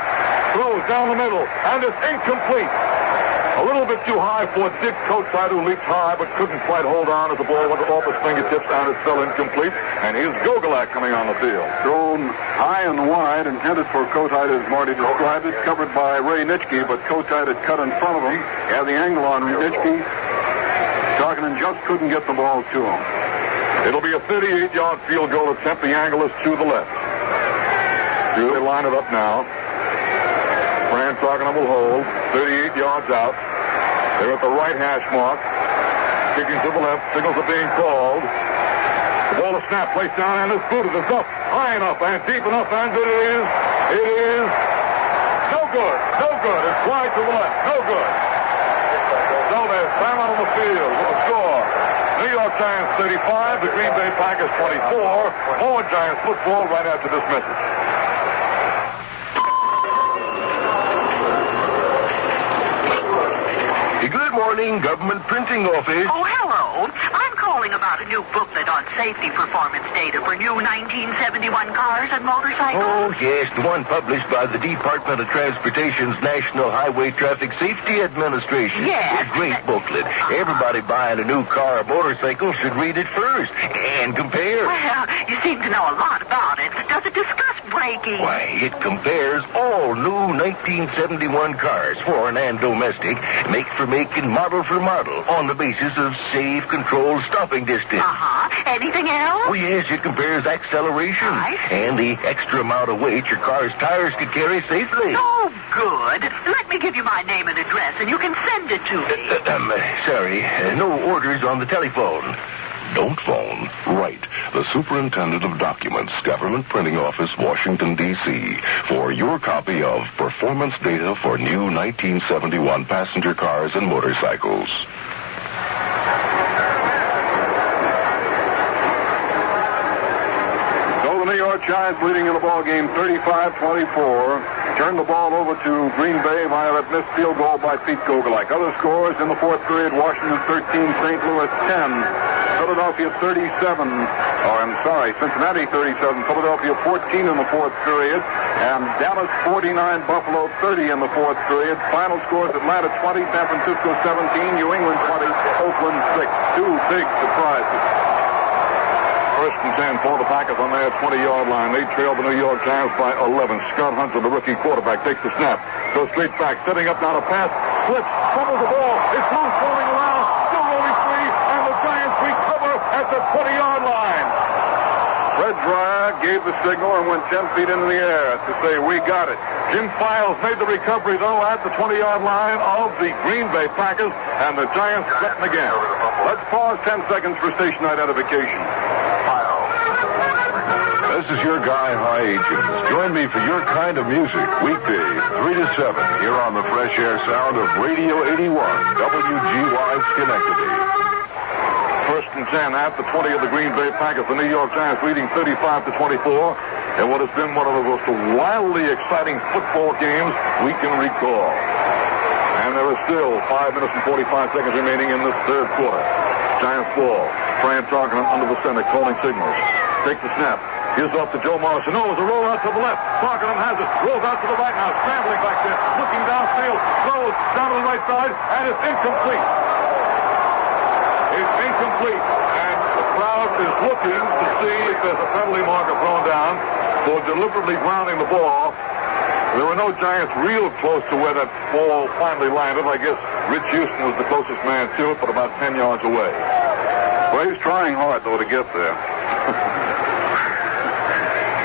Throws down the middle. And it's incomplete. A little bit too high for Dick Kotite, who leaped high but couldn't quite hold on as the ball went off his fingertips and it fell incomplete. And here's Gogolak coming on the field. Thrown high and wide, intended for Kotite, as Marty described it, covered by Ray Nitschke, but Kotite had cut in front of him. Had the angle on Nitschke. Tarkenton just couldn't get the ball to him. It'll be a 38-yard field goal attempt. The angle is to the left. Here they line it up now. Fran Tarkenton will hold. 38 yards out. They're at the right hash mark. Kicking to the left. Signals are being called. The ball is snapped, placed down, and it's booted. It's up, high enough, and deep enough, and it is no good. No good. It's wide to the left. No good. So there's time out on the field with the score. New York Giants 35, the Green Bay Packers 24. More Giants football right after this message. Good morning, Government Printing Office. Oh, hello. I'm calling about a new booklet on safety performance data for new 1971 cars and motorcycles. Oh, yes, the one published by the Department of Transportation's National Highway Traffic Safety Administration. Yes. A great booklet. Everybody buying a new car or motorcycle should read it first and compare. Well, you seem to know a lot about it. Does it discuss braking? Why, it compares all new 1971 cars, foreign and domestic, make for make and model for model, on the basis of safe, controlled stopping distance. Uh-huh. Anything else? Oh, yes, it compares acceleration I see. and the extra amount of weight your car's tires could carry safely. Oh, good. Let me give you my name and address, and you can send it to me. Sorry, no orders on the telephone. Don't phone. Write. The Superintendent of Documents, Government Printing Office, Washington, D.C. for your copy of Performance Data for New 1971 Passenger Cars and Motorcycles. So the New York Giants leading in the ball game 35-24. Turned the ball over to Green Bay via that missed field goal by Pete Gogolak. Other scores in the fourth period: Washington 13, St. Louis 10. Philadelphia 37, Cincinnati 37, Philadelphia 14 in the fourth period, and Dallas 49, Buffalo 30 in the fourth period. Final scores: Atlanta 20, San Francisco 17, New England 20, Oakland 6. Two big surprises. First and 10 for the Packers on their 20-yard line. They trail the New York Giants by 11. Scott Hunter, the rookie quarterback, takes the snap, goes straight back, setting up now to pass, flips, fumbles the ball, it's loose, rolling around, still rolling free, and the Giants recover at the 20-yard line. Fred Dreyer gave the signal and went 10 feet into the air to say, "We got it." Jim Files made the recovery, though, at the 20-yard line of the Green Bay Packers, and the Giants threaten again. Let's pause 10 seconds for station identification. This this is your guy, High Agents. Join me for your kind of music, weekdays, 3 to 7, here on the fresh air sound of Radio 81, WGY Schenectady. 1st and 10 at the 20 of the Green Bay Packers. The New York Giants leading 35-24 in what has been one of the most wildly exciting football games we can recall. And there is still 5 minutes and 45 seconds remaining in this third quarter. Giants ball. Fran Tarkenton under the center, calling signals. Takes the snap. Gives off to Joe Morrison. No, it's a roll out to the left. Tarkenton has it. Rolls out to the right now. Scrambling back there. Looking downfield. Throws down to the right side. And it's incomplete. It's incomplete. And the crowd is looking to see if there's a penalty marker thrown down for deliberately grounding the ball. There were no Giants real close to where that ball finally landed. I guess Rich Houston was the closest man to it, but about 10 yards away. Well, he's trying hard, though, to get there.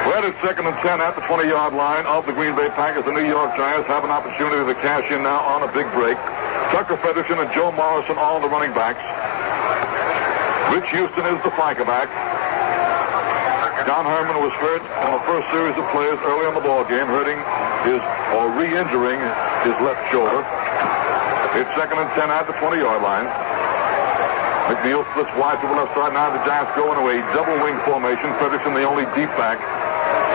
We're at 2nd and 10 at the 20-yard line of the Green Bay Packers. The New York Giants have an opportunity to cash in now on a big break. Tucker Frederickson and Joe Morrison, all the running backs. Rich Houston is the flanker back. John Herman was hurt in the first series of plays early on the ball game, re-injuring his left shoulder. It's 2nd and 10 at the 20-yard line. McNeil splits wide to the left side. Now the Giants go into a double wing formation. Frederickson the only deep back.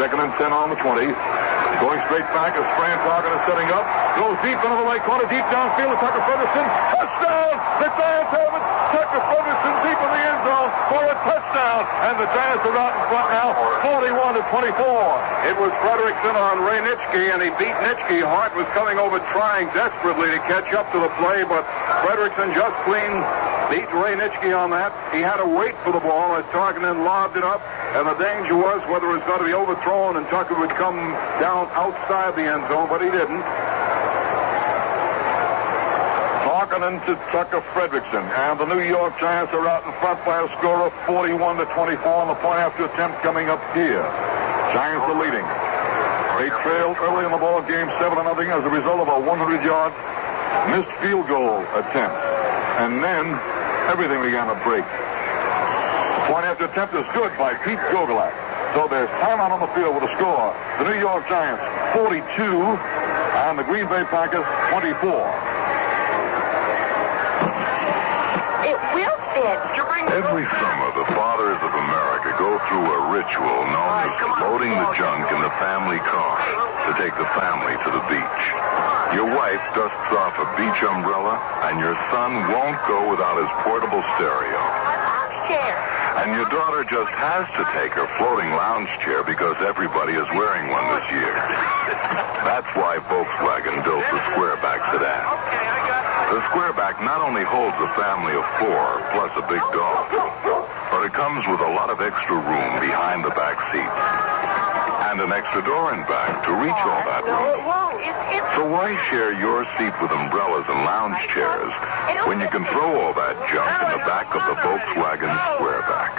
2nd and 10 on the 20. Going straight back as Fran Tarkenton is setting up. Goes deep into the right corner, deep downfield to Tucker Frederickson. Touchdown! The Giants have it. Tucker Frederickson deep in the end zone for a touchdown. And the Giants are out in front now, 41-24. It was Frederickson on Ray Nitschke, and he beat Nitschke. Hart was coming over trying desperately to catch up to the play, but Frederickson just clean beat Ray Nitschke on that. He had to wait for the ball as Tarkenton lobbed it up, and the danger was whether it was going to be overthrown and Tucker would come down outside the end zone, but he didn't. Tarkenton to Tucker Frederickson, and the New York Giants are out in front by a score of 41-24 on the point after attempt coming up here. Giants are leading. They trailed early in the ball game 7-0 as a result of a 100-yard missed field goal attempt. And then everything began to break. The point after attempt is good by Pete Gogolak. So there's time out on the field with a score. The New York Giants 42 and the Green Bay Packers 24. It will fit. Every summer, the fathers of America go through a ritual known as loading the junk in the family car to take the family to the beach. Your wife dusts off a beach umbrella, and your son won't go without his portable stereo. Chair. And your daughter just has to take her floating lounge chair because everybody is wearing one this year. That's why Volkswagen built the Squareback sedan. The Squareback not only holds a family of 4 plus a big dog, but it comes with a lot of extra room behind the back seat. And an extra door in back to reach all that room. So why share your seat with umbrellas and lounge chairs when you can throw all that junk in the back of the Volkswagen Squareback?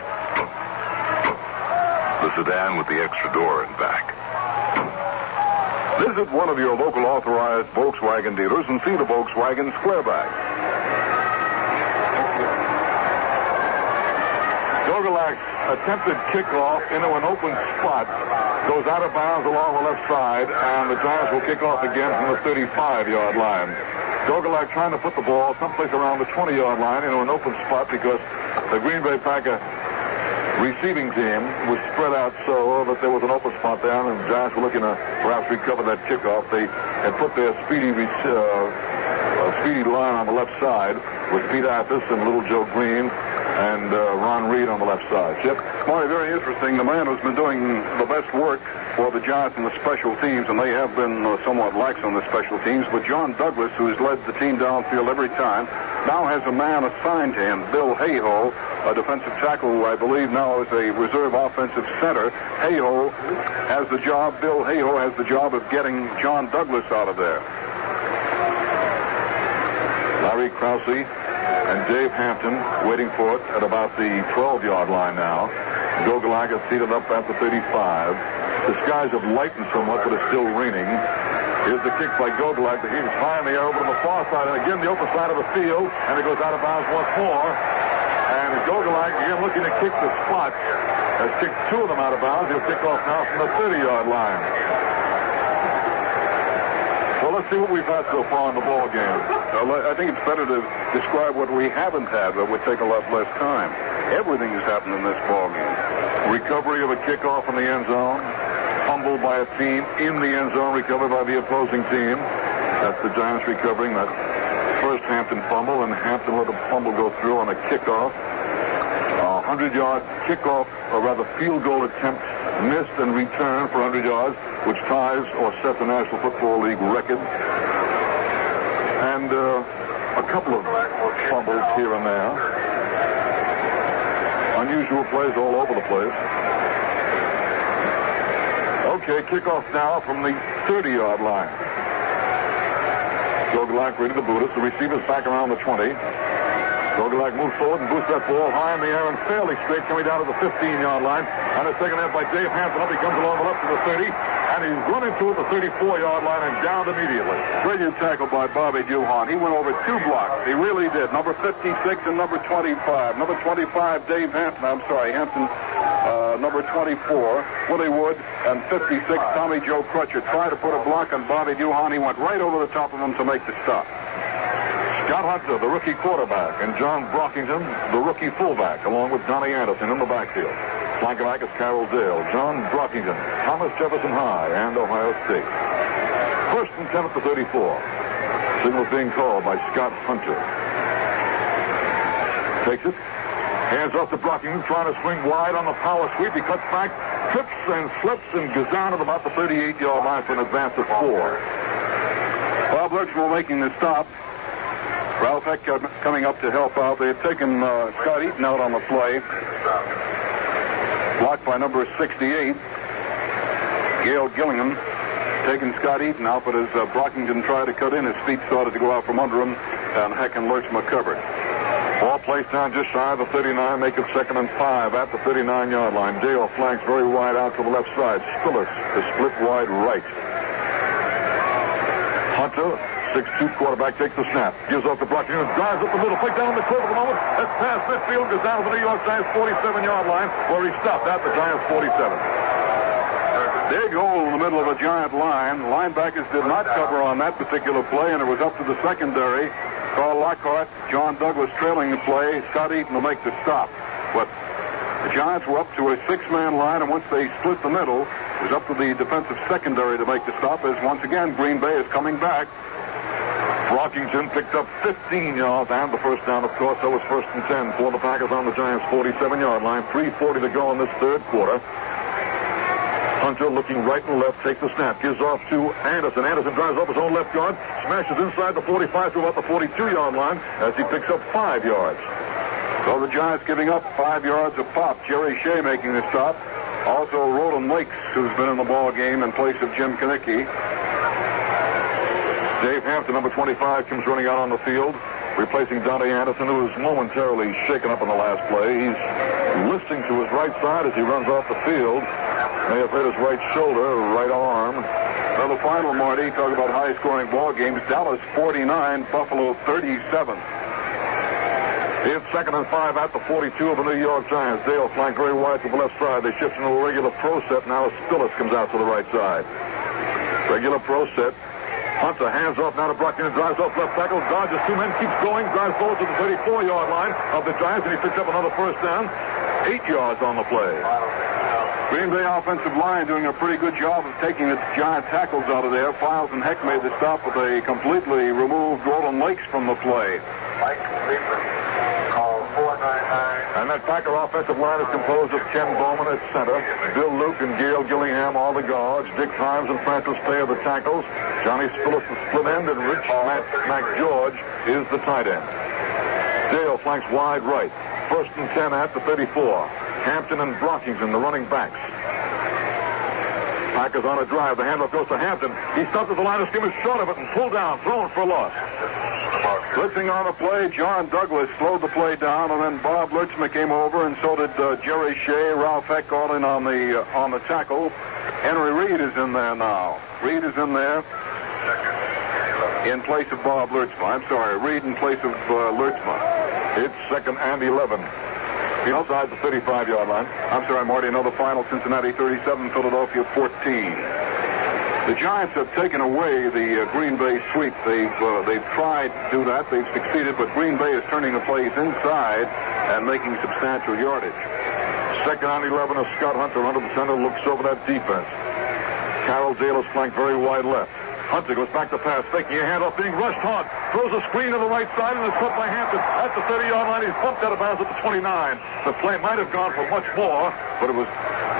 The sedan with the extra door in back. Visit one of your local authorized Volkswagen dealers and see the Volkswagen Squareback. Gogolak's attempted kickoff into an open spot goes out of bounds along the left side, and the Giants will kick off again from the 35-yard line. Gogolak trying to put the ball someplace around the 20-yard line into an open spot because the Green Bay Packer receiving team was spread out so that there was an open spot there, and the Giants were looking to perhaps recover that kickoff. They had put their speedy line on the left side with Pete Athos and Little Joe Green and Ron Reed on the left side. Chip? Boy, very interesting. The man who's been doing the best work for the Giants in the special teams, and they have been somewhat lax on the special teams, but John Douglas, who has led the team downfield every time, now has a man assigned to him, Bill Hayhoe, a defensive tackle who I believe now is a reserve offensive center. Hayhoe has the job, Bill Hayhoe has the job of getting John Douglas out of there. Larry Krause and Dave Hampton waiting for it at about the 12-yard line now. Gogolak is seated up at the 35. The skies have lightened somewhat, but it's still raining. Here's the kick by Gogolak. He's high in the air over to the far side, and again the open side of the field, and it goes out of bounds once more. And Gogolak again looking to kick the spot. Has kicked two of them out of bounds. He'll kick off now from the 30-yard line. Well, let's see what we've had so far in the ball game. I think it's better to describe what we haven't had. That would take a lot less time. Everything has happened in this ball game. Recovery of a kickoff in the end zone. Fumble by a team in the end zone. Recovered by the opposing team. That's the Giants recovering that first Hampton fumble, and Hampton let the fumble go through on a kickoff. 100-yard kickoff, or rather field goal attempt, missed and returned for 100 yards, which ties or sets the National Football League record. And a couple of fumbles here and there. Unusual plays all over the place. Okay, kickoff now from the 30-yard line. Gogolak ready to boot us. The receiver's back around the 20. Gogolak moves forward and boosts that ball high in the air and fairly straight, coming down to the 15-yard line. And it's taken out by Dave Hampton. Up he comes along the left to the 30. And he's run into the 34-yard line and downed immediately. Brilliant tackle by Bobby Duhon. He went over two blocks. He really did. Number 56 and number 25. Number 25, Dave Hampton. Hampton. Number 24, Willie Wood, and 56, Tommy Joe Crutcher tried to put a block on Bobby Duhon. He went right over the top of him to make the stop. Scott Hunter, the rookie quarterback, and John Brockington, the rookie fullback, along with Donnie Anderson in the backfield. Flanking back is Carroll Dale, John Brockington, Thomas Jefferson High, and Ohio State. First and 10 at the 34. Signal being called by Scott Hunter. Takes it. Hands off to Brockington, trying to swing wide on the power sweep. He cuts back, trips and slips, and goes down at about the 38-yard line for an advance of 4. Bob Lurchmore making the stop. Ralph Heck coming up to help out. They had taken Scott Eaton out on the play. Blocked by number 68, Gail Gillingham. Taking Scott Eaton out, but as Brockington tried to cut in, his feet started to go out from under him, and Heck and Lurchmore covered. Ball placed down just shy of the 39, make it 2nd and 5 at the 39-yard line. Dale flanks very wide out to the left side. Spillis is split wide right. Hunter, 6'2" quarterback, takes the snap. Gives off to Brockington, drives up the middle, picked down the court at the moment. That's past midfield, goes down to the New York Giants 47-yard line, where he stopped at the Giants 47. Big hole in the middle of a Giant line. Linebackers did not cover on that particular play, and it was up to the secondary. Carl Lockhart, John Douglas trailing the play, Scott Eaton to make the stop. But the Giants were up to a 6-man line, and once they split the middle, it was up to the defensive secondary to make the stop, as once again Green Bay is coming back. Brockington picked up 15 yards and the first down, of course. That was 1st and 10 for the Packers on the Giants' 47-yard line. 3:40 to go in this third quarter. Hunter looking right and left, takes the snap, gives off to Anderson. Anderson drives up his own left guard, smashes inside the 45 to about the 42-yard line as he picks up 5 yards. So the Giants giving up 5 yards a pop. Jerry Shea making the stop. Also Roland Lakes, who's been in the ball game in place of Jim Kanicki. Dave Hampton, number 25, comes running out on the field, replacing Donnie Anderson, who was momentarily shaken up in the last play. He's listing to his right side as he runs off the field. May have hit his right shoulder, right arm. Well, the final, Marty, talk about high-scoring ball games. Dallas 49, Buffalo 37. It's 2nd and 5 at the 42 of the New York Giants. Dale flanked very wide to the left side. They shift into a regular pro set now as Spillis comes out to the right side. Regular pro set. Hunter hands off now to Brockington, drives off left tackle, dodges 2 men, keeps going, drives forward to the 34-yard line of the Giants, and he picks up another first down. 8 yards on the play. Green Bay offensive line doing a pretty good job of taking the Giant tackles out of there. Files and Heck made the stop, but they completely removed Roland Lakes from the play. And that Packer offensive line is composed of Ken Bowman at center, Bill Luke and Gail Gillingham, all the guards, Dick Himes and Francis Fay are the tackles, Johnny Spillis the split end, and Rich Mac George is the tight end. Dale flanks wide right. 1st and 10 at the 34. Hampton and Brockington, the running backs. Packers on a drive. The handoff goes to Hampton. He stopped at the line of scrimmage short of it and pulled down, thrown for a loss. Blitzing on the play, John Douglas slowed the play down, and then Bob Lurchmore came over, and so did Jerry Shea. Ralph Heck all in on the tackle. Henry Reed is in there now. Reed is in there in place of Bob Lurchmore. I'm sorry, Reed in place of Lurchmore. It's 2nd and 11. Inside the 35-yard line. I'm sorry, Marty, another final. Cincinnati 37, Philadelphia 14. The Giants have taken away the Green Bay sweep. They've tried to do that. They've succeeded, but Green Bay is turning the plays inside and making substantial yardage. 2nd and 11 as Scott Hunter under the center looks over that defense. Carroll Dale is flanked very wide left. Hunter goes back to pass, faking a handoff, being rushed hard. Throws a screen to the right side and is caught by Hampton at the 30-yard line. He's bumped out of bounds at the 29. The play might have gone for much more, but it was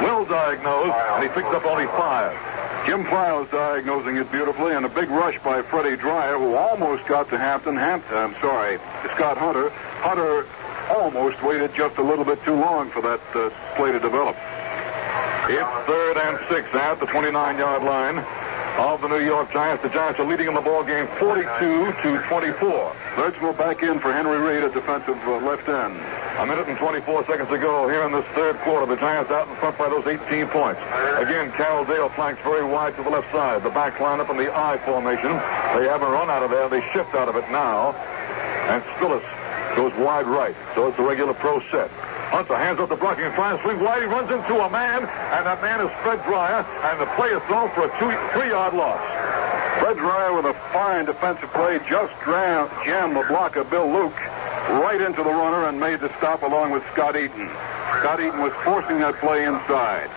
well diagnosed, and he picked up only 5. Jim Plyle's diagnosing it beautifully, and a big rush by Freddie Dreyer, who almost got to Scott Hunter. Hunter almost waited just a little bit too long for that play to develop. It's 3rd and 6 at the 29-yard line of the New York Giants. The Giants are leading in the ball game 42-24. Lurch will back in for Henry Reed at defensive left end. A minute and 24 seconds to go here in this third quarter. The Giants out in front by those 18 points. Again, Carroll Dale flanks very wide to the left side. The back line up in the I formation. They haven't run out of there. They shift out of it now. And Spillis goes wide right. So it's a regular pro set. Hunter hands up the blocking and trying to swing wide. He runs into a man, and that man is Fred Dreyer, and the play is thrown for a 3-yard loss. Fred Dreyer with a fine defensive play just jammed the block of Bill Luke right into the runner and made the stop along with Scott Eaton. Scott Eaton was forcing that play inside.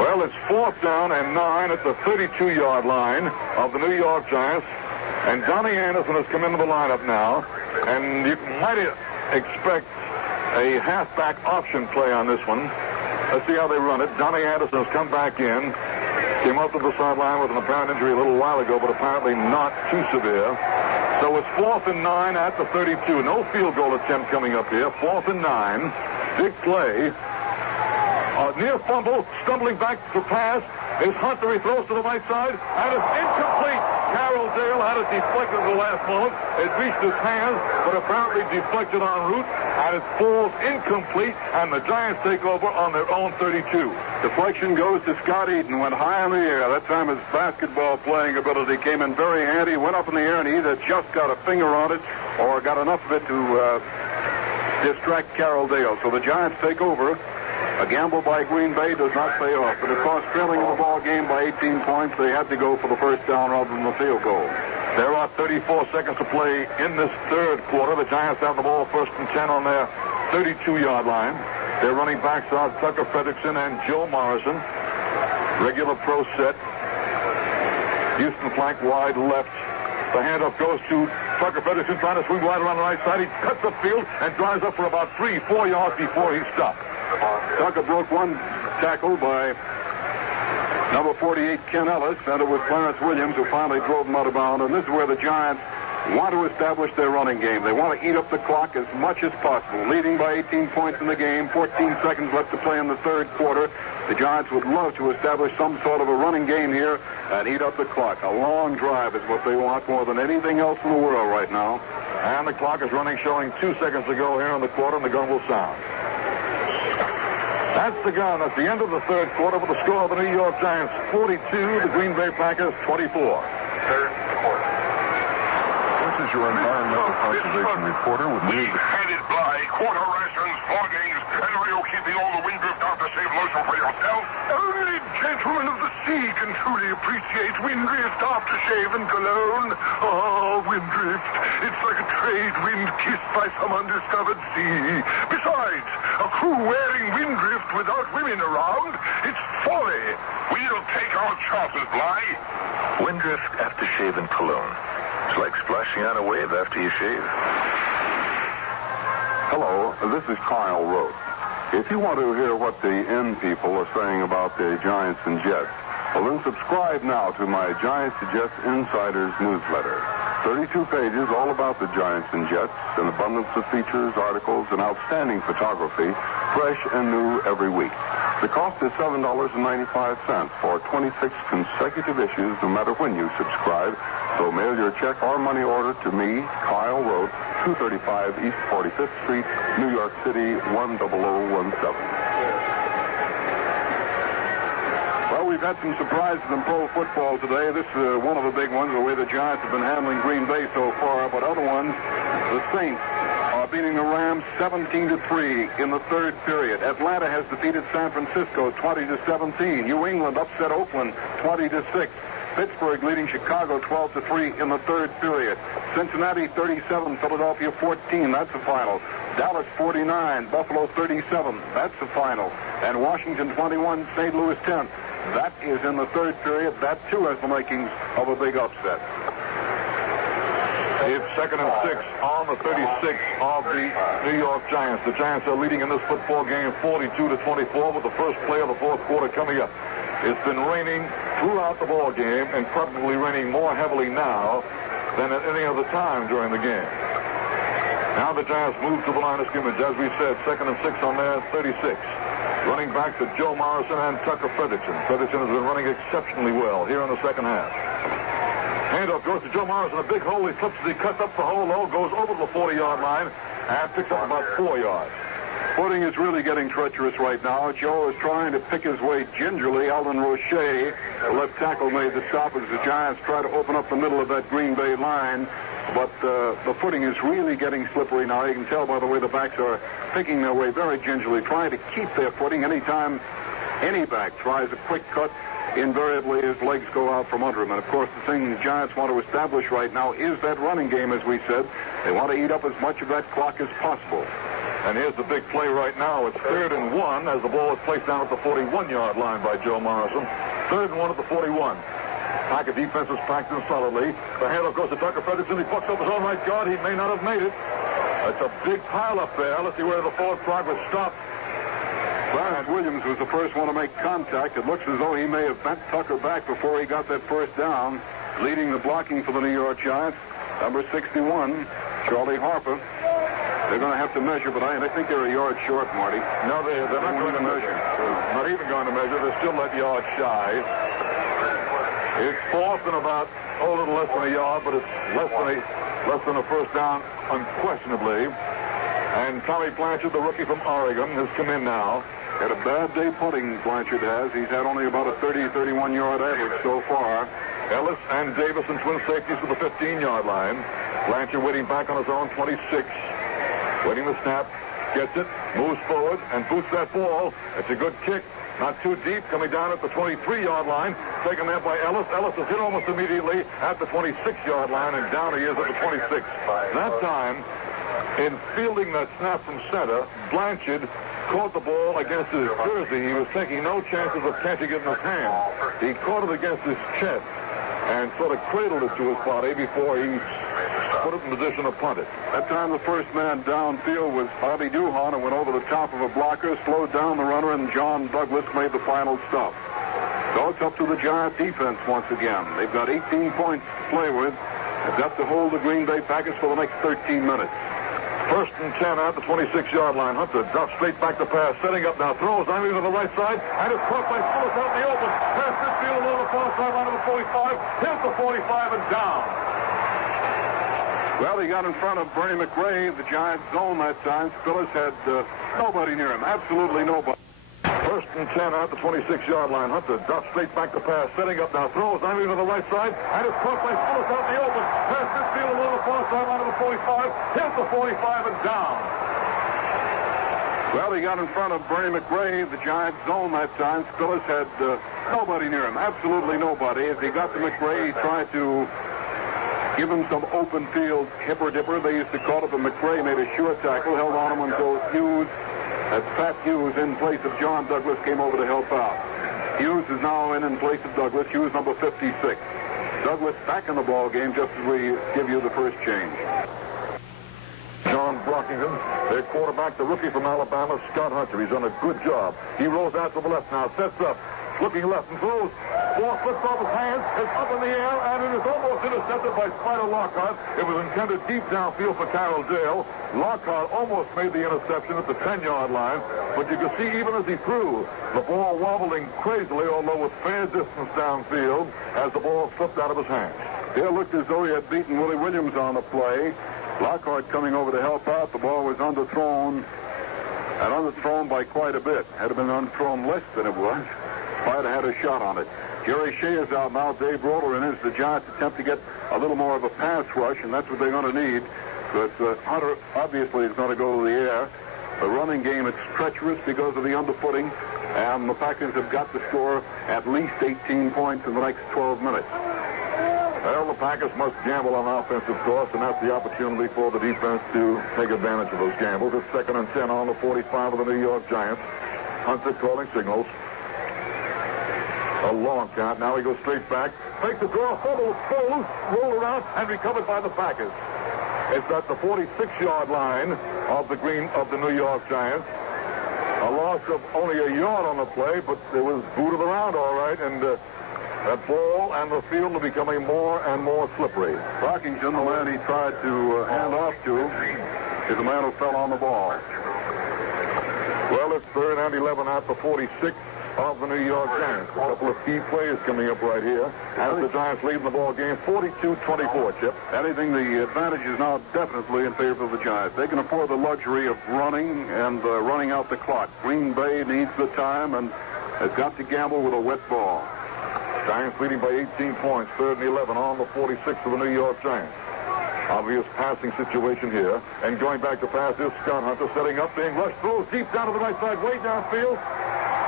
Well, it's 4th down and 9 at the 32-yard line of the New York Giants, and Donnie Anderson has come into the lineup now, and you might expect a halfback option play on this one. Let's see how they run it. Donnie Anderson has come back in. Came up to the sideline with an apparent injury a little while ago, but apparently not too severe. So it's 4th and 9 at the 32. No field goal attempt coming up here. 4th and 9. Big play. Near fumble. Stumbling back to pass is Hunter. He throws to the right side, and it's incomplete. Carroll Dale had it deflected at the last moment. It reached his hands, but apparently deflected en route, and it falls incomplete, and the Giants take over on their own 32. Deflection goes to Scott Eaton, went high in the air. That time his basketball playing ability came in very handy, went up in the air, and he either just got a finger on it or got enough of it to distract Carroll Dale. So the Giants take over. A gamble by Green Bay does not pay off, but of course, trailing in the ball game by 18 points, they had to go for the first down rather than the field goal. There are 34 seconds to play in this third quarter. The Giants have the ball 1st and 10 on their 32-yard line. Their running backs are Tucker Fredrickson and Joe Morrison. Regular pro set. Houston flank wide left. The handoff goes to Tucker Fredrickson trying to swing wide around the right side. He cuts the field and drives up for about 3-4 yards before he stopped. Tucker broke one tackle by number 48, Ken Ellis, and it was Clarence Williams who finally drove him out of bounds. And this is where the Giants want to establish their running game. They want to eat up the clock as much as possible. Leading by 18 points in the game, 14 seconds left to play in the third quarter. The Giants would love to establish some sort of a running game here and eat up the clock. A long drive is what they want more than anything else in the world right now. And the clock is running, showing 2 seconds to go here in the quarter, and the gun will sound. That's the gun. That's the end of the third quarter with the score of the New York Giants 42, the Green Bay Packers 24. Third quarter. This is your environmental conservation reporter with news. Headed by quarter rations, floggings, and are you keeping all the wind drift out to save lotion for yourself? Only gentlemen of the sea can truly appreciate Windrift aftershave and cologne. Oh, Windrift. It's like a trade wind kissed by some undiscovered sea. Besides, a crew wearing Windrift without women around, it's folly. We'll take our chances, Bly. Windrift aftershave and cologne. It's like splashing on a wave after you shave. Hello, this is Kyle Rote. If you want to hear what the N people are saying about the Giants and Jets, well, then subscribe now to my Giants and Jets Insiders newsletter. 32 pages all about the Giants and Jets, an abundance of features, articles, and outstanding photography, fresh and new every week. The cost is $7.95 for 26 consecutive issues, no matter when you subscribe. So mail your check or money order to me, Kyle Rote, 235 East 45th Street, New York City, 10017. Well, we've had some surprises in pro football today. This is one of the big ones, the way the Giants have been handling Green Bay so far. But other ones, the Saints are beating the Rams 17-3 in the third period. Atlanta has defeated San Francisco 20-17. New England upset Oakland 20-6. Pittsburgh leading Chicago 12-3 in the third period. Cincinnati 37, Philadelphia 14. That's the final. Dallas 49, Buffalo 37. That's the final. And Washington 21, St. Louis 10. That is in the third period. That too has the makings of a big upset. It's 2nd and 6 on the 36 of the New York Giants. The Giants are leading in this football game 42-24 with the first play of the fourth quarter coming up. It's been raining throughout the ball game and probably raining more heavily now than at any other time during the game. Now the Giants move to the line of scrimmage. As we said, 2nd and 6 on their 36. Running back to Joe Morrison and Tucker Fredrickson. Fredrickson has been running exceptionally well here in the second half. Handoff goes to Joe Morrison. A big hole. He flips as he cuts up the hole low, goes over the 40-yard line, and picks up about 4 yards. Footing is really getting treacherous right now. Joe is trying to pick his way gingerly. Alvin Roche, the left tackle, made the stop as the Giants try to open up the middle of that Green Bay line. But the footing is really getting slippery now. You can tell by the way the backs are picking their way very gingerly, trying to keep their footing. Anytime any back tries a quick cut, invariably his legs go out from under him. And, of course, the thing the Giants want to establish right now is that running game, as we said. They want to eat up as much of that clock as possible. And here's the big play right now. It's 3rd and 1 as the ball is placed down at the 41-yard line by Joe Morrison. 3rd and 1 at the 41. Packer defense is packed in solidly. The handoff goes to Tucker Fredrickson. He bucks up his own right guard. He may not have made it. It's a big pile up there. Let's see where the forward progress stops. Clarence Williams was the first one to make contact. It looks as though he may have bent Tucker back before he got that first down. Leading the blocking for the New York Giants, number 61, Charlie Harper. They're going to have to measure, but I think they're a yard short, Marty. No, they're not going to measure. Not even going to measure. They're still that yard shy. It's 4th and about a little less than a yard, but it's less than a first down, unquestionably. And Tommy Blanchard, the rookie from Oregon, has come in now. Had a bad day punting, Blanchard has. He's had only about a 30, 31-yard average so far. Ellis and Davis and twin safeties to the 15-yard line. Blanchard waiting back on his own 26. Waiting the snap, gets it, moves forward, and boots that ball. It's a good kick, not too deep, coming down at the 23-yard line. Taken there by Ellis. Ellis is hit almost immediately at the 26-yard line, and down he is at the 26. That time, in fielding that snap from center, Blanchard caught the ball against his jersey. He was taking no chances of catching it in his hand. He caught it against his chest and sort of cradled it to his body before he put it in position to punt it. That time the first man downfield was Bobby Duhon, who went over the top of a blocker, slowed down the runner, and John Douglas made the final stop. So it's up to the Giant defense once again. They've got 18 points to play with. They've got to hold the Green Bay Packers for the next 13 minutes. 1st and 10 at the 26-yard line. Hunter drops straight back to pass, setting up now, throws on to the right side, and it's caught by Phillips out in the open. Past this field along the far sideline of the 45, hits the 45 and down. Well, he got in front of Bernie McRae, the Giants zone that time. Phillips had nobody near him, absolutely nobody. 1st and 10 at the 26-yard line. Hunter drops straight back to pass, setting up now, throws on to the right side, and it's caught by Phillips out in the open. Past this field along the far sideline of the 45, hits the 45 and down. Well, he got in front of Bernie McRae, the Giants zone that time. Phillips had nobody near him, absolutely nobody. As he got to McRae, he tried to give him some open field hipper-dipper. They used to call it, but McRae made a sure tackle, held on him until Hughes, that's Pat Hughes, in place of John Douglas, came over to help out. Hughes is now in place of Douglas. Hughes, number 56. Douglas back in the ball game just as we give you the first change. John Brockington, their quarterback, the rookie from Alabama, Scott Hunter. He's done a good job. He rolls out to the left now, sets up, looking left and throws. Ball slips off his hands. It's up in the air, and it is almost intercepted by Spider Lockhart. It was intended deep downfield for Carroll Dale. Lockhart almost made the interception at the 10-yard line, but you could see even as he threw, the ball wobbling crazily, although with fair distance downfield, as the ball slipped out of his hands. Dale looked as though he had beaten Willie Williams on the play. Lockhart coming over to help out. The ball was underthrown, and underthrown by quite a bit. Had it been underthrown less than it was, might have had a shot on it. Jerry Shea is out now. Dave Roller in as the Giants attempt to get a little more of a pass rush, and that's what they're going to need. But Hunter obviously is going to go to the air. The running game, it's treacherous because of the underfooting, and the Packers have got to score at least 18 points in the next 12 minutes. Well, the Packers must gamble on offensive course, and that's the opportunity for the defense to take advantage of those gambles. It's 2nd and 10 on the 45 of the New York Giants. Hunter calling signals. A long count. Now he goes straight back. Makes the draw, fumble, rolled around, and recovered by the Packers. It's at the 46-yard line of the New York Giants. A loss of only a yard on the play, but it was booted around all right, and that ball and the field are becoming more and more slippery. Brockington, the man he tried to hand off to, is the man who fell on the ball. Well, it's 3rd and 11 at the 46 of the New York Giants. A couple of key plays coming up right here. As the Giants lead the ball game 42-24, Chip. Anything, the advantage is now definitely in favor of the Giants. They can afford the luxury of running and running out the clock. Green Bay needs the time and has got to gamble with a wet ball. Giants leading by 18 points, 3rd and 11 on the 46 of the New York Giants. Obvious passing situation here. And going back to pass is Scott Hunter setting up, being rushed, throws deep down to the right side, way downfield.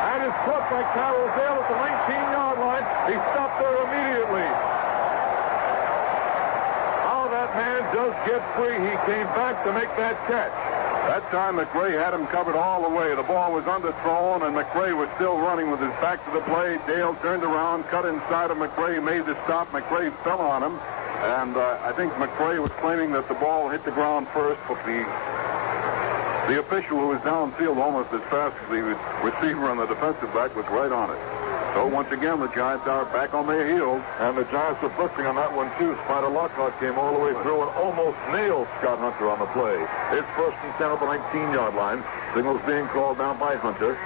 And is caught by Carroll Dale at the 19-yard line. He stopped there immediately. How that man does get free. He came back to make that catch. That time, McRae had him covered all the way. The ball was underthrown, and McRae was still running with his back to the play. Dale turned around, cut inside of McRae, made the stop. McRae fell on him, and I think McRae was claiming that the ball hit the ground first, but the official who was downfield almost as fast as the receiver and the defensive back was right on it. So once again, the Giants are back on their heels. And the Giants are blitzing on that one, too. Spider Lockhart came all the way through and almost nailed Scott Hunter on the play. It's 1st and 10 at the 19-yard line. Signals being called down by Hunter.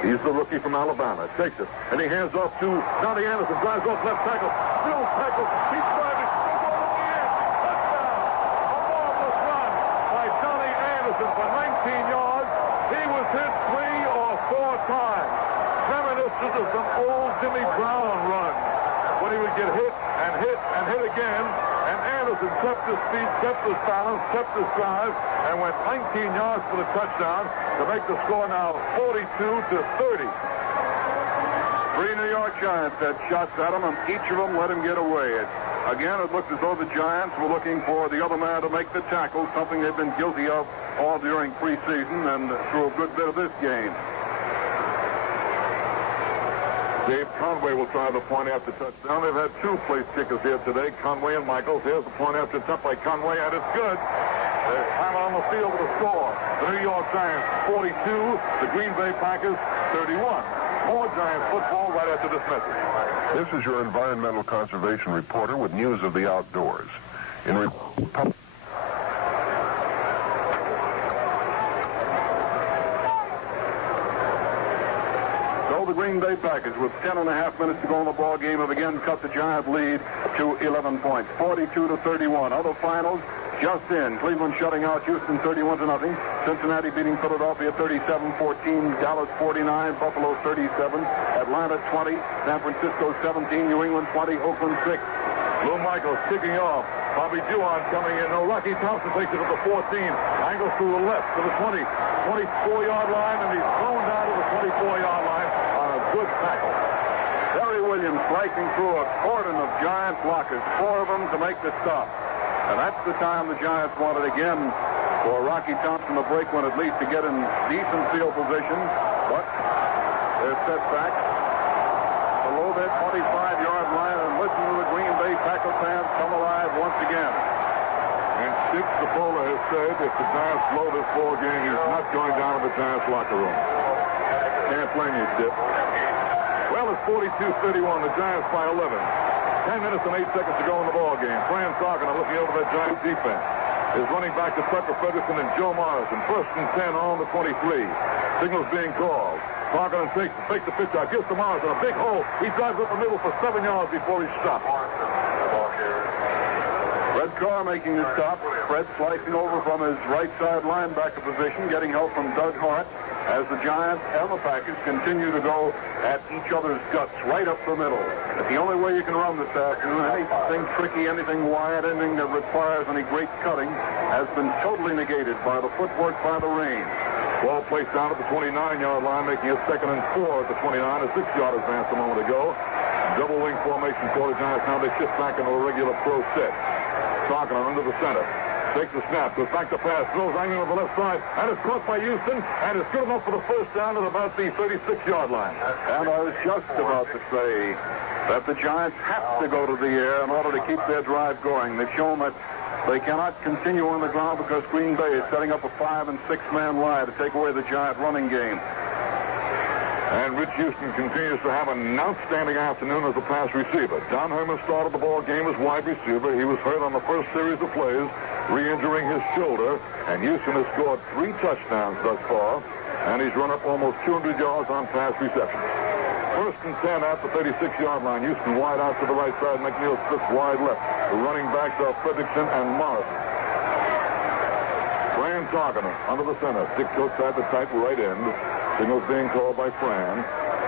He's the rookie from Alabama. Takes it, and he hands off to Johnny Anderson. Drives off left tackle. Middle tackle. He's driving. Goes all the way in. Touchdown. A marvelous run by Johnny Anderson for 19 yards. He was hit 3 or 4 times. Reminiscent of some old Jimmy Brown runs when he would get hit and hit and hit again. And Anderson kept his feet, kept his balance, kept his drive, and went 19 yards for the touchdown to make the score now 42-30. 3 New York Giants had shots at him, and each of them let him get away. Again, it looked as though the Giants were looking for the other man to make the tackle, something they've been guilty of all during preseason and through a good bit of this game. Dave Conway will try the point after touchdown. They've had 2 place kickers here today, Conway and Michaels. Here's the point after attempt by Conway, and it's good. There's time on the field with a score. The New York Giants 42, the Green Bay Packers 31. More Giants football right after this message. This is your environmental conservation reporter with news of the outdoors. The Green Bay Packers, with 10.5 minutes to go in the ball game, have again cut the Giant lead to 11 points, 42-31. Other finals just in: Cleveland shutting out Houston 31-0. Cincinnati beating Philadelphia 37-14. Dallas 49. Buffalo 37. Atlanta 20. San Francisco 17. New England 20. Oakland 6. Lou Michaels kicking off. Bobby Duan coming in. No, Rocky Thompson takes it at the 14. Angles to the left to the 24-yard line, and he's thrown down to the 24-yard line on a good tackle. Terry Williams slicing through a cordon of Giant blockers, 4 of them to make the stop. And that's the time the Giants wanted again for Rocky Thompson to break one at least to get in decent field position. But they're set back below their 25-yard line, and listen to the Green Bay Packer fans come alive once again. And Chip Sapola has said if the Giants blow this ball game, he's not going down to the Giants locker room. Can't blame you, Chip. Well, it's 42-31. The Giants by 11. 10 minutes and 8 seconds to go in the ball game. Fran Tarkenton, looking over that Giants defense, is running back to Tucker Ferguson and Joe Morrison. 1st and 10 on the 23. Signals being called. Tarkenton takes the pitch out, gives to Morrison a big hole. He drives up the middle for 7 yards before he's stopped. Fred Carr making the stop. Fred slicing over from his right side linebacker position, getting help from Doug Hart. as the Giants and the Packers continue to go at each other's guts right up the middle. It's the only way you can run this afternoon. Anything tricky, anything wide, anything that requires any great cutting has been totally negated by the footwork by the rain. Ball placed down at the 29-yard line, making it 2nd and 4 at the 29. A 6-yard advance a moment ago. Double wing formation for the Giants. Now they shift back into a regular pro set. Sarkinen into the center. Takes the snap, goes back to pass, throws angling on the left side, and it's caught by Houston, and it's good enough for the first down at about the 36-yard line. And I was just about to say that the Giants have to go to the air in order to keep their drive going. They've shown that they cannot continue on the ground because Green Bay is setting up a 5- and 6-man line to take away the Giant running game. And Rich Houston continues to have an outstanding afternoon as a pass receiver. Don Herman started the ball game as wide receiver. He was hurt on the first series of plays, re-injuring his shoulder. And Houston has scored 3 touchdowns thus far. And he's run up almost 200 yards on pass receptions. 1st and 10 at the 36-yard line. Houston wide out to the right side. McNeil splits wide left. The running backs are Fredrickson and Morrison. Fran Sarkinen under the center. Dick Coates at the tight right end. Signals being called by Fran.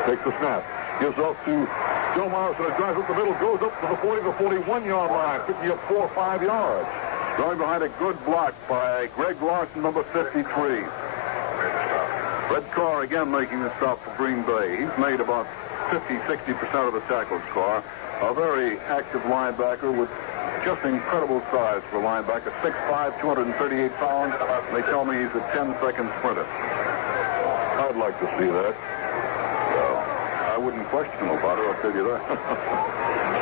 Takes the snap. Gives off to Joe Morrison. It drives up the middle. Goes up to the 40 to 41-yard line. Picking up 4 or 5 yards. Going behind a good block by Greg Larson, number 53. Red Carr again making the stop for Green Bay. He's made about 50-60% of the tackles, Carr. A very active linebacker with just incredible size for a linebacker. 6'5", 238 pounds. They tell me he's a 10-second sprinter. I'd like to see that. Well, I wouldn't question him about it, I'll tell you that.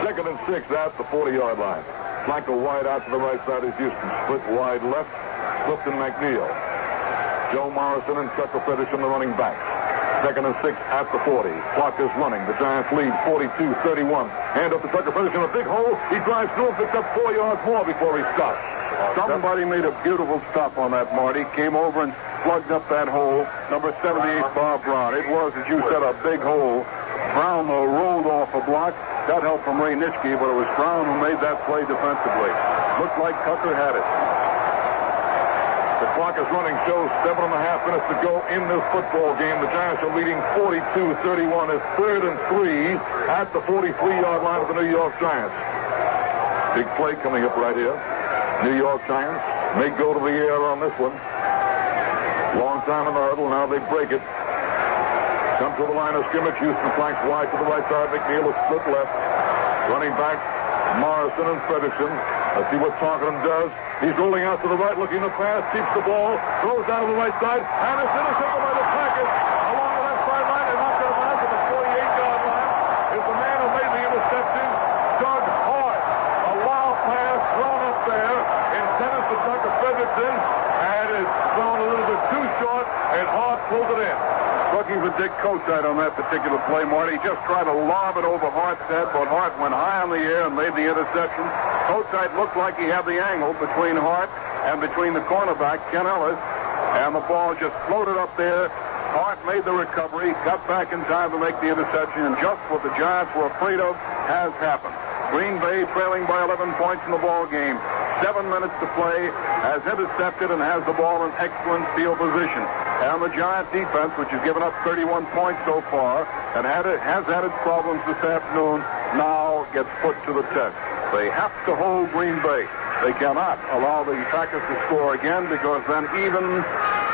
2nd and 6 at the 40-yard line. Flacco wide out to the right side is Houston. Split wide left. Clifton McNeil. Joe Morrison and Chuck Fredrickson, the running backs. 2nd and 6 at the 40. Clock is running. The Giants lead 42-31. Hand up to Chuck Fredrickson. A big hole. He drives through and picks up 4 yards more before he stops. Somebody made a beautiful stop on that, Marty. Came over and plugged up that hole. Number 78, Bob Brown. It was, as you said, a big hole. Brown, though, rolled off a block. Got help from Ray Nitschke, but it was Brown who made that play defensively. Looked like Tucker had it. The clock is running, shows 7.5 minutes to go in this football game. The Giants are leading 42-31. It's 3rd and 3 at the 43-yard line of the New York Giants. Big play coming up right here. New York Giants may go to the air on this one. Long time in the huddle. Now they break it. Come to the line of scrimmage. Houston flanks wide to the right side. McNeil is split left. Running back Morrison and Fredrickson. Let's see what Sarkinen does. He's rolling out to the right, looking to pass, keeps the ball, throws down to the right side, and it's intercepted by the Packers along the left sideline. They knocked it around to the 48-yard line. Is the man who made the interception, Doug Hart. A wild pass thrown up there, intended for Tucker Fredrickson, and it's thrown a little bit too short, and Hart pulled it in. Looking for Dick Coates on that particular play, Marty. Just tried to lob it over Hart's head, but Hart went high in the air and made the interception. Coates looked like he had the angle between Hart and between the cornerback, Ken Ellis, and the ball just floated up there. Hart made the recovery, got back in time to make the interception, and just what the Giants were afraid of has happened. Green Bay trailing by 11 points in the ball game. 7 minutes to play, has intercepted and has the ball in excellent field position. And the Giant defense, which has given up 31 points so far and has had its problems this afternoon, now gets put to the test. They have to hold Green Bay. They cannot allow the Packers to score again because then even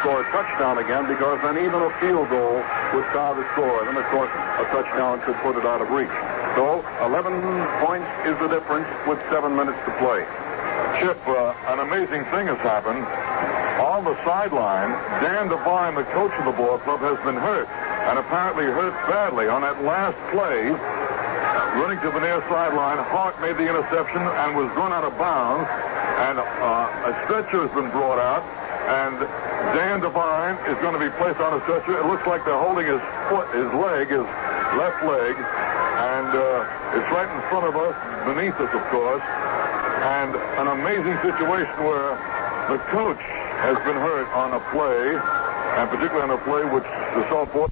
score a touchdown again because then even a field goal would tie the score. And then, of course, a touchdown could put it out of reach. So 11 points is the difference with 7 minutes to play. Chip, an amazing thing has happened. On the sideline, Dan Devine, the coach of the ball club, has been hurt, and apparently hurt badly on that last play. Running to the near sideline, Hart made the interception and was run out of bounds, and a stretcher has been brought out, and Dan Devine is going to be placed on a stretcher. It looks like they're holding his foot, his leg, his left leg, and it's right in front of us, beneath us, of course, and an amazing situation where the coach has been hurt on a play, and particularly on a play which the softball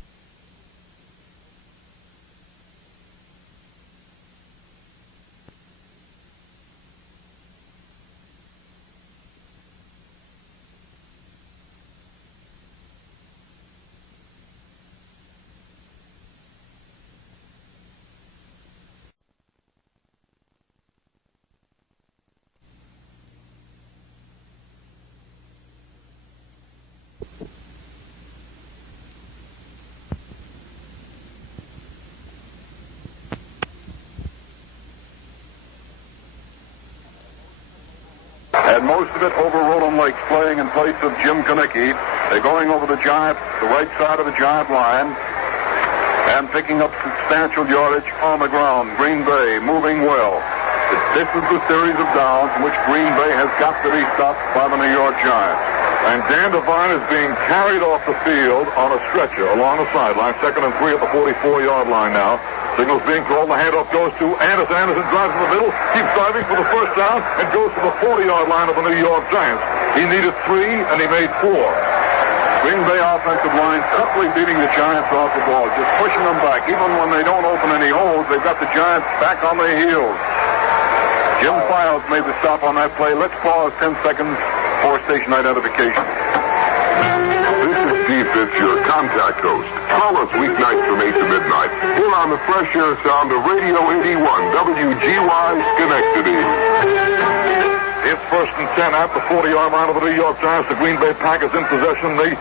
And most of it over Roland Lakes, playing in place of Jim Konicki. They're going over the right side of the Giant line, and picking up substantial yardage on the ground. Green Bay moving well. This is the series of downs in which Green Bay has got to be stopped by the New York Giants. And Dan Devine is being carried off the field on a stretcher along the sideline. 2nd and 3 at the 44-yard line now. Signals being called. The handoff goes to Anderson. Anderson drives in the middle, keeps driving for the first down, and goes to the 40-yard line of the New York Giants. He needed 3, and he made 4. Green Bay offensive line simply beating the Giants off the ball, just pushing them back. Even when they don't open any holes, they've got the Giants back on their heels. Jim Files made the stop on that play. Let's pause 10 seconds for station identification. This is Steve Fitz, your contact host. Call us weeknights from 8 to midnight. Here on the fresh air sound of Radio 81, WGY Schenectady. It's 1st and 10 at the 40-yard line of the New York Giants. The Green Bay Packers in possession. They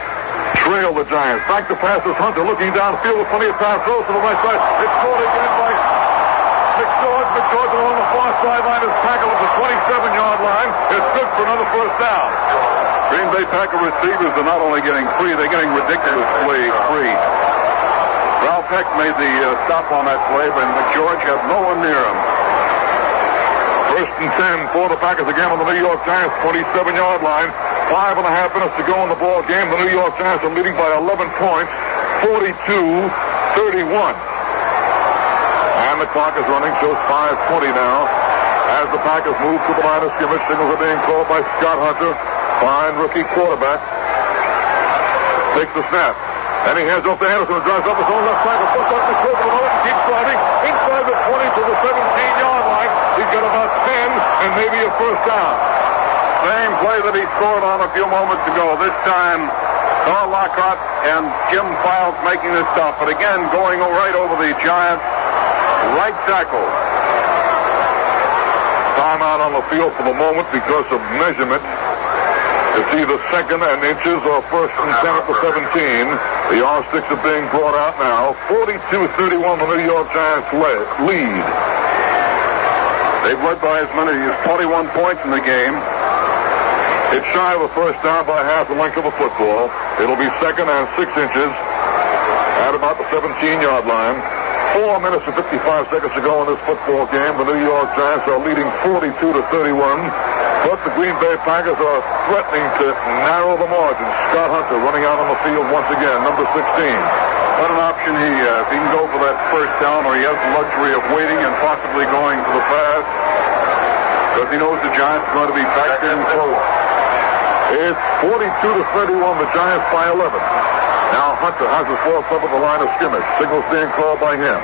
trail the Giants. Back to pass is Hunter looking downfield with plenty of time. Throws to the right side. It's caught again by McGeorge. McGeorge along the far sideline is tackled at the 27-yard line. It's good for another first down. Green Bay Packer receivers are not only getting free, they're getting ridiculously free. Ralph Heck made the stop on that play, but McGeorge had no one near him. 1st and 10 for the Packers again on the New York Giants 27-yard line. 5.5 minutes to go in the ball game. The New York Giants are leading by 11 points, 42-31. And the clock is running, shows 5:20 now. As the Packers move to the line of scrimmage, signals are being called by Scott Hunter. Fine rookie quarterback. Takes the snap. And he hands off to Anderson and drives up his own left side. Puts up the curve for the moment, keeps driving. Inside the 20 to the 17-yard line. He's got about 10 and maybe a first down. Same play that he scored on a few moments ago. This time, Carl Lockhart and Jim Files making the stop. But again, going right over the Giants' right tackle. Timeout on the field for the moment because of measurement. It's either 2nd and inches or 1st and 10 at the 17. The R6 are being brought out now. 42-31, the New York Giants lead. They've led by as many as 21 points in the game. It's shy of a first down by half the length of a football. It'll be 2nd and 6 inches at about the 17-yard line. 4 minutes and 55 seconds to go in this football game. The New York Giants are leading 42-31. But the Green Bay Packers are threatening to narrow the margin. Scott Hunter running out on the field once again, number 16. What an option he has. He can go for that first down, or he has the luxury of waiting and possibly going for the pass, because he knows the Giants are going to be back in close. It's 42-31, the Giants by 11. Now Hunter has his force up at the line of scrimmage. Signals being called by him.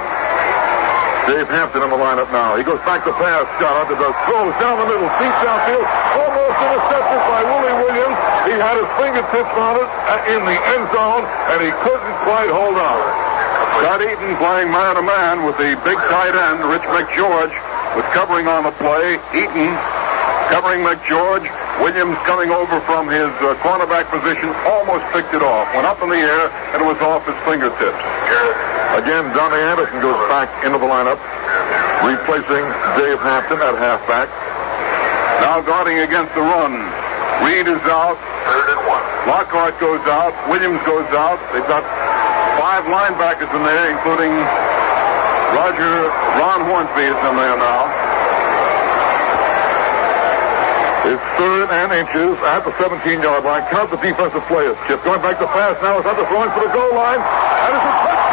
Dave Hampton in the lineup now. He goes back to pass. Scott Hunter does throws down the middle, deep downfield, almost intercepted by Willie Williams. He had his fingertips on it in the end zone, and he couldn't quite hold on. Scott Eaton playing man-to-man with the big tight end, Rich McGeorge, was covering on the play. Eaton covering McGeorge. Williams coming over from his cornerback position, almost picked it off. Went up in the air, and it was off his fingertips. Again, Donnie Anderson goes back into the lineup, replacing Dave Hampton at halfback. Now guarding against the run. Reed is out. 3rd and 1. Lockhart goes out. Williams goes out. They've got 5 linebackers in there, including Ron Hornsby is in there now. It's 3rd and inches at the 17-yard line. Count the defensive players. Chip going back to pass now. Is Hunter throwing for the goal line. And it's a touchdown.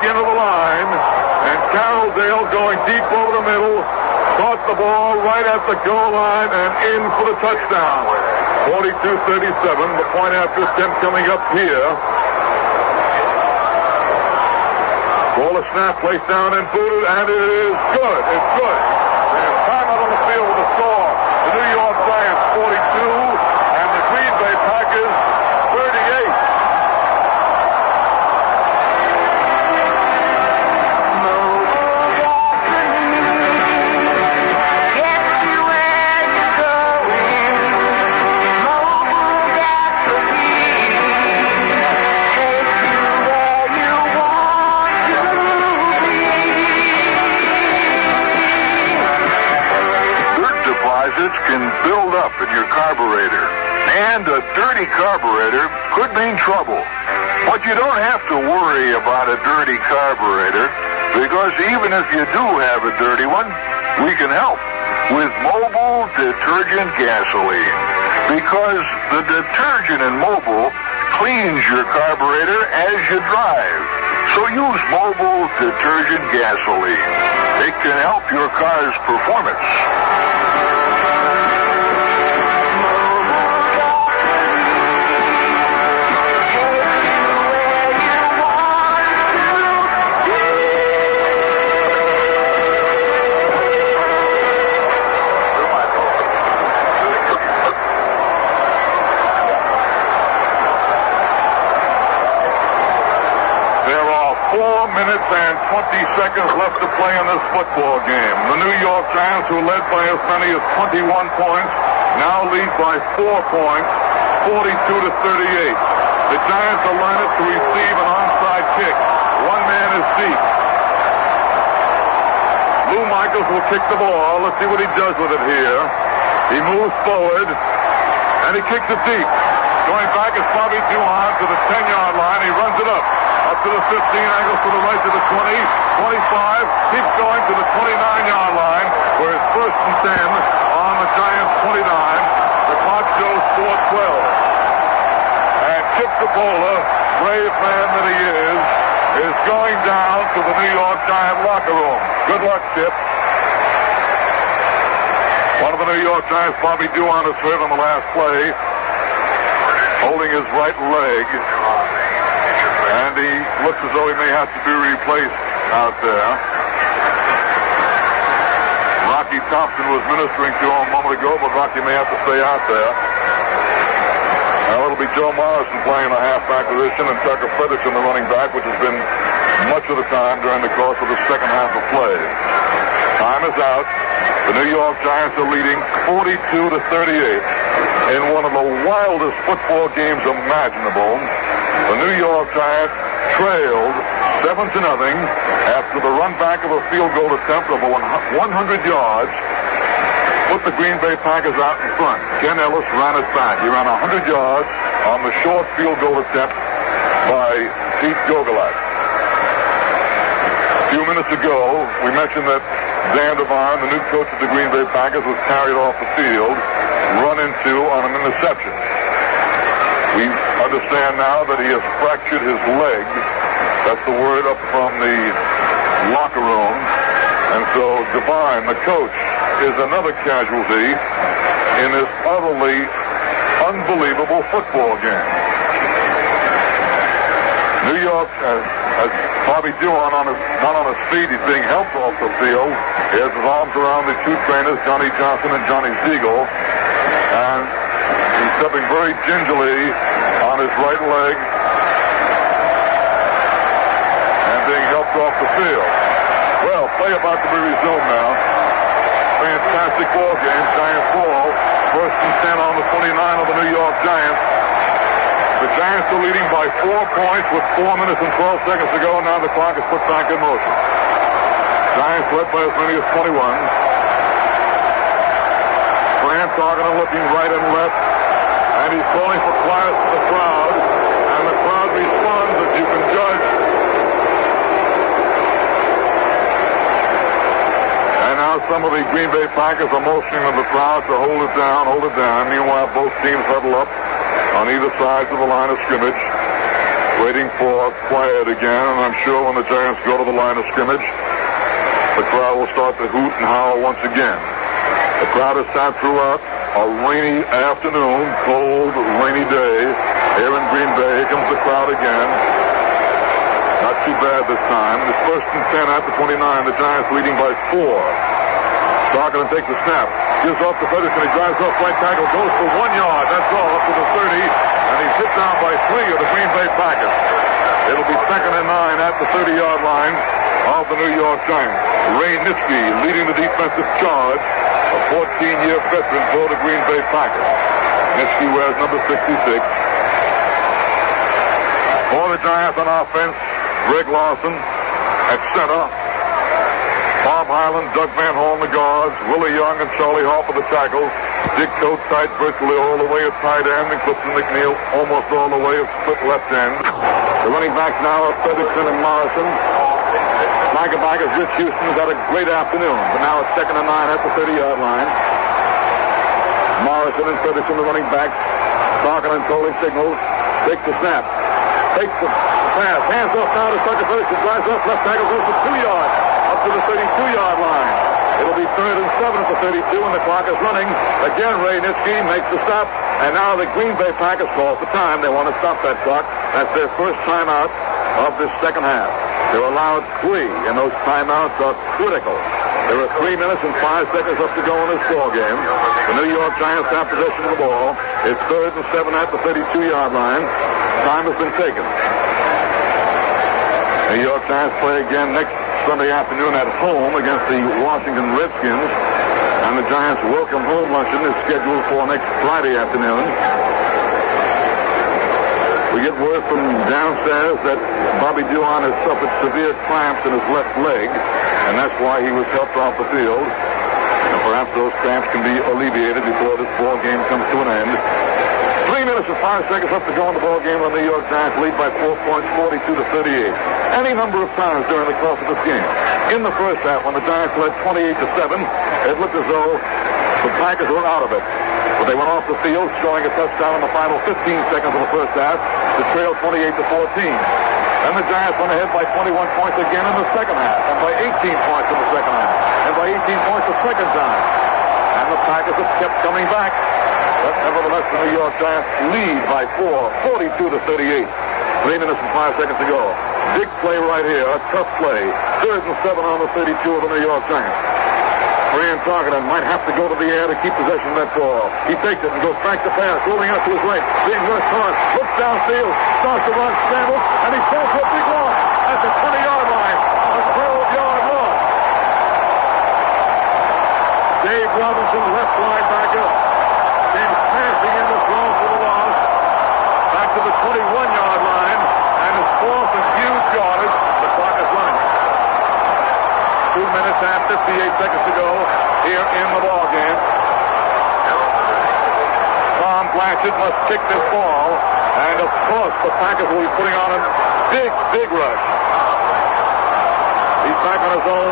Into the line, and Carroll Dale going deep over the middle, caught the ball right at the goal line and in for the touchdown. 42-37, the point after attempt coming up here. Ball a snap, placed down and booted, and it is good. It's good. There's time out on the field with the score. The The New York Giants 42 and the Green Bay Packers 38. Can build up in your carburetor, and a dirty carburetor could mean trouble. But you don't have to worry about a dirty carburetor, because even if you do have a dirty one, we can help with Mobil detergent gasoline, because the detergent in Mobil cleans your carburetor as you drive. So use Mobil detergent gasoline. It can help your car's performance. And 20 seconds left to play in this football game. The New York Giants, who led by as many as 21 points, now lead by 4 points, 42 to 38. The Giants are lined up to receive an onside kick. One man is deep. Lou Michaels will kick the ball. Let's see what he does with it here. He moves forward, and he kicks it deep. Going back is Bobby Duhan to the 10-yard line. He runs it up to the 15, angles to the right to the 20, 25, keeps going to the 29-yard line, where it's 1st and 10 on the Giants' 29. The clock shows 4:12. And Chip Capola, brave man that he is going down to the New York Giant locker room. Good luck, Chip. One of the New York Giants, Bobby Duhan, is hurt on the last play, holding his right leg. And he looks as though he may have to be replaced out there. Rocky Thompson was ministering to him a moment ago, but Rocky may have to stay out there. Now it'll be Joe Morrison playing the halfback position and Tucker Featherston the running back, which has been much of the time during the course of the second half of play. Time is out. The New York Giants are leading 42 to 38 in one of the wildest football games imaginable. The New York Giants trailed 7-0 after the run back of a field goal attempt of 100 yards. Put the Green Bay Packers out in front. Ken Ellis ran it back. He ran 100 yards on the short field goal attempt by Pete Gogolak. A few minutes ago, we mentioned that Dan Devine, the new coach of the Green Bay Packers, was carried off the field, run into on an interception. We understand now that he has fractured his leg. That's the word up from the locker room. And so Devine, the coach, is another casualty in this utterly unbelievable football game. New York has Bobby Duhan not on his feet. He's being helped off the field. He has his arms around the two trainers, Johnny Johnson and Johnny Siegel. And he's stepping very gingerly on his right leg and being helped off the field. Well, play about to be resumed now. Fantastic ball game. Giants ball. 1st and 10 on the 29 of the New York Giants. The Giants are leading by 4 points with 4 minutes and 12 seconds to go. Now the clock is put back in motion. Giants led by as many as 21. Grant talking and looking right and left. And he's calling for quiet to the crowd. And the crowd responds, as you can judge. And now some of the Green Bay Packers are motioning to the crowd to hold it down, hold it down. Meanwhile, both teams huddle up on either side of the line of scrimmage, waiting for quiet again. And I'm sure when the Giants go to the line of scrimmage, the crowd will start to hoot and howl once again. The crowd has sat throughout a rainy afternoon, cold, rainy day here in Green Bay. Here comes the crowd again. Not too bad this time. It's 1st and 10 at the 29. The Giants leading by 4. Starkin takes the snap. Gives off to Featherston. He drives off right tackle. Goes for 1 yard. That's all. Up to the 30. And he's hit down by 3 of the Green Bay Packers. It'll be 2nd and 9 at the 30-yard line of the New York Giants. Ray Nitschke leading the defensive charge. A 14-year veteran for the Green Bay Packers. Nitschke wears number 66. For the Giants on offense, Greg Lawson at center. Bob Hyland, Doug Van Horn, the guards. Willie Young and Charlie Harper, the tackles. Dick Coates tight virtually all the way at tight end. And Clifton McNeil almost all the way at split left end. The running backs now are Featherston and Morrison. Linebackers Rich Houston has had a great afternoon. But now it's 2nd and 9 at the 30-yard line. Morrison and Featherston, the running backs. Tarkin and Coley signals. Takes the snap. Takes the pass. Hands off now to Tucker Featherston. Drives off left tackle. Goes for 2 yards. Up to the 32-yard line. It'll be 3rd and 7 at the 32, and the clock is running. Again, Ray Nitschke makes the stop, and now the Green Bay Packers call for time. They want to stop that clock. That's their first timeout of this second half. They're allowed 3, and those timeouts are critical. There are 3 minutes and 5 seconds up to go in this ball game. The New York Giants have possession of the ball. It's 3rd and 7 at the 32-yard line. Time has been taken. New York Giants play again next Sunday afternoon at home against the Washington Redskins. And the Giants' welcome home luncheon is scheduled for next Friday afternoon. We get word from downstairs that Bobby Duan has suffered severe cramps in his left leg, and that's why he was helped off the field. And perhaps those cramps can be alleviated before this ball game comes to an end. 3 minutes and 5 seconds left to go in the ball game, and the New York Giants lead by 4 points, 42-38. Any number of times during the course of this game. In the first half, when the Giants led 28-7, it looked as though the Packers were out of it. But they went off the field, scoring a touchdown in the final 15 seconds of the first half to trail 28-14. Then the Giants went ahead by 21 points again in the second half, and by 18 points in the second half, and by 18 points the second time. And the Packers have kept coming back. But nevertheless, the New York Giants lead by 4, 42-38. 3 minutes and 5 seconds to go. Big play right here, a tough play. 3rd and 7 on the 32 of the New York Giants. Brian Tarkenton might have to go to the air to keep possession of that ball. He takes it and goes back to pass, rolling out to his right. Being rushed hard, looks downfield, starts to run, scrambles, and he falls for a big loss at the 20-yard line. A 12-yard loss. Dave Robinson, left linebacker, came passing in the throw for the loss. Back to the 21-yard line, and it's 4th and huge yardage. The clock is running. 2 minutes and 58 seconds to go here in the ball game. Tom Blanchard must kick this ball, and of course the Packers will be putting on a big rush. He's back on his own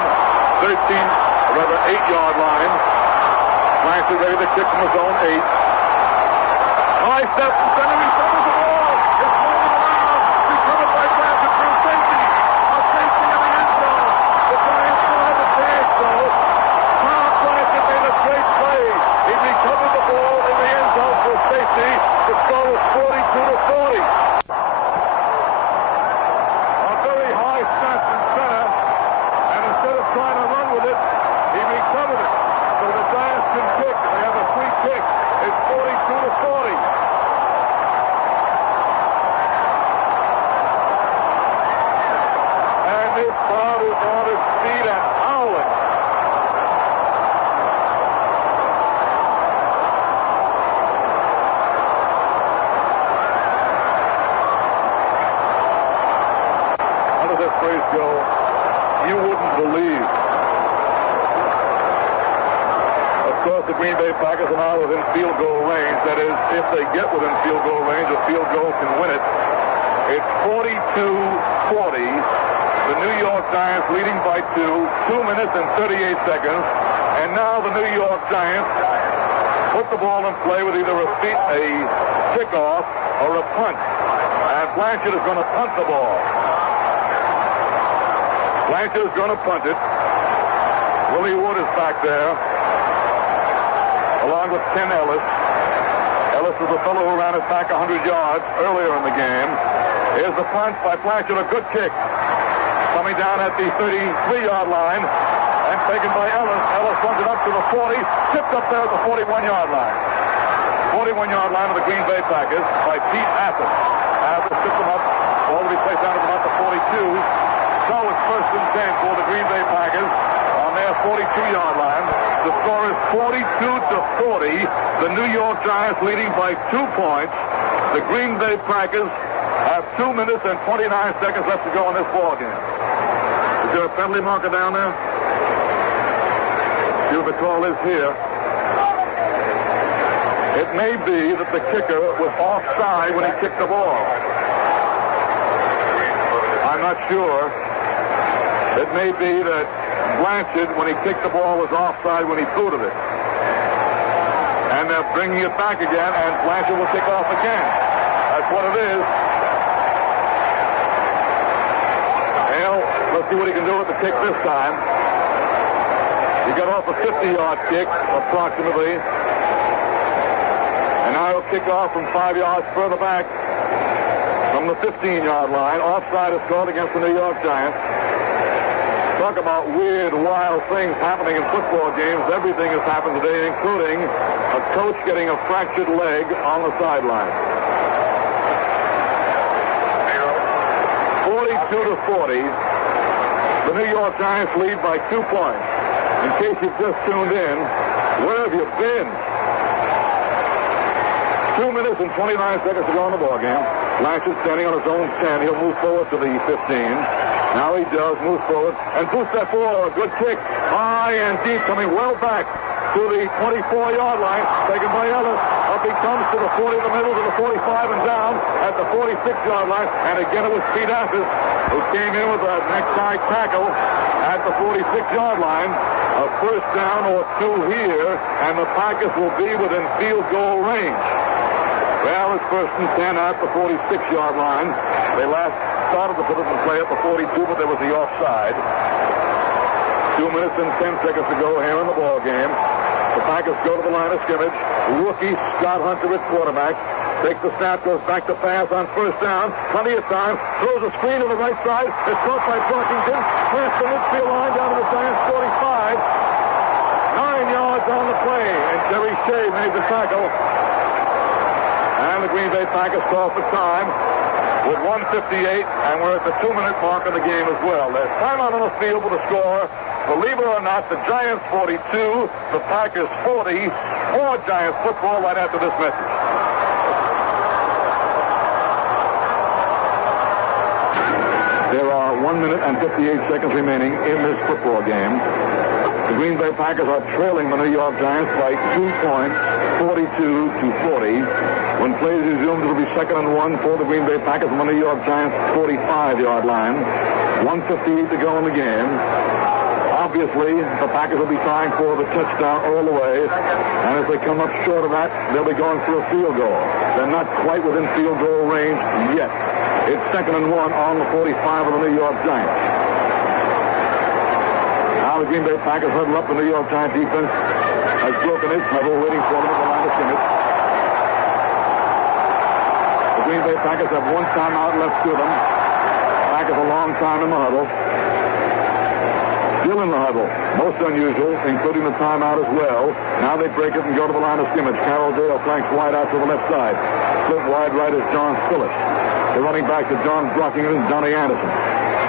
8-yard line. Blanchard ready to kick from his own 8. High step from center, he throws the ball. It's moving around. Recovered by Blanchard through safety. A safety in the end zone. The Giants still have a chance, though. Tom Blanchard made a great play. He recovered the ball in the end zone for safety. The score was 42-40. A very high snap from center, and instead of trying to run with it, he recovered it. So the Giants can kick. They have a free kick. It's 42-40. And this crowd is on its feet and howling. How does that phrase go? You wouldn't believe. Of course, the Green Bay Packers are now within field goal range. That is, if they get within field goal range, a field goal can win it. It's 42-40. The New York Giants leading by 2 minutes and 38 seconds. And now the New York Giants put the ball in play with either a kickoff or a punt. And Blanchard is going to punt the ball. Blanchard is going to punt it. Willie Wood is back there, along with Ken Ellis. Ellis is the fellow who ran it back 100 yards earlier in the game. Here's the punt by Blanchard, a good kick. Coming down at the 33-yard line. and taken by Ellis. Ellis runs it up to the 40, tipped up there at the 41-yard line. 41-yard line of the Green Bay Packers by Pete Athens. Athens tipped them up, all to be placed down at about the 42. So it's first and 10 for the Green Bay Packers on their 42-yard line. The score is 42-40. The New York Giants leading by 2 points. The Green Bay Packers have 2 minutes and 29 seconds left to go in this ball game. Is there a penalty marker down there? See what the call is here. It may be that the kicker was offside when he kicked the ball. I'm not sure. It may be that Blanchard, when he kicked the ball, was offside when he booted it. And they're bringing it back again, and Blanchard will kick off again. That's what it is. Well, let's see what he can do with the kick this time. He got off a 50-yard kick, approximately. And now he'll kick off from 5 yards further back from the 15-yard line. Offside is called against the New York Giants. Talk about weird, wild things happening in football games. Everything has happened today, including a coach getting a fractured leg on the sideline. 42-40. The New York Giants lead by 2 points. In case you've just tuned in, where have you been? 2 minutes and 29 seconds to go in the ball game. Blanchard standing on his own 10. He'll move forward to the 15. Now he does move forward and boosts that ball. A good kick. High and deep, coming well back to the 24-yard line. Taken by Ellis. Up he comes to the 40 in the middle, to the 45 and down at the 46-yard line. And again it was Pete Athens who came in with a neckside tackle at the 46-yard line. A first down or 2 here, and the Packers will be within field goal range. Well, it's first and 10 at the 46-yard line. They last started the physical play at the 42, but there was the offside. 2 minutes and 10 seconds to go here in the ball game. The Packers go to the line of scrimmage. Rookie Scott Hunter at quarterback. Takes the snap, goes back to pass on first down. Plenty of time. Throws a screen to the right side. It's caught by Brockington. Past the midfield line down to the Giants 45. 9 yards on the play, and Jerry Shea made the tackle. And the Green Bay Packers call for time with 1:58, and we're at the 2-minute mark of the game as well. There's time out on the field with a score. Believe it or not, the Giants 42, the Packers 40. More Giants football right after this message. There are 1 minute and 58 seconds remaining in this football game. The Green Bay Packers are trailing the New York Giants by 2 points, 42-40. When play resumes, it'll be 2nd and 1 for the Green Bay Packers on the New York Giants 45-yard line. 1:58 to go in the game. Obviously, the Packers will be trying for the touchdown all the way. And if they come up short of that, they'll be going for a field goal. They're not quite within field goal range yet. It's 2nd and 1 on the 45 of the New York Giants. Now the Green Bay Packers huddle up. The New York Giants defense has broken its huddle, waiting for them at the line of scrimmage. The Green Bay Packers have 1 timeout left to them. Packers a long time in the huddle. Still in the huddle. Most unusual, including the timeout as well. Now they break it and go to the line of scrimmage. Carroll Dale flanks wide out to the left side. Split wide right is John Phillips. They're running back to John Brockington and Johnny Anderson.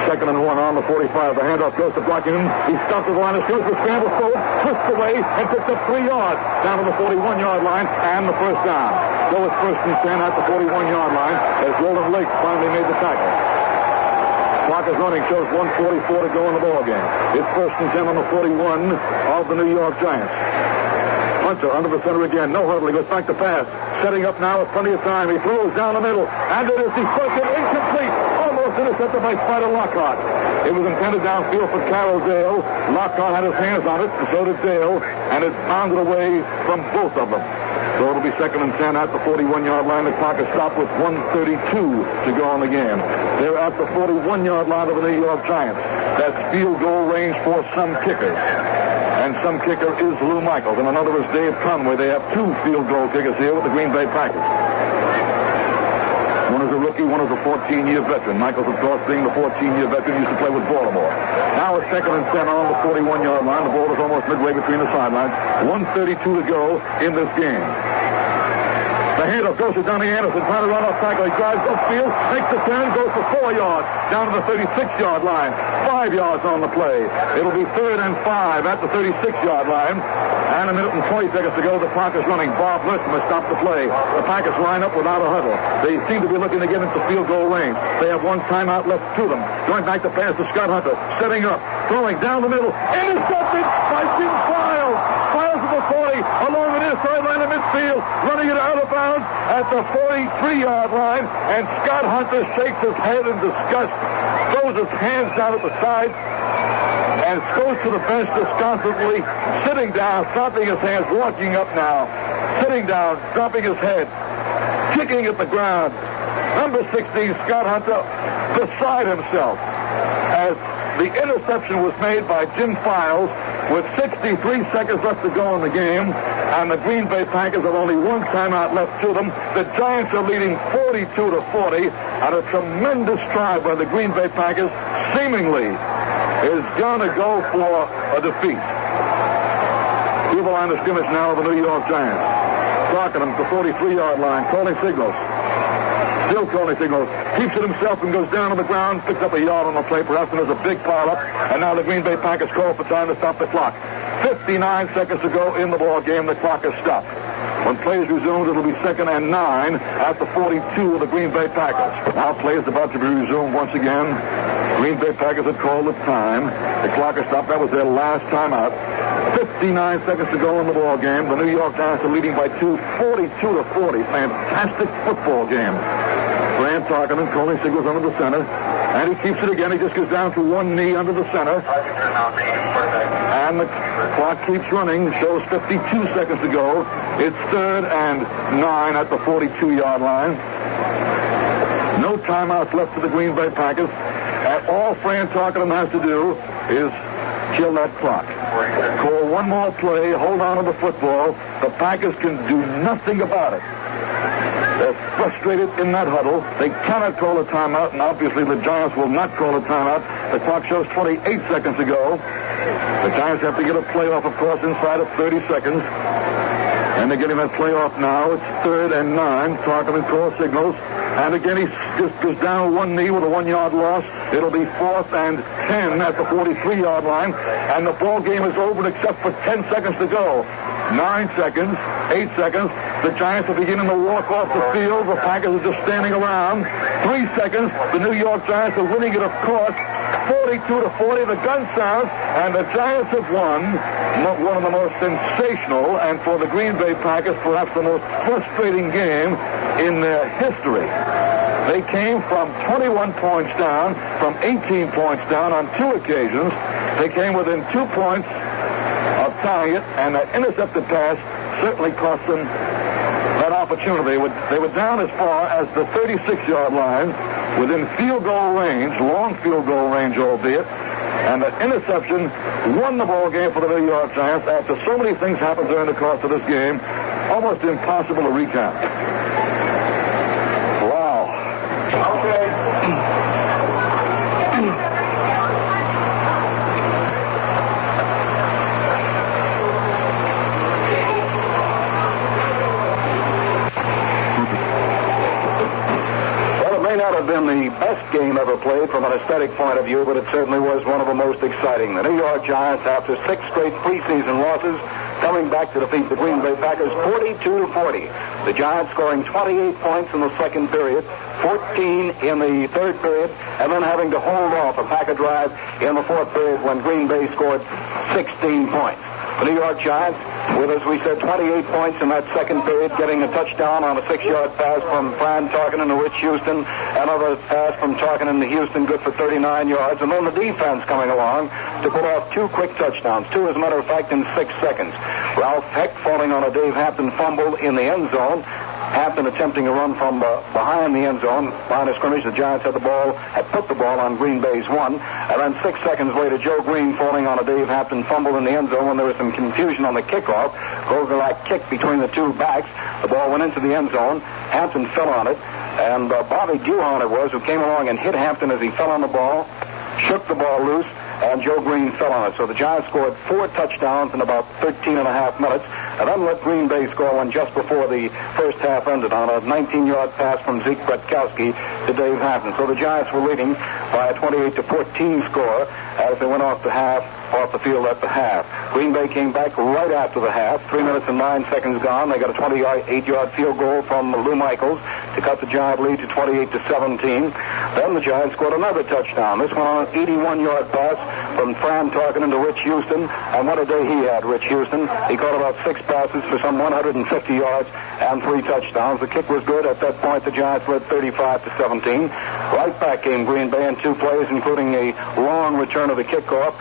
2nd and 1 on the 45. The handoff goes to Brockington. He stops at the line of scrimmage, but scrambles forward, twists away, and picks up 3 yards down to the 41-yard line and the first down. So it's 1st and 10 at the 41-yard line as Roland Lake finally made the tackle. Clock is running, shows 1:44 to go in the ball game. It's 1st and 10 on the 41 of the New York Giants. Hunter under the center again. No huddle. He goes back to pass. Setting up now with plenty of time. He throws down the middle. And it is deflected, incomplete. Almost intercepted by Spider Lockhart. It was intended downfield for Carroll Dale. Lockhart had his hands on it, and so did Dale. And it bounded away from both of them. So it'll be 2nd and 10 at the 41-yard line. The clock is stopped with 1:32 to go in the game. They're at the 41-yard line of the New York Giants. That's field goal range for some kickers. And some kicker is Lou Michaels. And another is Dave Conway. They have 2 field goal kickers here with the Green Bay Packers. One is a rookie Milwaukee, one is a 14-year veteran. Michaels, of course, being the 14-year veteran, used to play with Baltimore. Now it's 2nd and 10 on the 41-yard line. The ball is almost midway between the sidelines. 1:32 to go in this game. The handoff goes to Donnie Anderson, trying to run off tackle. He drives upfield, makes the turn, goes for 4 yards, down to the 36-yard line. 5 yards on the play. It'll be 3rd and 5 at the 36-yard line. And a minute and 20 seconds to go. The clock is running. Bob Lipscomb has stopped the play. The Packers line up without a huddle. They seem to be looking to get into field goal range. They have one timeout left to them. Going back to pass to Scott Hunter. Setting up. Throwing down the middle. Intercepted by Jim Files. Files at the 40. Along the near sideline of midfield. Running it out of bounds at the 43-yard line. And Scott Hunter shakes his head in disgust. Throws his hands down at the side. And goes to the bench disconsolately, sitting down, stomping his hands, walking up now, sitting down, dropping his head, kicking at the ground. Number 16, Scott Hunter, beside himself, as the interception was made by Jim Files with 63 seconds left to go in the game, and the Green Bay Packers have only one timeout left to them. The Giants are leading 42-40 on a tremendous drive by the Green Bay Packers, seemingly is going to go for a defeat. Through the line of scrimmage now of the New York Giants. Talking him to the 43-yard line, calling signals. Still calling signals. Keeps it himself and goes down on the ground, picks up a yard on the play, perhaps, and there's a big pile up. And now the Green Bay Packers call for time to stop the clock. 59 seconds to go in the ball game. The clock is stopped. When play is resumed, it'll be 2nd and 9 at the 42 of the Green Bay Packers. Now play is about to be resumed once again. Green Bay Packers had called the time. The clock is stopped. That was their last timeout. 59 seconds to go in the ball game. The New York Giants are leading by 2, 42-40. Fantastic football game. Grant Tarkenton calling signals under the center. And he keeps it again. He just goes down to one knee under the center. And the clock keeps running. Shows 52 seconds to go. It's 3rd and 9 at the 42-yard line. No timeouts left for the Green Bay Packers. And all Fran Tarkenton has to do is kill that clock. Call one more play, hold on to the football. The Packers can do nothing about it. They're frustrated in that huddle. They cannot call a timeout, and obviously the Giants will not call a timeout. The clock shows 28 seconds to go. The Giants have to get a playoff, of course, inside of 30 seconds. And they're getting that playoff now. It's 3rd and 9. Tarkenton calls signals. And again, he just goes down one knee with a 1-yard loss. It'll be 4th and 10 at the 43-yard line. And the ball game is over except for 10 seconds to go. 9 seconds, 8 seconds. The Giants are beginning to walk off the field. The Packers are just standing around. 3 seconds. The New York Giants are winning it, of course. 42-40. The gun sounds, and the Giants have won one of the most sensational, and for the Green Bay Packers, perhaps the most frustrating game in their history. They came from 21 points down, from 18 points down on 2 occasions. They came within 2 points of tying it, and that intercepted pass certainly cost them that opportunity. They were down as far as the 36-yard line, within field goal range, long field goal range albeit, and the interception won the ball game for the New York Giants after so many things happened during the course of this game, almost impossible to recount. Wow. Okay. Have been the best game ever played from an aesthetic point of view, but it certainly was one of the most exciting. The New York Giants, after 6 straight preseason losses, coming back to defeat the Green Bay Packers 42-40. The Giants scoring 28 points in the second period, 14 in the third period, and then having to hold off a Packer drive in the fourth period when Green Bay scored 16 points. The New York Giants, with, as we said, 28 points in that second period, getting a touchdown on a 6-yard pass from Fran Tarkenton to Rich Houston, another pass from Tarkenton to Houston, good for 39 yards, and then the defense coming along to pull off 2 quick touchdowns, 2, as a matter of fact, in 6 seconds. Ralph Heck falling on a Dave Hampton fumble in the end zone. Hampton attempting a run from behind the end zone. Line of scrimmage, the Giants had put the ball on Green Bay's 1. And then 6 seconds later, Joe Green falling on a Dave Hampton fumble in the end zone when there was some confusion on the kickoff. Golgolak kick between the 2 backs. The ball went into the end zone. Hampton fell on it, and Bobby Duhon it was who came along and hit Hampton as he fell on the ball, shook the ball loose, and Joe Green fell on it. So the Giants scored 4 touchdowns in about 13 and a half minutes, and then let Green Bay score one just before the first half ended on a 19-yard pass from Zeke Bretkowski to Dave Hampton. So the Giants were leading by a 28-14 score as they went off the field at the half. Green Bay came back right after the half. 3 minutes and 9 seconds gone. They got a 28-yard field goal from Lou Michaels to cut the Giant lead to 28-17. Then the Giants scored another touchdown. This one on an 81-yard pass from Fran Tarkenton to Rich Houston. And what a day he had, Rich Houston. He caught about 6 passes for some 150 yards and 3 touchdowns. The kick was good. At that point, the Giants led 35-17. Right back came Green Bay in 2 plays, including a long return of the kickoff.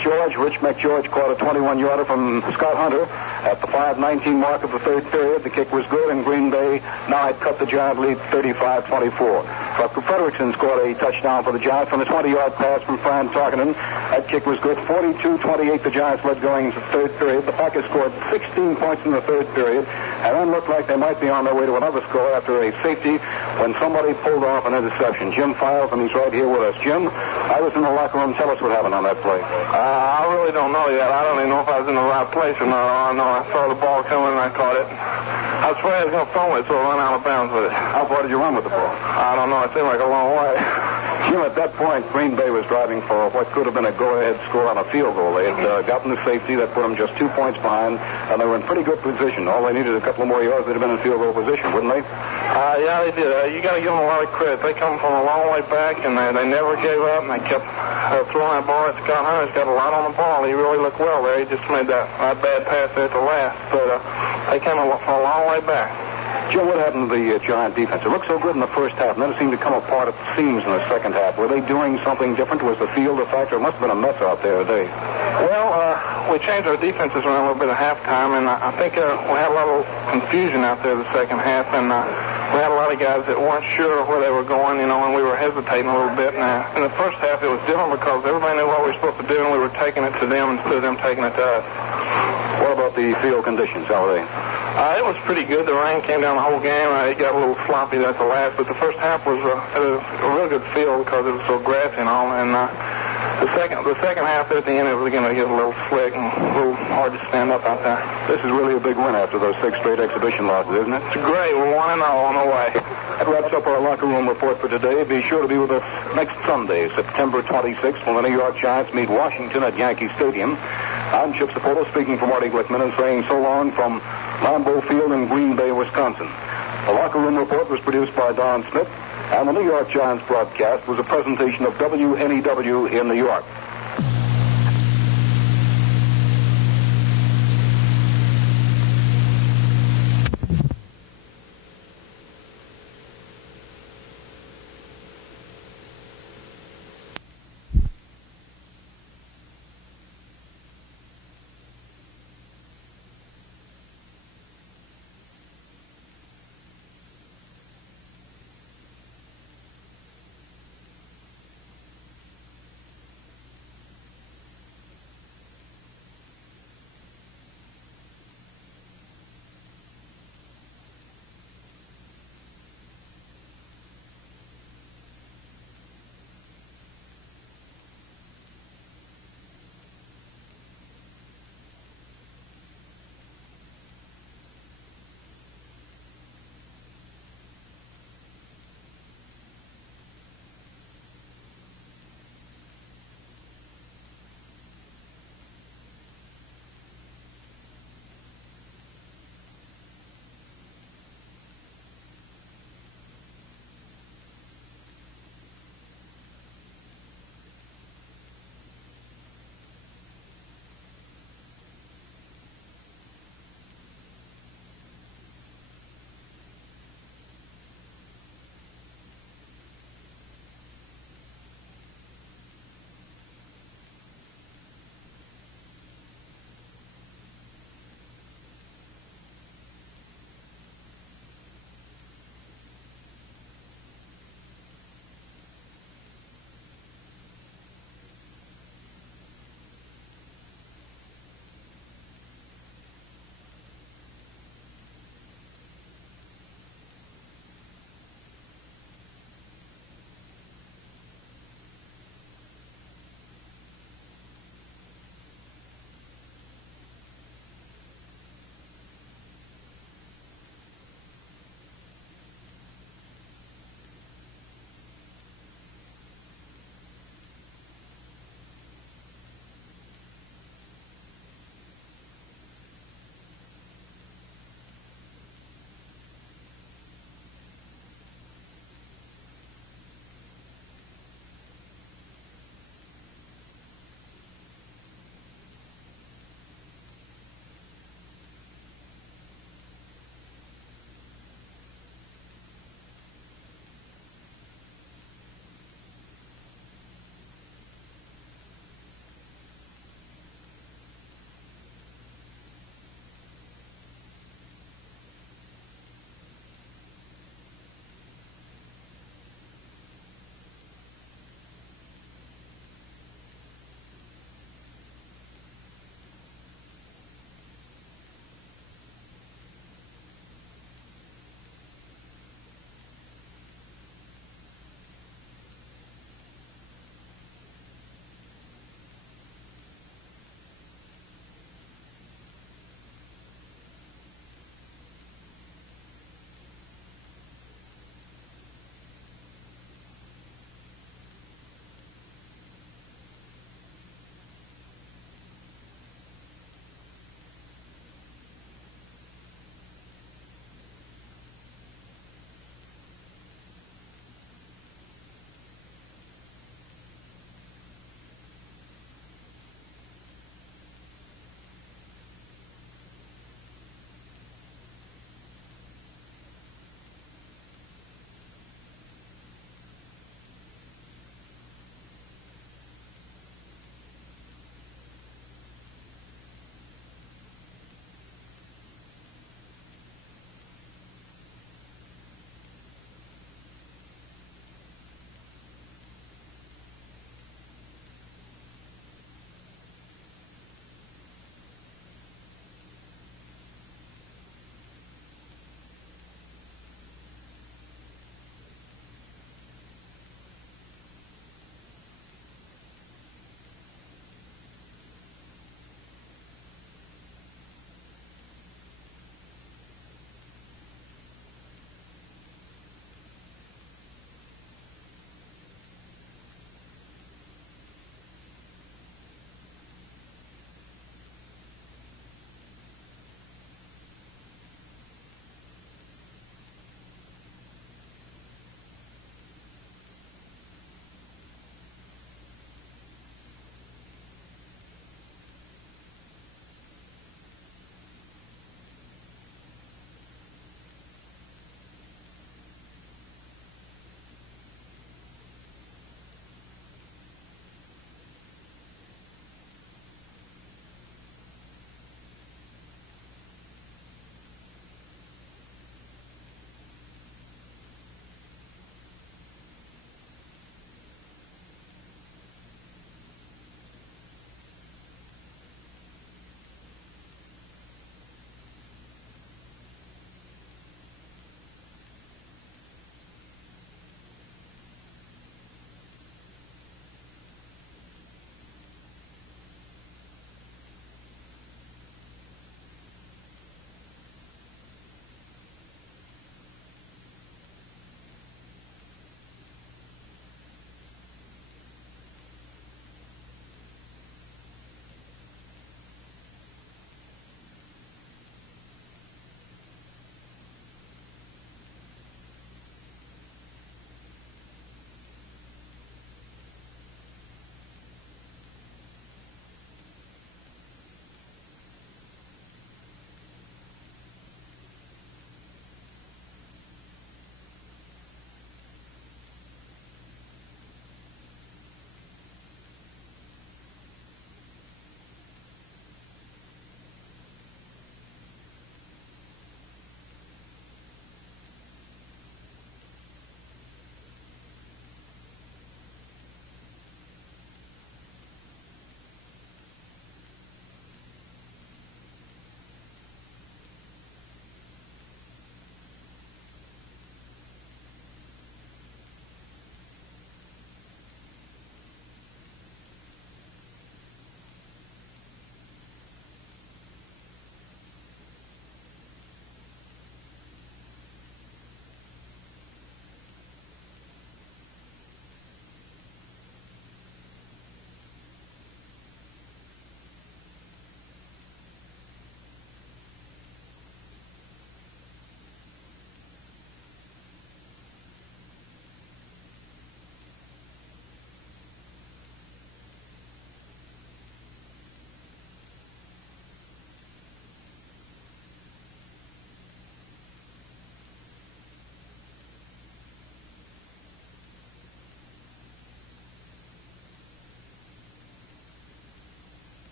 Rich McGeorge caught a 21-yarder from Scott Hunter at the 5:19 mark of the third period. The kick was good, and Green Bay now had cut the Giant lead 35-24. Buster Frederickson scored a touchdown for the Giants on a 20-yard pass from Fran Tarkenton. That kick was good. 42-28, the Giants led going into the third period. The Packers scored 16 points in the third period, and then looked like they might be on their way to another score after a safety when somebody pulled off an interception. Jim Files, and he's right here with us. Jim, I was in the locker room. Tell us what happened on that play. I really don't know yet. I don't even know if I was in the right place or not. All I know, I saw the ball coming and I caught it. I was afraid I was going to throw it, so I ran out of bounds with it. How far did you run with the ball? I don't know. It seemed like a long way. Jim, at that point, Green Bay was driving for what could have been a go-ahead score on a field goal. They had gotten the safety that put them just 2 points behind, and they were in pretty good position. All they needed a couple more yards, they'd have been in field goal position, wouldn't they? Yeah, they did. You got to give them a lot of credit. They come from a long way back, and they never gave up, and they kept throwing that ball at Scott Hunter's got a lot on the ball. He really looked well there. He just made that bad pass there at the last, but they came from a long way back. Joe, what happened to the Giant defense? It looked so good in the first half, and then it seemed to come apart at the seams in the second half. Were they doing something different? Was the field a factor? It must have been a mess out there today. Well, we changed our defenses around a little bit at halftime, and I think we had a lot of confusion out there the second half, and we had a lot of guys that weren't sure where they were going, and we were hesitating a little bit. And in the first half, it was different because everybody knew what we were supposed to do, and we were taking it to them instead of them taking it to us. What about the field conditions? How were they? It was pretty good. The rain came down the whole game. It got a little sloppy at the last, but the first half was a real good field because it was so grassy and all. And the second half there at the end, it was going to get a little slick and a little hard to stand up out there. This is really a big win after those 6 straight exhibition losses, isn't it? It's great. We're 1-0 on the way. That wraps up our locker room report for today. Be sure to be with us next Sunday, September 26th, when the New York Giants meet Washington at Yankee Stadium. I'm Chip Sapolo speaking for Marty Glickman and saying so long from Lambeau Field in Green Bay, Wisconsin. The locker room report was produced by Don Smith, and the New York Giants broadcast was a presentation of WNEW in New York.